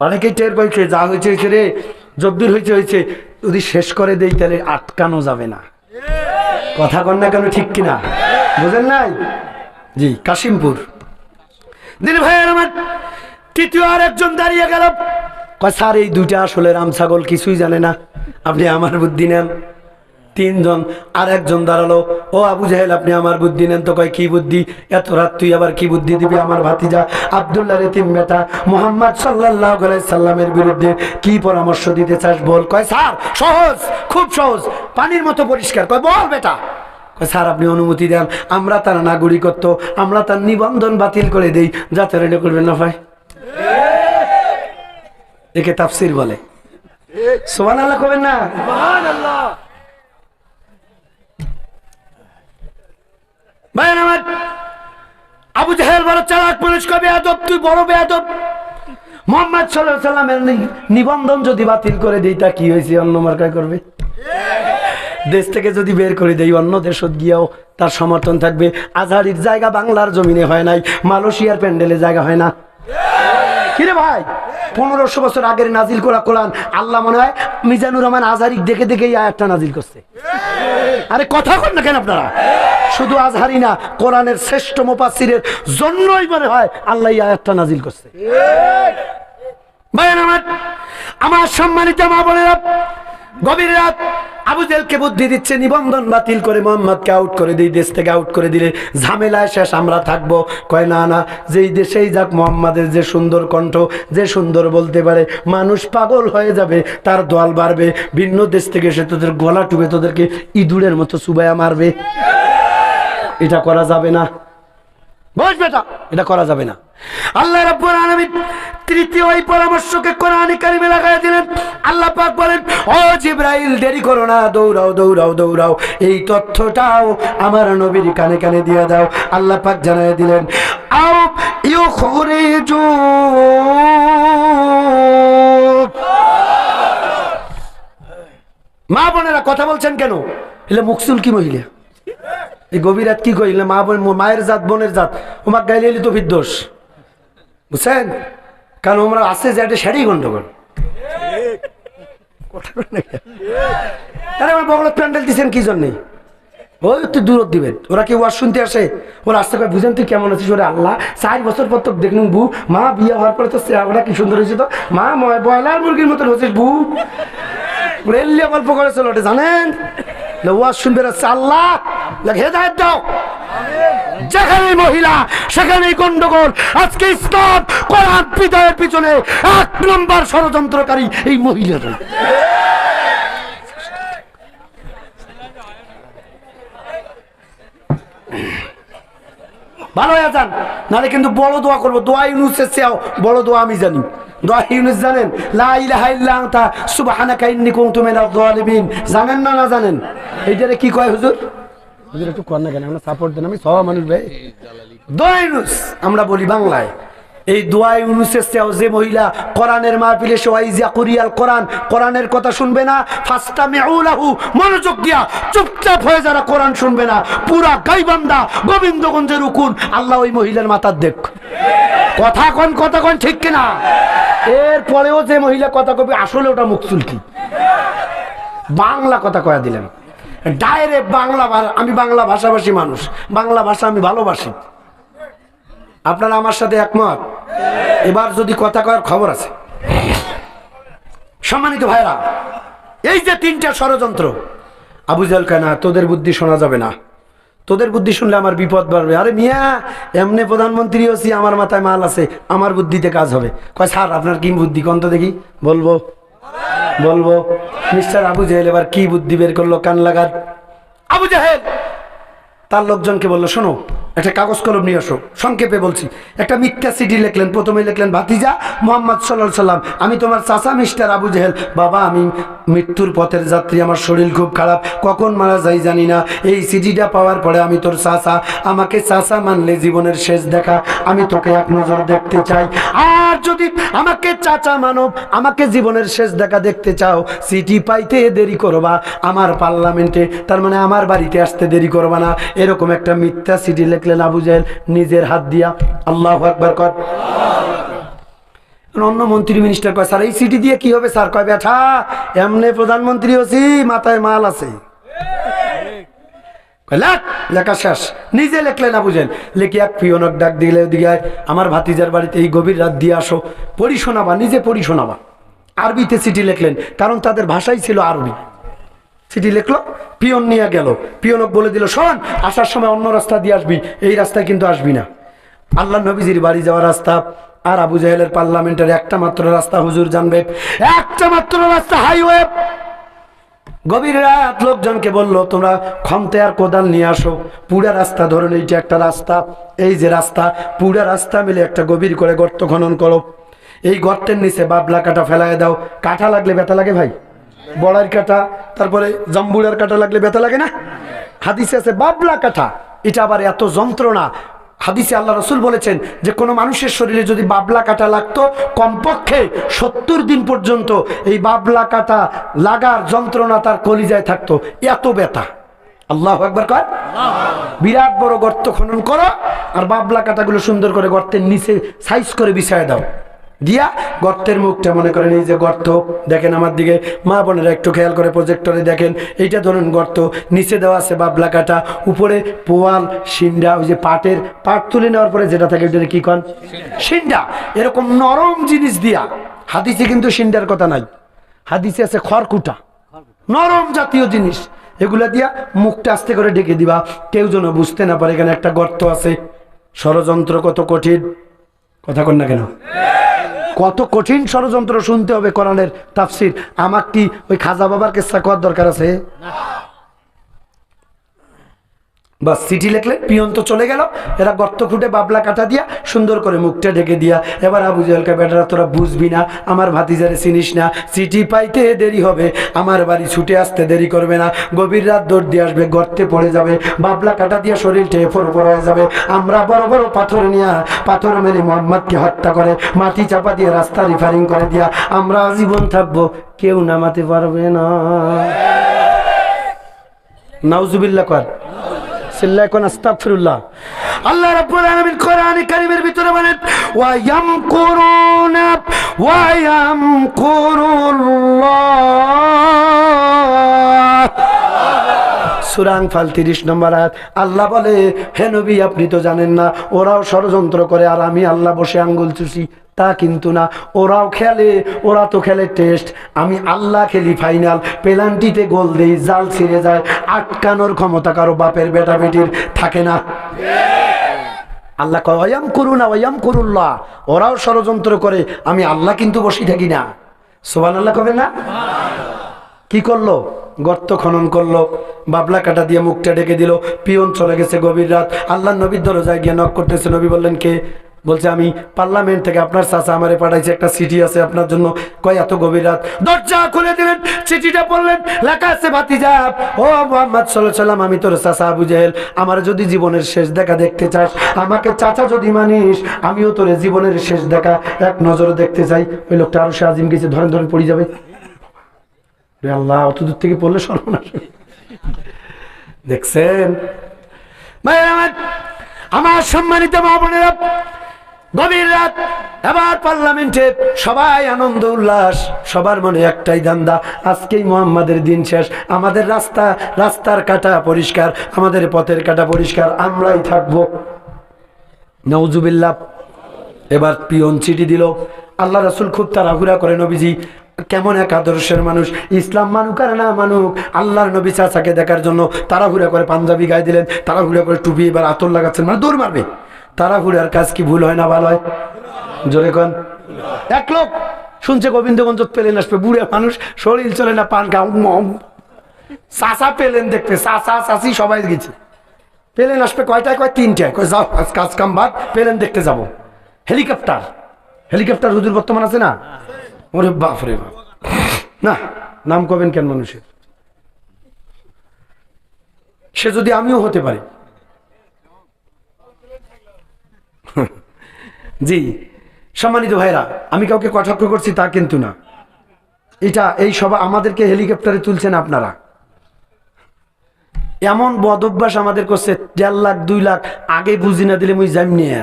অনেকেই টের পাইছে যা হয়েছে রে, যদ্দূর হয়েছে হয়েছে, যদি শেষ করে দেই তাহলে আটকানো যাবে না। কথা কন না কেন, ঠিক কিনা? বুঝেন নাই? জি, কাশিমপুর। দিন ভাইয়ের আমার, তৃতীয় আর একজন দাঁড়িয়ে গেল, কয় স্যার এই দুইটা আসলে রাম ছাগল কিছুই জানে না, আপনি আমার বুদ্ধি নেন। তিনজন, আর একজন দাঁড়ালো, ও আবু জাহেল আপনি আমার বুদ্ধি নেন তো। কয় কি বুদ্ধি? এত রাত তুই আবার কি বুদ্ধি দিবি আমার ভাতিজা আব্দুল্লাহ রেতিম বেটা মুহাম্মদ সাল্লাল্লাহু আলাইহি সাল্লামের বিরুদ্ধে কি পরামর্শ দিতে চাস বল। কয় স্যার সহজ, খুব সহজ, পানির মতো পরিষ্কার। কয় বল বেটা। কয় স্যার আপনি অনুমতি দেন, আমরা তার নাগরিকত্ব, আমরা তার নিবন্ধন বাতিল করে দেই, যাতে রেডি করবেন না ভাই। একে তাফসীর বলে। সুবহানাল্লাহ কবেন না? সুবহানাল্লাহ। ভাইয়ের আমার, আবু জাহেল বড় চালাক মানুষ, কবে বেয়াদব, তুই বড় বেয়াদব। মুহাম্মদ সাল্লাল্লাহু আলাইহি সাল্লামের নিবন্ধন যদি বাতিল করে দেই তা কি হয়েছে? অন্য মার্কায় করবে। দেশ থেকে যদি বের করে দেই, অন্য দেশত গিয়েও তার সমর্থন থাকবে। আজহারির জায়গা বাংলার জমিনে হয় নাই, মালয়েশিয়ার প্যান্ডেলে জায়গা হয় না। কিরে ভাই, 1500 বছর আগের নাজিল করা কোরআন আল্লাহ মনে হয় মিজানুর রহমান আজহারি দেখে দেখে এই আয়াতটা নাজিল করছে। আরে কথা কন না কেন আপনারা? শুধু আজহারি না, কোরআনের শ্রেষ্ঠ মুফাসসিরের জন্যই মনে হয় আল্লাহ এই আয়াতটা নাজিল করছে। ভাইয়ের আমার সম্মানিত মা বোনেরা, গভীর রাত আবু জেহেলকে বুদ্ধি দিচ্ছে, নিবন্ধন বাতিল করে মোহাম্মদকে আউট করে দিই, দেশ থেকে আউট করে দিলে ঝামেলায় শেষ আমরা থাকবো। কয় না না, যেই দেশেই যাক মোহাম্মদের যে সুন্দর কণ্ঠ, যে সুন্দর বলতে পারে, মানুষ পাগল হয়ে যাবে, তার দল বাড়বে। ভিন্ন দেশ থেকে এসে তোদের গলা টুবে তোদেরকে ইঁদুরের মতো চুবাইয়া মারবে। এটা করা যাবে না, বস বেটা, এটা করা যাবে না। আল্লাহ রাব্বুল আলামিন তৃতীয় এই পরামর্শকে কোরআনে কারিমে লাগায় দিলেন। আল্লাহ পাক বলেন, ও জিবরাইল দেরি করো না, দৌড়াও দৌড়াও দৌড়াও, এই তথ্যটাও আমার নবীর কানে কানে দিয়ে দাও। আল্লাহ পাক জানায় দিলেন, আও ইউখরিজু, মা বোনেরা কথা বলছেন কেন? এলে মুকসুল কি মহিলা, এই গভীর রাত কি কইলে মা বোন, মায়ের জাত বোনের জাত, ওমাক গাইলে তো বিদ্বেষ, বুঝছেন? কারণ আমরা আছে যে একটা সেটাই গন্ডগোল। আমার বগল প্যান্ডেল দিচ্ছেন কি জন্যে? ওই একটু দূরত দিবেন, ওরা কি ওয়াজ শুনতে আসে? ওরা আসতে করে বুঝেন তুই কেমন আছিস? ওরা আল্লাহ 4 বছর পর তো দেখুন বু, মা বিয়ে হওয়ার পরে তো চেহারা কি সুন্দর হয়েছে, তো মা ব্রয়লার মুরগির মতন হচ্ছিস বু, রেলিয়া গল্প করেছিল ওটা জানেন? ওয়াজ শুনবে আসছে, আল্লাহ হেদায়েত দাও। যেখানে মহিলা সেখানেই গন্ডগোল। আজকে ইসলাম কোরআন বিদায়ের পিছনে 1 নম্বর ষড়যন্ত্রকারী এই মহিলারা। ভালো হয়ে যান, নাহলে কিন্তু বড় দোয়া করবো। দোয়া ইউনুসের চেয়েও বড় দোয়া আমি জানি। দোয়া ইউনুস জানেন? লা ইলাহা ইল্লা আনতা সুবহানাকা ইন্নী কুনতু মিনাজ জালিমিন। জানেন না? না জানেন? এইটারে কি কয় হুজুর? হুজুর একটু কর না কেন, আমরা সাপোর্ট দেন, আমি সব মানুষ ভাই। দোয়া ইউনুস আমরা বলি বাংলায়। এই দোয়া ইউনুসের চেয়েও যে মহিলা কোরআনের মাহফিলে ওয়াইজা কুরিয়াল কোরআন, কোরআনের কথা শুনবে না, ফাসতামিউ লাহু, মনোযোগ দিয়া চুপচাপ হয়ে যারা কোরআন শুনবে না, পুরা গাইবান্ধা গোবিন্দগঞ্জের উকুন আল্লাহ ওই মহিলার মাথার দেখ। কথা কোন ঠিক কিনা? এরপরেও যে মহিলা কথা কবি আসলে ওটা মুখচুলকি, বাংলা কথা কয়া দিলেন ডাইরেক্ট বাংলা। আমি বাংলা ভাষাভাষী মানুষ, বাংলা ভাষা আমি ভালোবাসি। আপনারা আমার সাথে একমত? এবার যদি কথা কয়ার খবর আছে। সম্মানিত ভাইরা, এই যে 3টা ষড়যন্ত্র, আবু জাহেল কয় না তোদের বুদ্ধি শোনা যাবে না, তোদের বুদ্ধি শুনলে আমার বিপদ বাড়বে। আরে মিয়া, এমনি প্রধানমন্ত্রী হচ্ছি, আমার মাথায় মাল আছে, আমার বুদ্ধিতে কাজ হবে। কয় স্যার আপনার কি বুদ্ধি কোন তো দেখি? বলবো। মিস্টার আবু জাহেল এবার কি বুদ্ধি বের করলো কান লাগার। আবু জাহেল তার লোকজনকে বললো, শোনো একটা কাগজ কলম নিয়ে আসো। সংক্ষেপে বলছি, একটা মিথ্যা চিঠি লিখলেন। প্রথমে লিখলেন, ভাতিজা মুহাম্মদ সাল্লাল্লাহু আলাইহি সাল্লাম, আমি তোমার চাচা মিস্টার আবু জাহেল। বাবা আমি মৃত্যুর পথের যাত্রী, আমার শরীর খুব খারাপ, কখন মারা যাই জানি না। এই চিঠিটা পাওয়ার পরে আমি তোর চাচা, আমাকে চাচা মানলে জীবনের শেষ দেখা, আমি তোকে এক নজর দেখতে চাই। আর যদি আমাকে চাচা মানব, আমাকে জীবনের শেষ দেখা দেখতে চাও, চিঠি পাইতে দেরি করবা, আমার পার্লামেন্টে তার মানে আমার বাড়িতে আসতে দেরি করবা না। এরকম একটা মিথ্যা চিঠি লিখলেন আবু জাহেল নিজের হাত দিয়া। আল্লাহু আকবার কর। অন্য মন্ত্রী মিনিস্টার কয় স্যার এই চিঠি দিয়ে কি হবে স্যার? কয় ব্যাঠা এমনি প্রধানমন্ত্রী হচ্ছি, মাথায় মাল আছে। লেখা শেষ, নিজে লেখলে না বুঝেন, লেখি এক পিয়নক ডাক দিলে ওদিকে আমার ভাতিজার বাড়িতে এই গভীর রাত দিয়ে আসো, পড়ি শোনাবা, নিজে পড়ি শোনাবা। আরবিতে চিঠি লিখলেন, কারণ তাদের ভাষাই ছিল আরবি। চিঠি লিখলো, পিয়ন নিয়ে গেল, পিয়নক বলে দিল শোন, আসার সময় অন্য রাস্তা দিয়ে আসবি, এই রাস্তায় কিন্তু আসবি না। আল্লাহ নবীজির বাড়ি যাওয়ার রাস্তা আর আবু জাহেলের পার্লামেন্টের একটা মাত্র রাস্তা, হুজুর জানবে, একটা মাত্র রাস্তা, হাইওয়ে। গভীর রাত লোকজনকে বললো তোমরা খন্তে আর কোদাল নিয়ে আসো, পুরা রাস্তা ধরুন, এইটা একটা রাস্তা, এই যে রাস্তা, পুরা রাস্তা মিলে একটা গভীর করে গর্ত খনন করো, এই গর্তের নিচে বাবলা কাটা ফেলায় দাও। কাঁটা লাগলে ব্যথা লাগে ভাই, বড়ার কাঁটা, তারপরে জাম্বুরার কাঁটা লাগলে ব্যথা লাগে না? হাদিসে আছে বাবলা কাঁটা, এটা আবার এত যন্ত্রণা। হাদিসে আল্লাহ রসুল বলেছেন যে কোনো মানুষের শরীরে যদি বাবলা কাটা লাগতো, কমপক্ষে 70 দিন পর্যন্ত এই বাবলা কাটা লাগার যন্ত্রণা তার কলিজায় থাকতো, এত ব্যথা। আল্লাহু আকবার কয়। বিরাট বড় গর্ত খনন করো, আর বাবলা কাটাগুলো সুন্দর করে গর্তের নিচে সাইজ করে বিছায় দাও, দিয়া গর্তের মুখটা মনে করেন এই যে গর্ত, দেখেন আমার দিকে মা বোনেরা একটু খেয়াল করে প্রজেক্টরে দেখেন, এইটা ধরুন গর্ত, নিচে দেওয়া আছে বাবলা কাটা, উপরে পোয়াল সিন্ডা, ওই যে পাট তুলে নেওয়ার পরে যেটা থাকে ওইটা কি কন? সিন্ডা। এরকম নরম জিনিস দিয়া, হাদিসে কিন্তু সিন্ডার কথা নাই, হাদিসে আছে খড়কুটা, নরম জাতীয় জিনিস, এগুলা দিয়া মুখটা আস্তে করে ঢেকে দিবা, কেউ যেন বুঝতে না পারে এখানে একটা গর্ত আছে। ষড়যন্ত্র কত কঠিন, কথা কন না কেন? কত কঠিন ষড়যন্ত্র শুনতে হবে কোরআনের তাফসীর। আমার কি ওই খাজা বাবার কিসসা করার দরকার আছে? বাস চিঠি লিখলে, পিয়ন তো চলে গেল, এরা গর্ত খুঁটে বাবলা কাটা দিয়া সুন্দর করে মুখটা ঢেকে দিয়া, এবার আবু জাহেলকে বেটারা তোরা বুঝবি না, আমার ভাতিজারে চিনিস না, চিঠি পাইতে দেরি হবে, আমার বাড়ি ছুটে আসতে দেরি করবে না, গভীর রাত দৌড় দিয়ে আসবে, গর্তে পড়ে যাবে, বাবলা কাটা দিয়া শরীরটা এফর উপর হয়ে যাবে, আমরা বড় বড় পাথর নিয়ে পাথর মেরে মোহাম্মদকে হত্যা করে মাটি চাপা দিয়ে রাস্তা রিফারিং করে দিয়া আমরা আজীবন থাকবো, কেউ নামাতে পারবে না। নাউজুবিল্লাহ কর, আস্তাগফিরুল্লাহ। আল্লাহ রাব্বুল আলামিন কোরআনে কারীমের ভিতরে বলেন ওয়া ইয়ামকুরুনা ওয়া ইয়ামকুরুল্লাহ, সূরা আনফাল 30 নম্বর আয়াত। আল্লাহ বলে হে নবী আপনি তো জানেন না, ওরাও ষড়যন্ত্র করে আর আমি আল্লাহ বসে আঙ্গুল চুষি, তা কিন্তু না, ওরাও খেলে, ওরা তো খেলে টেস্ট, আমি আল্লাহ খেলি ফাইনাল, পেনাল্টিতে গোল দেই, জাল ছিঁড়ে যায়, আটকানোর ক্ষমতা কারো বাপের বেটা বেটির থাকে না। আল্লাহ কয় ওয়ায়াম করুনা ওয়ায়াম করুল্লাহ, ওরাও ষড়যন্ত্র করে, আমি আল্লাহ কিন্তু বসে থাকি না। সুবহানাল্লাহ কবে না? কি করলো? গর্ত খনন করলো, বাবলা কাটা দিয়ে মুখটা ঢেকে দিল, পিয়ন চলে গেছে। গভীর রাত আল্লাহ নবীর দরজায় গিয়ে নক করতেছে, নবী বললেন কে? বলছে আমি পার্লামেন্ট থেকে আপনার চাচা আমারে পাঠাইছে, একটা চিঠি আছে আপনার জন্য। কয় এত গভীর রাত? দরজা খুলে দিলেন, চিঠিটা পড়লেন, লেখা আছে ভাতিজা ও মুহাম্মদ সাল্লাল্লাহু আলাইহি ওয়াসাল্লাম, আমি তোর চাচা আবু জাহেল, আমার যদি জীবনের শেষ দেখা দেখতে চাস, আমাকে চাচা যদি মানিস, আমিও তোর জীবনের শেষ দেখা এক নজরে দেখতে চাই। ওই লোকটা আরো আজিম গেছে, ধরেন ধরেন পড়ে যাবে। আল্লাহ, অত দূর থেকে পড়লে সর্বনাশ। দেখছেন আমার সম্মানিত মা বোনেরা, গভীর রাত, এবার পার্লামেন্টে সবাই আনন্দ উল্লাস, সবার মনে একটাই ধান্দা, আজকেই মুহাম্মাদের দিন শেষ, আমাদের রাস্তার কাটা পরিষ্কার, আমাদের পথের কাটা পরিষ্কার, আমরাই থাকবো। নাউজুবিল্লাহ। এবার পিয়ন চিঠি দিল, আল্লাহ রাসূল খুব তাড়াহুড়া করে, নবীজি কেমন এক আদর্শের মানুষ, ইসলাম মানুক আর না মানুক, আল্লাহর নবী চাচাকে দেখার জন্য তাড়াহুড়া করে পাঞ্জাবি গায়ে দিলেন, তাড়াহুড়া করে টুপি, এবার আতর লাগাচ্ছেন, মানে দৌড় মারবে। তাড়াহুড়ার কাজ কি ভুল হয় না ভালো হয়? জোরে কন। এক লোক শুনছে গোবিন্দগঞ্জ প্লেন আসবে, বুড়ে মানুষ, শরীর চলে না, পান খাও, চাচা প্লেন দেখতে, চাচা চাচি সবাই গেছে, প্লেন আসবে কয়টায়? কয় 3টায়। কয় যাও আজ কাজ কাম বাদ, প্লেন দেখতে যাব। হেলিকপ্টার হুজুর বর্তমান আছে না? ওরে বাপ রে বাপ, না নাম কবেন কেন মানুষের? সে যদি আমিও হতে পারি। জি সম্মানিত ভাইরা, আমি কাউকে কটাক্ষ করছি তা কিন্তু না, এই সভা আমাদেরকে হেলিকপ্টারে তুলছেন আপনারা। এমন বদ অভ্যাস আমাদের করছে, 1.5 লাখ 2 লাখ আগে বুঝি না দিলে মুই যাইম নিয়ে,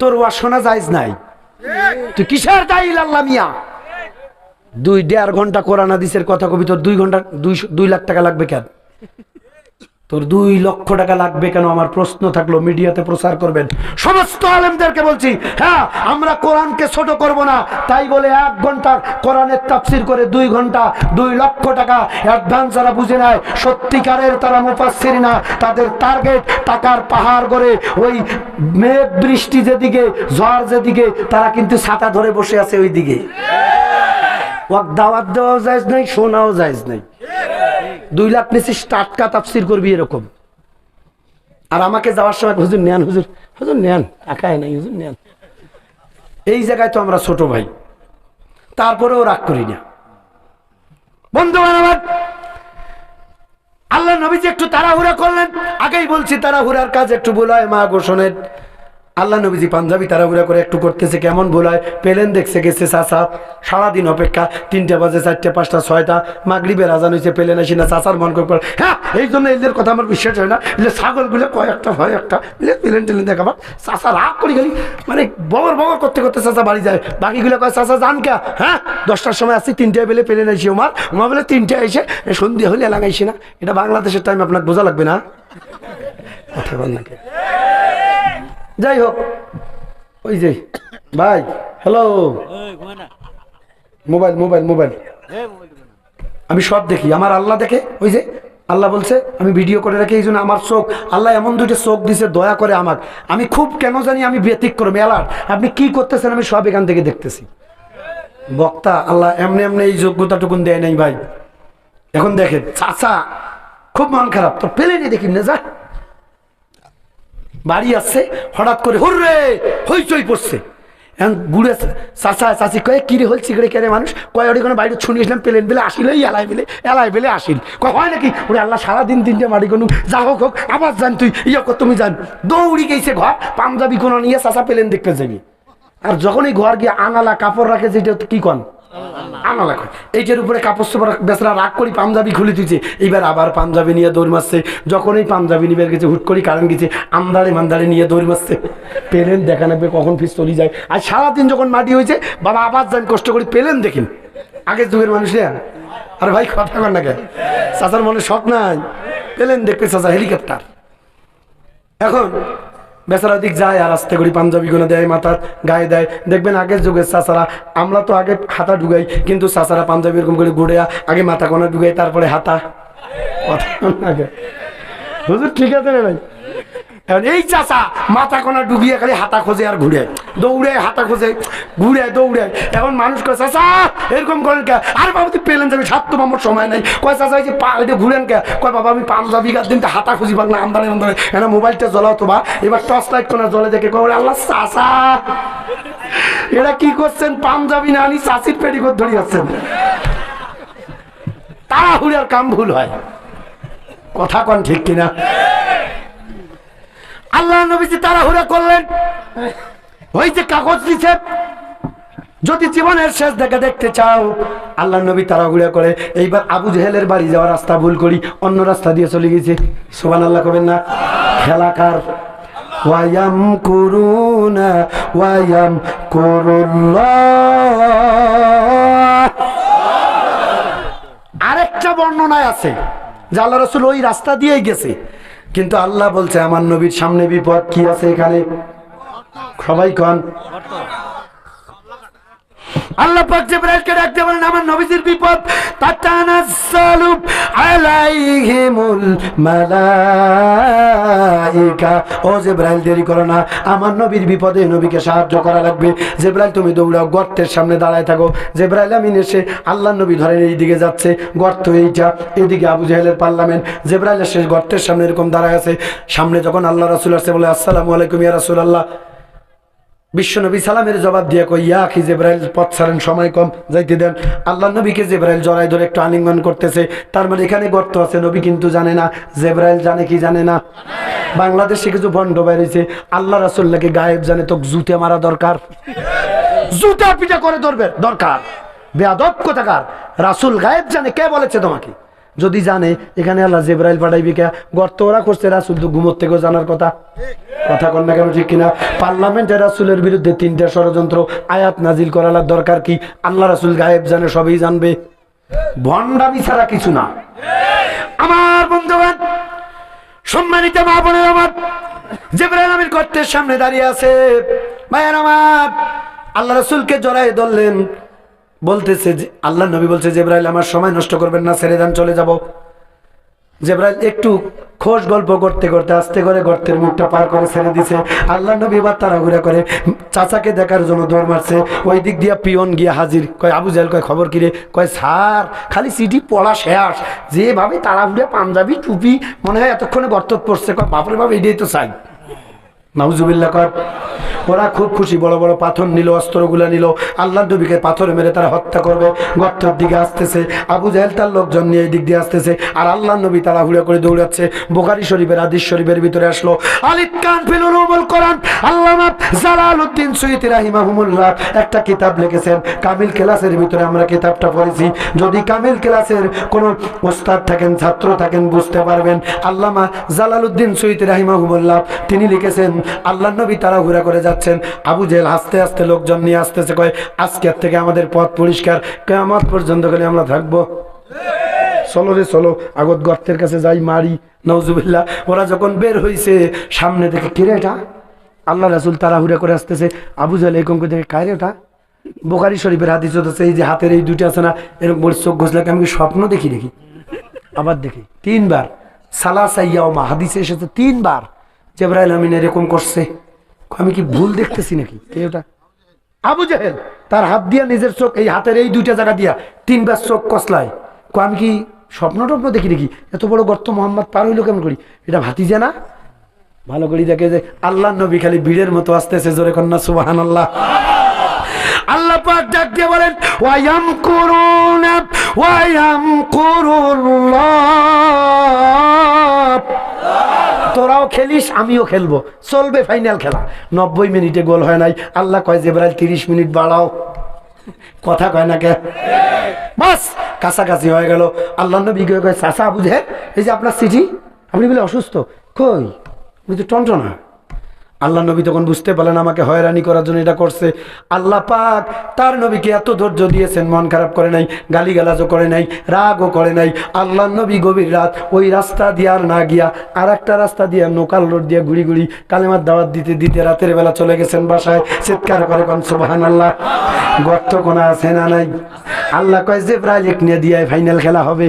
তোর ওয়া শোনা যাইজ নাই, তুই কিসের দায়ী আল্লাহ মিয়া? 2.5 ঘন্টা কোরআন হাদিসের কথা কবি, তোর 2 ঘন্টা 2 লাখ টাকা লাগবে কেন? তোর 2 লক্ষ টাকা লাগবে কেন? আমার প্রশ্ন থাকলো, মিডিয়াতে প্রচার করবেন। সমস্ত আলেমদেরকে বলছি, হ্যাঁ আমরা কোরআনকে ছোট করব না, তাই বলে 1 ঘন্টা কোরআনের তাফসীর করে 2 ঘন্টা 2 লক্ষ টাকা অ্যাডভান্স যারা বুঝে নেয়, সত্যিকারের তারা মুফাসসির না, তাদের টার্গেট টাকার পাহাড় করে ওই মেঘ বৃষ্টি যেদিকে, ঝড় যেদিকে, তারা কিন্তু ছাতা ধরে বসে আছে ওই দিকে। ওয়াক দাওয়াত দেওয়াও জায়েজ নাই, শোনাও জায়েজ নাই। 2 লাখ নিছিস টাটকা তাফসীর করবি এরকম। আর আমাকে যাওয়ার সময় হুজুর নেন, হুজুর হুজুর নেন, টাকায় নাই হুজুর নেন। এই জায়গায় তো আমরা ছোট ভাই, তারপরেও রাগ করি না। বন্ধু আমার, আল্লাহ নবীজি একটু তাড়াহুড়া করলেন। আগেই বলছি তাড়াহুড়ার কাজ একটু ভুল হয়, মা ঘোষণের। আল্লাহ নবীজি পাঞ্জাবি তাড়াহুড়া করে একটু করতেছে, কেমন ভুল হয়? প্লেন দেখছে গেছে চাচা, সারাদিন অপেক্ষা, 3টা বাজে 4টা 5টা 6টা, মাগরিবের আজান হয়েছে, প্লেন আসি না। চাচার মন করে, হ্যাঁ এই জন্য এদের কথা আমার বিশ্বাস হয় না, যে ছাগলগুলো কয়েকটা ভয় একটা প্লেন টেলেন দেখাবার। চাচা রাগ করি গেলি, মানে বগর বগর করতে করতে চাচা বাড়ি যায়। বাকিগুলো কয় চাচা যান কে? হ্যাঁ 10টার সময় আসছি, 3টায় বেলে প্লেন আসি। ওমা বলে 3টায় এসে সন্ধে হলে লাগাইছি না। এটা বাংলাদেশের টাইম, আপনাকে বোঝা লাগবে না? কথা বল নাকি? যাই হোক, ওই যে ভাই, হ্যালো, মোবাইল মোবাইল মোবাইল আমি সব দেখি, আমার আল্লাহ দেখে। ওই যে আল্লাহ বলছে আমি ভিডিও করে রাখি, এই জন্য আমার চোখ, আল্লাহ এমন 2টা চোখ দিছে দয়া করে আমার। আমি খুব কেন জানি আমি ব্যতিক্রম মেলার, আপনি কি করতেছেন আমি সব এখান থেকে দেখতেছি। বক্তা আল্লাহ এমনি এমনি এই যোগ্যতাটুকুন দেয় নাই ভাই। এখন দেখেন চাচা খুব মন খারাপ, তো প্লেনে দেখি না, যা বাড়ি আসছে, হঠাৎ করে হুররে হইচই পড়ছে। এখন বুড়ে চাচা চাচি কয়ে কিরে হল চিগড়ে কেড়ে মানুষ কয়, ওটি কোনো বাড়িতে শুনিয়ে আসলাম প্লেন বেলে আসিল, এলাই বেলে আসিল। কয় হয় নাকি? ওরে আল্লাহ সারাদিন 3টে বাড়ি কোনো যা হোক হোক, আবার যান তুই ইয়ে কর, তুমি যান। দৌড়ি গেছে ঘর, পাঞ্জাবি কোনো নিয়ে চাচা প্লেন দেখতে যাবি। আর যখন এই ঘর গিয়ে আনালা কাপড় রাখে, যেটা কি কন আনালা কয়, এইটার উপরে কাপড় চোপড় বেচারা রাগ করি পাঞ্জাবি খুলে দিয়েছে। এইবার আবার পাঞ্জাবি নিয়ে দৌড় মারছে। যখন এই পাঞ্জাবি নিবে গেছে, হুট করে কারেন্ট গেছে, আন্দারে মান্দারে নিয়ে দৌড় মারছে। প্লেন দেখা নেবে কখন ফিস চলে যায়। আর সারাদিন যখন মাটি হয়েছে, বাবা আবার যান কষ্ট করি প্লেন দেখেন। আগের যুগের মানুষ আর ভাই কথা কর না, কে চাচার মনে শখ নাই প্লেন দেখবে, চাচা হেলিকপ্টার। এখন বেচারা দিক যায় আর আস্তে করে পাঞ্জাবি গুলো দেয়, মাথার গায়ে দেয়। দেখবেন আগের যুগের চাচারা, আমরা তো আগে হাতা ঢুকাই, কিন্তু চাচারা পাঞ্জাবি এরকম করে ঘুরে আগে মাথা কোনা ঢুকাই, তারপরে হাতা। হুজুর ঠিক আছে রে ভাই। এই চাচা মাথা কোনা ডুবিয়ে খালি হাতা খোঁজে আর ঘুরে দৌড়ে, হাতা খোঁজে ঘুরে দৌড়ে। এখন মানুষ কয় চাচা এরকম করেন কে? আর বাবা তুই পেলেন যাবি, সাত তো আমার সময় নাই। কয় চাচা এই যে এটা ঘুরেন কে? কয় বাবা আমি পাঞ্জাবি গাছ দিন হাতা খুঁজি পাক না, আমদানি আমদানি। এখানে মোবাইলটা জ্বলাও তো বা, এবার টর্চ লাইট কোনা জ্বলে দেখে কয় আল্লাহ চাচা এরা কি করছেন? পাঞ্জাবি না আনি চাষির পেটিকোট ধরে যাচ্ছেন। তাড়াহুড়ার কাম ভুল হয়, কথা কন ঠিক কিনা? আল্লাহ নবীজি তাড়াহুড়া করলেন, ওই যে কাগজ দিচ্ছে, যদি জীবনের শেষ দেখা দেখতে চাও, আল্লাহ নবী তাড়াহুড়া করে। এইবার আবু জেহেলের বাড়ি যাওয়ার রাস্তা ভুল করি অন্য রাস্তা দিয়ে চলে গেছে। সুবহানাল্লাহ কবেন না? খেলাকার ওয়ায়াম কুরুনা ওয়ায়াম কুরুল্লাহ। আরেকটা বর্ণনায় আছে যে আল্লাহ রাসূল ওই রাস্তা দিয়েই গেছে, কিন্তু আল্লাহ বলছে আমার নবীর সামনে বিপদ কি আছে এখানে? সবাই কন আল্লাহ পাক জিবরাইলকে ডাকতে বলেন আমার নবীর বিপদ। তাতানাজ্জালু আলাইহিমুল মালাইকা, ও জিবরাইল দেরি করো না, আমার নবীর বিপদে নবীকে সাহায্য করা লাগবে। জিবরাইল তুমি দৌড়াও, গর্তের সামনে দাঁড়ায় থাকো। জিবরাইল আমিন এসে আল্লাহ নবী ধরেন এই দিকে যাচ্ছে, গর্ত এইটা, এদিকে আবু জেহেলের পার্লামেন্ট। জিবরাইল এসে গর্তের সামনে এরকম দাঁড়ায় আছে। সামনে যখন আল্লাহ রাসূল আসছে, বলে আসসালামু আলাইকুম ইয়া রাসূলুল্লাহ। বিশ্বনবী সালামের জবাব দিয়ে কই ইয়া আখি জিবরাইল পথ ছাড়েন, সময় কম, যাইতে দেন। আল্লাহ নবীকে জিবরাইল জড়াই ধরে একটু আলিঙ্গন করতেছে। তার মানে এখানে গর্ত আছে, নবী কিন্তু জানে না। জিবরাইল জানে কি জানে না? বাংলাদেশে কিছু ভণ্ড বাইরেছে, আল্লাহ রাসূল নাকি গায়েব জানে। তো জুতে মারা দরকার, জুতা পিটা করে ধরবে দরকার। বেয়াদব কোথাকার, রাসূল গায়েব জানে কে বলেছে তোমাকে? যদি জানে এখানে আল্লাহ জিবরাইল পাঠাইবে কে, গর্ত ওরা করছে, রাসূল তো ঘুমোর থেকেও জানার কথা। কথা কন না কেন, ঠিক কিনা? পার্লামেন্টে রাসূলের বিরুদ্ধে 3টা ষড়যন্ত্র, আয়াত নাজিল করার দরকার কি? আল্লাহ রাসূল গায়েব জানে, সবই জানবে, ভণ্ডামি ছাড়া কিছু না। আমার বন্ধুগণ, সম্মানিত মা বোনের আমার, জিবরাইল আমিন গর্তের সামনে দাঁড়িয়ে আছে। ভাইয়ের আমার, আল্লাহ রাসূলকে জড়ায় ধরলেন, বলতেছে যে আল্লাহ নবী বলছে জিবরাইল আমার সময় নষ্ট করবেন না, ছেড়ে দেন, চলে যাব। জিবরাইল একটু খোশ গল্প করতে করতে আস্তে করে গর্তের মুখটা পার করে ছেড়ে দিছে। আল্লাহ নবী এবার তাড়াহুড়া করে চাচাকে দেখার জন্য দৌড় মারছে। ওই দিক দিয়া পিয়ন গিয়া হাজির, কয় আবু জাহেল, কয় খবর কিরে? কয় স্যার খালি চিঠি পড়া শেষ, যেভাবে তাড়াহুড়া পাঞ্জাবি টুপি মনে হয় এতক্ষণে গর্তত পড়ছে। কয় বাপরে বাপ, এটাই তো চাই। নাউজুবিল্লাহ কর। ওরা খুব খুশি, বড় বড় পাথর নিল, অস্ত্রগুলা নিল, আল্লাহ নবীকে পাথর মেরে তারা হত্যা করবে। গর্তের দিকে আসতেছে, আবু জাহেল তার লোকজন নিয়ে এই দিক দিয়ে আসতেছে, আর আল্লাহ নবী তাড়াহুড়া করে দৌড়াচ্ছে। বুখারী শরীফের হাদিস শরীফের ভিতরে আসলো, আলিফ কান ফিল উলুমুল কোরআন, আল্লামা জালালউদ্দিন সুয়ুতী রাহিমাহুল্লাহ একটা কিতাব লিখেছেন। কামিল ক্লাসের ভিতরে আমরা কিতাবটা পড়েছি। যদি কামিল ক্লাসের কোনো ওস্তাদ থাকেন, ছাত্র থাকেন, বুঝতে পারবেন। আল্লামা জালালউদ্দিন সুয়ুতী রাহিমাহুল্লাহ তিনি লিখেছেন, আল্লাহ নবী তাড়াহুড়া করে যাচ্ছেন, আবু জেহেল আস্তে আস্তে লোকজন নিয়ে আসতেছে। কয় আজকের থেকে আমাদের পথ পরিষ্কার, কিয়ামত পর্যন্ত গেলে আমরা থাকবো। চলো রে চলো, আগত গর্তের কাছে যাই, মারি। নাউজুবিল্লাহ। ওরা যখন বের হইছে, সামনে থেকে কিরে এটা? আল্লাহ রাসূল তাড়াহুড়া করে আসতেছে। আবু জেহেল এরকম করে দেখে, কারে ওটা? বুখারী শরীফের হাদিস হচ্ছে, এই যে হাতের এই দুইটা আছে না, এরকম বলে চোখ ঘষলে আমি কি স্বপ্ন দেখি? দেখি আবার দেখি 3বার। সালাসা ইয়াউমা হাদিসে এসেছে 3বার জিবরাইল আমিন এরকম করছে। আমি কি ভুল দেখতেছি নাকি? কে ওটা? আবু জাহেল তার হাত দিয়া নিজের চোখ, এই হাতের এই দুইটা জায়গা দিয়া 3বার চোখ কসলায়। আমি কি স্বপ্ন টপ্ন দেখি নাকি? এত বড় গর্ত মোহাম্মদ পার হইলো কেমন করি? এটা ভাতিজা না? ভালো করে দেখে যে আল্লাহ নবী খালি ভিড়ের মতো আসতেছে, জোরে কন্যা সুবহানাল্লাহ। আল্লাহ পাক ডাক দিয়ে বলেন, ওয়ায়ামকুরুনা ওয়ায়ামকুরুল্লাহ। তোরাও খেলিস, আমিও খেলবো, চলবে ফাইনাল খেলা। 90 মিনিটে গোল হয় নাই। আল্লাহ কয় জিবরাইল 30 মিনিট বাড়াও। কথা কয় না কে? বাস কাছাকাছি হয়ে গেল। আল্লাহ নবী কয়, চাচা আবু জাহেল, এই যে আপনার চিঠি, আপনি বলে অসুস্থ, কই আপনি তো টনটনা। আল্লাহ নবী তখন বুঝতে পারলেন আমাকে হয়রানি করার জন্য এটা করছে। আল্লাহ পাক তার নবীকে এত ধৈর্য দিয়েছেন, মন খারাপ করে নাই, গালিগালাজও করে নাই, রাগও করে নাই। আল্লাহ নবী গভীর রাত ওই রাস্তা দিয়ে আর না গিয়া আর একটা রাস্তা দিয়ে নোকাল রোড দিয়ে ঘুরি ঘুরি কালেমার দাওয়াত দিতে দিতে রাতের বেলা চলে গেছেন বাসায়। চিৎকার করে কোন সুবহানাল্লাহ। গর্ত কোনা আছে না নাই? আল্লাহ কয় জিবরাইল নিয়ে দিয়ে ফাইনাল খেলা হবে।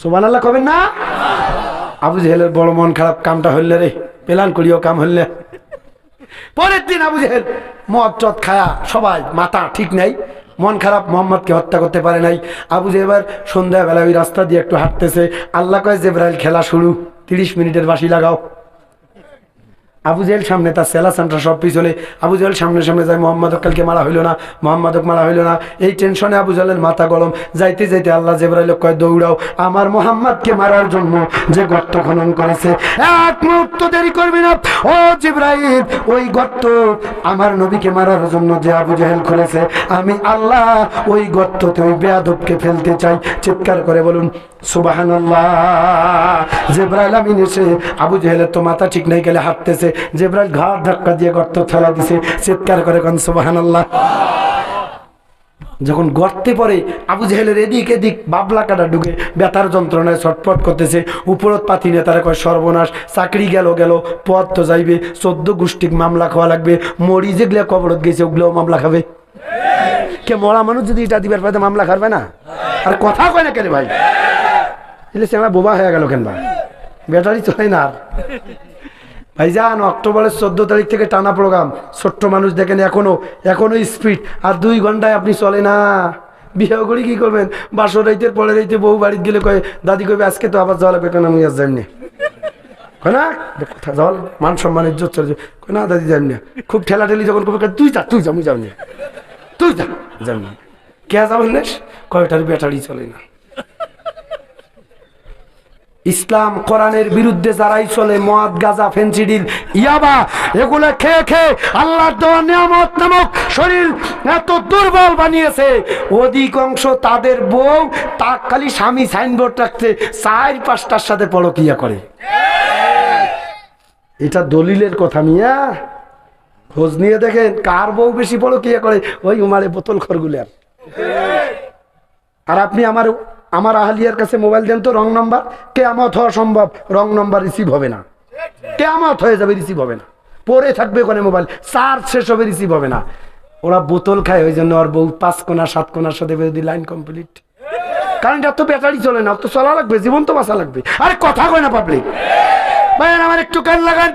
সুবহানাল্লাহ কবেন না? আবু জাহেলের বড় মন খারাপ, কামটা হইলে রে, প্ল্যান করিও কাম হইলে। পরের দিন আবু জাহেল মদ টদ খায়া সবাই মাথা ঠিক নাই, মন খারাপ, মোহাম্মদকে হত্যা করতে পারে নাই। আবু জাহেল এবার সন্ধ্যাবেলা ওই রাস্তা দিয়ে একটু হাঁটতেছে। আল্লাহ কয় জিবরাইল খেলা শুরু, 30 মিনিটের বাঁশি লাগাও। আবু জাহেল সামনে, তার সেলা সেন্টার সব পিছনে। আবু জাহেল সামনে সামনে যায়, মোহাম্মদক কালকে মারা হইল না, মোহাম্মদক মারা হইল না। এই টেনশনে আবু জাহেলের মাথা গরম। যাইতে যাইতে আল্লাহ জিবরাইল কয় দৌড়াও, আমার মোহাম্মদকে মারার জন্য যে গর্ত খনন করেছে, এক মুহূর্ত দেরি করবি না। ও জিবরাইল, ওই গর্ত আমার নবীকে মারার জন্য যে আবু জাহেল খুলেছে, আমি আল্লাহ ওই গর্ততে ওই বেয়াদবকে ফেলতে চাই। চিৎকার করে বলুন সুবহানাল্লাহ। জিবরাইল আমিন এসে, আবু জাহেলের তো মাথা ঠিক নাই, গেলে হাঁটতেছে, জিবরাইল ঘাট ধাক্কা দিয়ে গর্ত ঠেলা দিছে। চিৎকার করে কোন সুবহানাল্লাহ। যখন গর্তে পড়ে আবু জাহেলের এদিক এদিক বাবলা কাটা ঢুকে ব্যথার যন্ত্রণায় ছটফট করতেছে। উপরত পাতি নেতারা কয় সর্বনাশ, চাকরি গেল গেল, পদ তো যাইবে, 14 গোষ্ঠীক মামলা খাওয়া লাগবে। মরি যেগুলো কবরত গেছে ওগুলোও মামলা খাবে। কে মরা মানুষ যদি এটা দিবার পাতে মামলা খাবে না? আর কথা কয় না কেন ভাই? এলে সে আমার বোবা হয়ে গেল কেন ভাই? ব্যাটারি চলে না আর। ভাইজান অক্টোবরের 14 তারিখ থেকে টানা প্রোগ্রাম, ছোট্ট মানুষ দেখেন এখনো স্পিড। আর 2 ঘন্টায় আপনি চলে না। বিয়ে করি কি করবেন? বাসর রাইতের পরে রাইতে বউ বাড়িতে গেলে কয় দাদি কইবে আজকে তো আবার যাওয়া লাগবে, কেন আমি আর যাইনি, কয় না কোথা যাওয়া মান সম্মান ইজ্জত চলে যায়, কয় না দাদি যাই না। খুব ঠেলাঠেলি যখন করবে, তুই যা আমি যাবনি, তুই যা যাবনি। কে যাবেন? কয়টার ব্যাটারি চলে না। ইসলাম কোরআনের বিরুদ্ধে যারাই চলে, মদ, গাঁজা, ফেন্সিডিল, ইয়াবা, এগুলো খেয়ে খেয়ে আল্লাহর দেওয়া নিয়ামত নামক শরীর এত দুর্বল বানিয়েছে, অধিকাংশ তাদের বউ তা খালি স্বামী সাইনবোর্ড রাখতে 4-5টার সাথে পরকিয়া করে। এটা দলিলের কথা মিয়া, খোঁজ নিয়ে দেখেন কার বউ বেশি পরকিয়া করে, ওই উমারে বোতল খরগুলার। আর আপনি আমার আহলিয়ার কাছে মোবাইল দেন তো, রং নাম্বার, কেয়ামত হওয়া সম্ভব, রং নাম্বার রিসিভ হবে না, কেয়ামত হয়ে যাবে, রিসিভ হবে না, পরে থাকবে ওখানে মোবাইল, চার্জ শেষ হবে, রিসিভ হবে না। ওরা বোতল খায়, ওই জন্য ওর বউ 5 কোণা 7 কোণার সাথে বেরোদি লাইন কমপ্লিট। কারণ এটা তো ব্যাটারি চলে না, তো চলা লাগবে, জীবন তো বাঁচা লাগবে। আরে কথা কয় না পাবলিক ভাই, আমার একটু কান লাগান।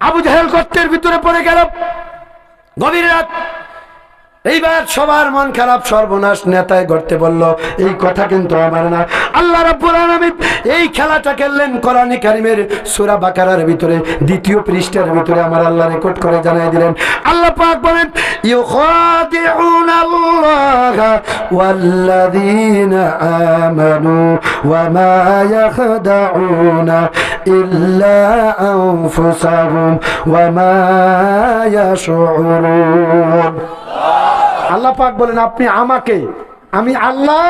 আবু জাহেল গর্তের ভিতরে পড়ে গেল গভীর রাত। এইবার সবার মন খারাপ, সর্বনাশ, নেতায় গড়তে বলল এই কথা কিন্তু আমার না। আল্লাহ রাব্বুল আলামিন এই খেলাটা খেললেন কোরআনে কারীমের সূরা বাকারার ভিতরে 2য় পৃষ্ঠার ভিতরে আমার আল্লাহ রেকর্ড করে জানাই দিলেন। আল্লাহ পাক বলেন ইউখাদিউনাল্লাহা ওয়াল্লাযীনা আমানু ওয়া মা ইয়াখদাউনা ইল্লা আনফুসাহুম ওয়া মা ইয়াশউরুন। আল্লাহ পাক বলেন আপনি আমাকে, আমি আল্লাহ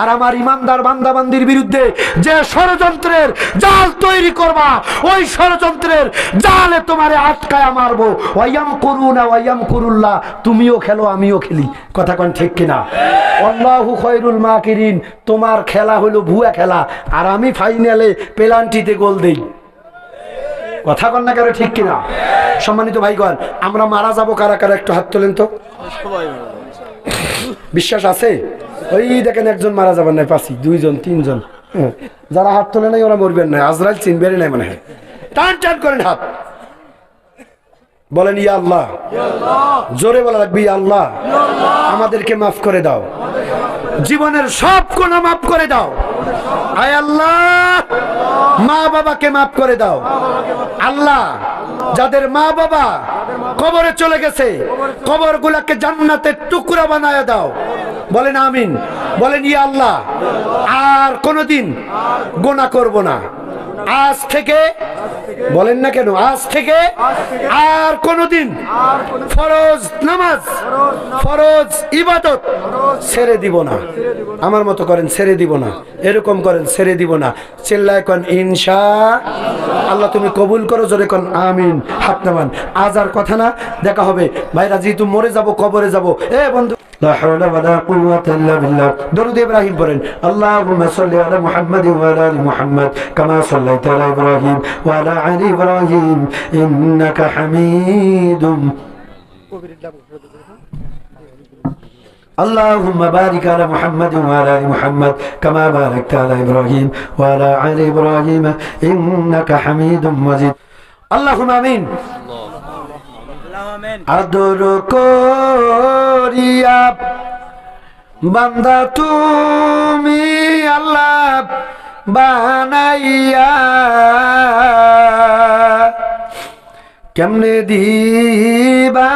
আর আমার ইমানদার বান্দাবান্দির বিরুদ্ধে যে ষড়যন্ত্রের জাল তৈরি করবা, ওই ষড়যন্ত্রের জালে তোমারে আটকায় মারবো। ওয়াইয়াম করুনা ওয়াইয়াম কুরুল্লাহ, তুমিও খেলো আমিও খেলি। কথা কোন ঠিক কিনা? আল্লাহু খায়রুল মাকিরিন, তোমার খেলা হলো ভুয়া খেলা, আর আমি ফাইনালে পেনাল্টিতে গোল দেই। কথা কন না কারো ঠিক কিনা? সম্মানিত ভাইগণ, আমরা মারা যাব কারা কারা একটু হাত তোলেন তো। বিশ্বাস আছে? ওই দেখেন একজন মারা যাবেন নাই, 5, 2 জন 3 জন। যারা হাত তোলে নাই ওরা মরবেন না, আজরাইল চিনবেন নাই মনে হয়। টান টান করেন হাত, বলেন ইয়া আল্লাহ। জোরে বলা লাগবে ইয়া আল্লাহ, আমাদেরকে মাফ করে দাও, জীবনের সব গুনাহ মাফ করে দাও। আয় আল্লাহ, মা বাবাকে মাফ করে দাও। আল্লাহ, যাদের মা বাবা কবরে চলে গেছে, কবর গুলাকে জান্নাতের টুকরা বানায় দাও। বলেন আমিন, বলেন ইয়া আল্লাহ। আর কোনদিন গুনাহ করব না, আজ থেকে, বলেন না কেন, আজ থেকে আর কোনদিন ফরজ নামাজ, ফরজ ইবাদত ছেড়ে দিব না। আমার মতো করেন, ছেড়ে দিব না, এরকম করেন, ছেড়ে দিব না। চিল্লায় কোন ইনশাআল্লাহ। তুমি কবুল করো, জোরে কোন আমিন। হাত নামান। আজ আর কথা না, দেখা হবে ভাইরা, যেহেতু মরে যাব, কবরে যাব। এ বন্ধু, লা হাওলা ওয়ালা কুওয়াতা ইল্লা বিল্লাহ। দরুদ ইব্রাহিম পড়েন। আল্লাহুম্মা সাল্লি আলা মুহাম্মাদ ওয়া আলা আলি মুহাম্মাদ কামা সাল্লাইতা আলা ইব্রাহিম ওয়া আলা আলি ইব্রাহিম ইন্নাকা হামিদুম। اللهم بارك على محمد وعلى ال محمد كما باركت على ابراهيم وعلى ال ابراهيم انك حميد مجيد اللهم امين আদর করিয়া বান্দা তুমি আল্লাহ বানাইয়া কেমনে দিবা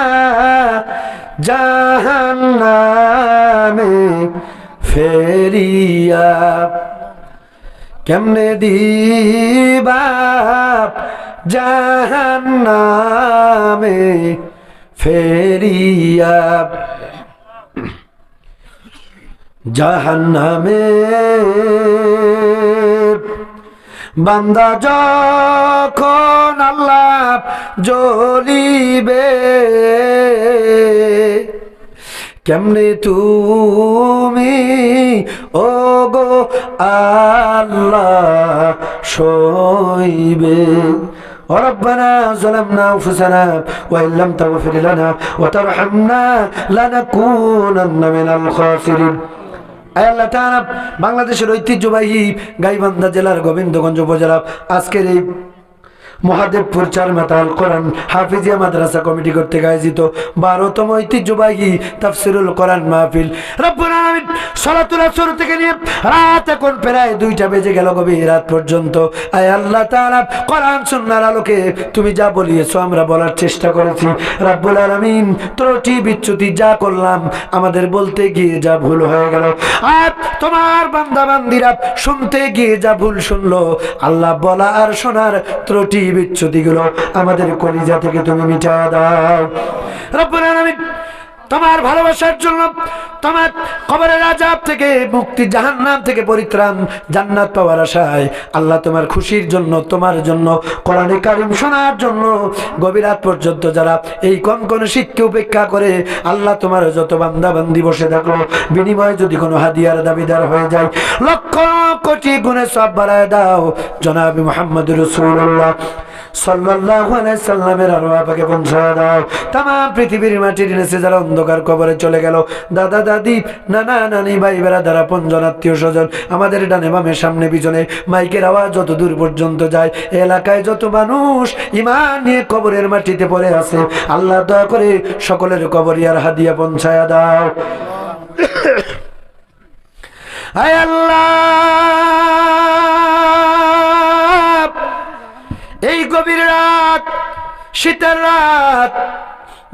জাহান্নামে ফেরিয়া, কেমনে দিবা জাহান্নামে ফেরিয়া। জাহান্নামে বান্দা যখন আল্লাহ জ্বলিবে, কেমনে তুমি ও গো আল্লাহ সইবে। ربنا ظلمنا أنفسنا وإن لم تغفر لنا وترحمنا لنكونن من الخاسرين। আল্লাহ তাআলা বাংলাদেশের ঐতিহ্যবাহী গাইবান্ধা জেলার গোবিন্দগঞ্জ উপজেলা আজকের এই মহাদেবপুর চারমাতাল কোরআন হাফিজিয়া মাদ্রাসা কমিটি কর্তৃক আয়োজিত 12তম ঐতিহ্যবাহী তাফসিরুল কোরআন মাহফিল। রব্বুল আলামিন সালাতুল আসর থেকে নিয়ে রাত এখন প্রায় 2টা বেজে গেল, গভীর রাত পর্যন্ত। আয় আল্লাহ তাআলা, কোরআন সুন্নাহর আলোকে তুমি যা বলিয়েছো আমরা বলার চেষ্টা করেছি। রব্বুল আলামিন, ত্রুটি বিচ্যুতি যা করলাম, আমাদের বলতে গিয়ে যা ভুল হয়ে গেল, আর তোমার বান্দা বান্দিরা শুনতে গিয়ে যা ভুল শুনলো, আল্লাহ বলা আর শোনার ত্রুটি বিচ্যুতিগুলো আমাদের কলিজা থেকে তুমি মিটায়া দাও। রব্বুল আলামিন, তোমার ভালোবাসার জন্য, তোমার কবরের আযাব থেকে মুক্তি, জাহান্নাম থেকে পরিত্রাণ, জান্নাত পাওয়ার আশায় আল্লাহ তোমার খুশির জন্য, তোমার জন্য কোরআনে কারীম শোনার জন্য গভীর রাত পর্যন্ত যারা এই কনকনে শীতকে উপেক্ষা করে আল্লাহ তোমার যত বান্দা বান্দি বসে থাকলো, বিনিময়ে যদি কোনো হাদিয়ার দাবিদার হয়ে যায়, লক্ষ কোটি গুণে সব বাড়ায় দাও। জনাব মুহাম্মদুর রাসূলুল্লাহ সাল্লাল্লাহু আলাইহি সাল্লামের আরওয়াহ পাকে পৌঁছায় দাও। তাম পৃথিবীর মাটির নিচে যারা অন্ধকার কবরে চলে গেল, দাদা দাদি, নানা নানি, ভাই বেড়াদার, আপনজন, আত্মীয় স্বজন, আমাদের ডানে বামে সামনে পিছনে মাইকের আওয়াজ যত দূর পর্যন্ত যায়, এলাকায় যত মানুষ ঈমান নিয়ে কবরের মাটিতে পড়ে আছে, আল্লাহ দয়া করে সকলের কবরিয়ার হাদিয়া পৌঁছায় দাও। আয় আল্লাহ, এই গভীর রাত, শীতের রাত,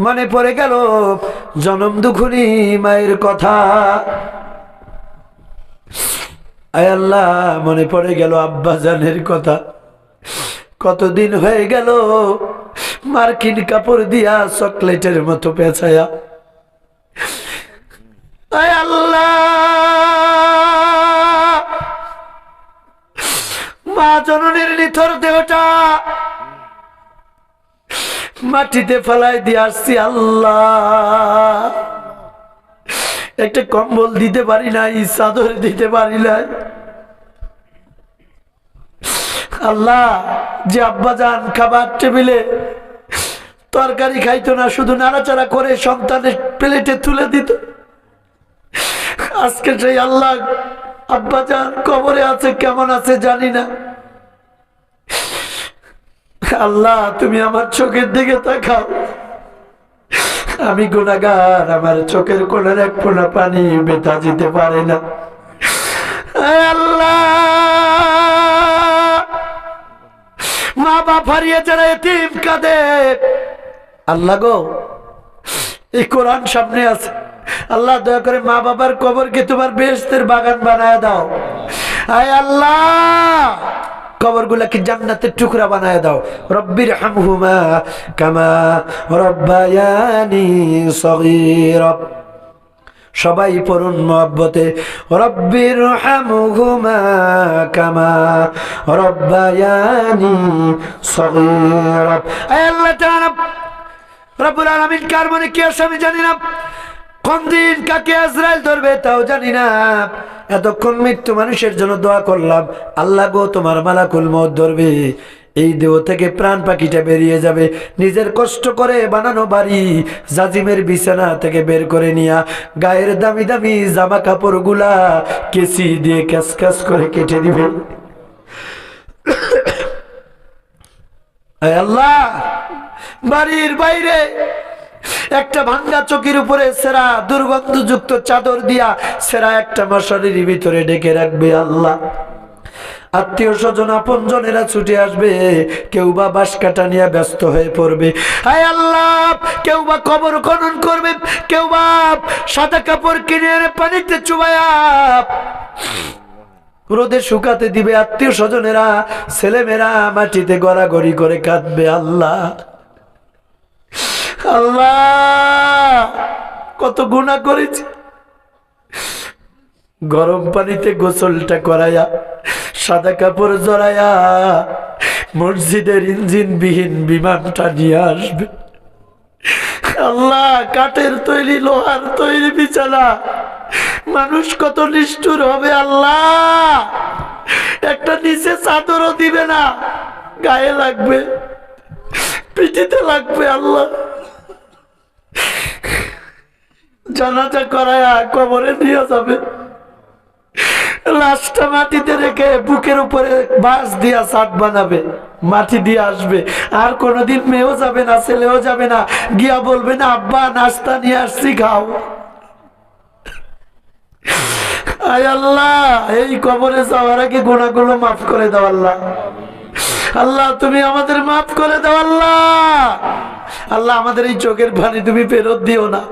মনে পড়ে গেল জনম দুখুনি মায়ের কথা। আয় আল্লাহ, মনে পড়ে গেল আব্বা জানের কথা। কতদিন হয়ে গেল মার্কিন কাপড় দিয়া চকলেটের মতো পেঁচায়া। আয় আল্লাহ, মা জননীর নিথর দেহটা মাটিতে ফেলাই দিয়ে আসছি। আল্লাহ, একটা কম্বল দিতে পারি নাই, চাদর দিতে পারি নাই। আল্লাহ, যে আব্বা জান খাবার টেবিলে তরকারি খাইতো না, শুধু নাড়াচাড়া করে সন্তানের প্লেটে তুলে দিত, আজকে সেই আল্লাহ আব্বা জান কবরে আছে, কেমন আছে জানি না। আল্লাহ, তুমি আমার চোখের দিকে তাকাও। আমি গুনাহগার, আমার চোখের কোণের এক ফোঁটা পানি বেতা যেতে পারে না। আল্লাহ, মা বাপ হারিয়ে যারা এতিম কাঁদে, আল্লাহ গো, এই কোরআন সামনে আছে, আল্লাহ দয়া করে মা বাবার কবরকে তোমার বেহেশতের বাগান বানায় দাও। আয় আল্লাহ, কবরগুলাকে জান্নাতের টুকরা বানায় দাও। রব্বির হামহুমা কামা রব্বায়ানি সগীরা। সবাই পড়ুন মহব্বতে, রব্বির হামহুমা কামা রব্বায়ানি সগীরা। আয় আল্লাহ তাআলা, রব্বুল আলামিন কার মনে কি আছে আমি জানি না, কোন দিন কাকে আজরাইল ধরবে তাও জানি না। এতক্ষণ মৃত্যু মানুষের জন্য দোয়া করলাম, আল্লাহ গো, তোমার মালাকুল মউত ধরবে, এই দেহ থেকে প্রাণ পাখিটা বেরিয়ে যাবে, নিজের কষ্ট করে বানানো বাড়ি জাজিমের বিছানা থেকে বের করে নিয়া গায়ের দামি দামি জামা কাপড় গুলা কেসি দিয়ে ক্যাস ক্যাস করে কেটে দিবে। আল্লাহ, বাড়ির বাইরে একটা ভাঙ্গা চকির উপরে সেরা দুর্গন্ধযুক্ত চাদর দিয়া সেরা একটা মশারির ভিতরে ডেকে রাখবে। আল্লাহ, আত্মীয় স্বজন আপনজনেরা ছুটে আসবে, কেউ বা বাঁশ কাটা নিয়ে ব্যস্ত হয়ে পড়বে। হায় আল্লাহ, কেউ বা কবর খনন করবে, কেউ বা সাদা কাপড় কিনে এনে পানিতে চুবায়া রোদে শুকাতে দিবে। আত্মীয় স্বজনেরা, ছেলেমেয়েরা মাটিতে গড়াগড়ি করে কাঁদবে। আল্লাহ, আল্লাহ, কত গুনাহ করেছি। গরম পানিতে গোসলটা করায়া, সাদা কাপড় জড়ায়া মসজিদের ইঞ্জিন বিহীন বিমানটা নিয়ে আসবে। আল্লাহ, কাঠের তৈরি, লোহার তৈরি বিছানা, মানুষ কত নিষ্ঠুর হবে। আল্লাহ, একটা নিচে চাদরও দিবে না, গায়ে লাগবে, পিঠিতে লাগবে। আল্লাহ, জানাজা করায়া কবরে নিয়ে যাবে, লাশটা মাটিতে রেখে বুকের উপরে বাঁশ দিয়া ছাদ বানাবে। মাটি দিয়ে আসবে, আর কোনোদিন মেয়েও যাবে না, ছেলেও যাবে না, গিয়া বলবে না আব্বা নাস্তা নিয়ে আসছি খাও। আয় আল্লাহ, এই কবরে যাওয়ার আগে গুনাহগুলো মাফ করে দাও আল্লাহ। আল্লাহ তুমি আমাদের মাফ করে দাও আল্লাহ। আল্লাহ আমাদের এই চোখের পানি তুমি ফেরত দিও না।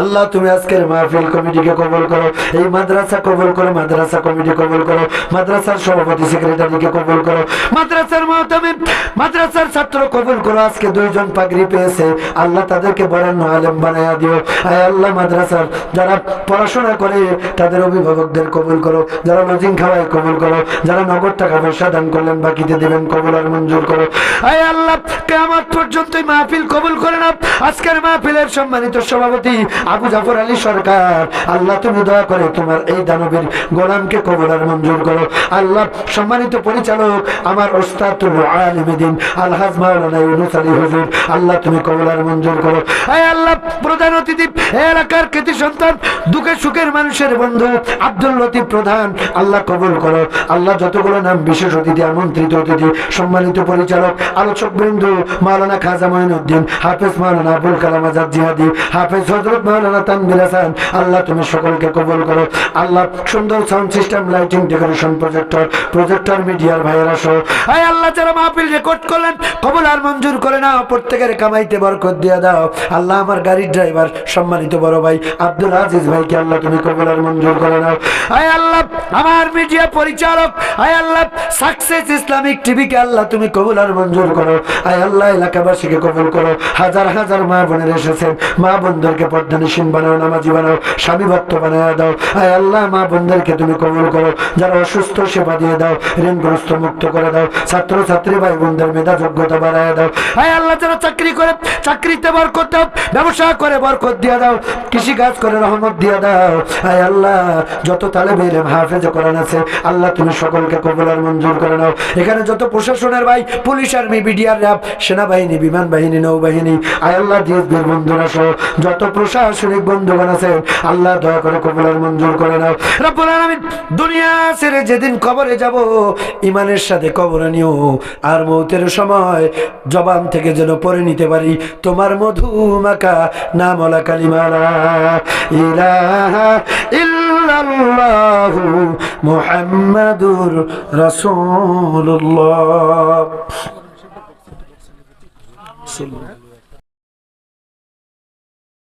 আল্লাহ তুমি আজকের মাহফিল কমিটিকে কবুল করো, এই মাদ্রাসা কবুল করো, মাদ্রাসা কমিটি কবুল করো, মাদ্রাসার সভাপতি সেক্রেটারিকে কবুল করো, মাদ্রাসার মুতামিম, মাদ্রাসার ছাত্র কবুল করো। আজকে দুইজন পাগড়ি পেয়েছে, আল্লাহ তাদেরকে বরেণ্য আলেম বানায়া দিও। আয় আল্লাহ মাদ্রাসার যারা পড়াশোনা করে তাদের অভিভাবকদের কবুল করো, যারা লজিং খাওয়ায় কবুল করো, যারা নগদ টাকা পয়সা দান করলেন বাকিতে দেবেন কবুল আর মঞ্জুর করো। আয় আল্লাহ কিয়ামত পর্যন্ত মাহফিল কবুল করে নাও। আজকের মাহফিলের সম্মানিত সভাপতি আবু জাফর আলী সরকার, আল্লাহ তুমি দয়া করে তোমার এই দানবীর গোলামকে কবুল আর মঞ্জুর করো। আল্লাহ সম্মানিত পরিচালক আমার ওস্তাদুল আলিমিদ্দিন আলহাজ মাওলানা ইউনুস আলী হুজুর, আল্লাহ তুমি কবুল আর মঞ্জুর করো। আয় আল্লাহ প্রধান অতিথি এলাকার কৃতি সন্তান, দুঃখে সুখের মানুষের বন্ধু আব্দুল লতিফ প্রধান, আল্লাহ কবুল করো। আল্লাহ যতগুলো নাম বিশেষ অতিথি, আমন্ত্রিত অতিথি, সম্মানিত পরিচালক, আলোচক বৃন্দ, মাওলানা খাজা মঈনুদ্দিন, হাফেজ মাওলানা আবুল কালাম আজাদ জিহাদি, হাফেজ হযরত মাওলানা তানভীর হাসান, আল্লাহ তুমি সকলকে কবুল করো। আল্লাহ সুন্দর sound system, lighting, decoration, projector মিডিয়ার ভাইয়েরা সহ আয় আল্লাহ যারা মাহফিল রেকর্ড করলেন কবুল আর মঞ্জুর করে নাও, প্রত্যেকের কামাইতে বরকত দিয়ে দাও। আল্লাহ আমার গাড়ির ড্রাইভার সম্মানিত বড় ভাই আব্দুল আজিজ ভাইকে আল্লাহ তুমি কবুল আর মঞ্জুর করে নাও। আয় আল্লাহ আমার মিডিয়া পরিচালক, আয় আল্লাহ সাকসেস ইসলামিক টিভিকে আল্লাহ তুমি কবুল আর মঞ্জুর করো। আয় আল্লাহ এলাকাবাসীকে কবুল করো। হাজার হাজার মা বোনের এসেছেন, মা বোনদেরকে পর্দানিসীন বানাও, নামাজি বানাও, স্বামী ভক্ত বানায় দাও। আয় আল্লাহ মা বোনদেরকে তুমি কবুল করো। যারা অসুস্থ সেবা দিয়ে দাও, ঋণগ্রস্ত মুক্ত করে দাও, ছাত্র ছাত্রী ভাই বোনদের মেধা যোগ্যতা বাড়ায় দাও। আয় আল্লাহ যারা চাকরি করে চাকরিতে বরকত দাও, ব্যবসা করে বরকত দিয়ে দাও, কৃষি কাজ করে রহমত দিয়ে দাও। আয় আল্লাহ যত তালেবে ইলম হাফেজ কোরআন আছে আল্লাহ তুমি সকলকে কবুল আর মঞ্জুর করে নাও। এখানে যত প্রশাসনের ভাই, পুলিশ, আর্মি, বিডিআর, র্যাব, সেনাবাহিনী, বিমান বাহিনী, নৌবাহিনী, আয় আল্লাহ ডিএসবির বন্ধুরা সহ যত প্রশাসনিক বন্ধুগণ আছেন আল্লাহ দয়া করে কবুল আর মঞ্জুর করে নাও। রব্বুল আলামিন দুনিয়া ছেড়ে যেদিন কবরে যাব ইমানের সাথে কবরে নিও, আর মৌতের সময় জবান থেকে যেন পড়ে নিতে পারি তোমার মধু মাখা নামওয়ালা কালিমা লা ইলাহা ইল্লাল্লাহু মুহাম্মাদুর রাসূলুল্লাহ।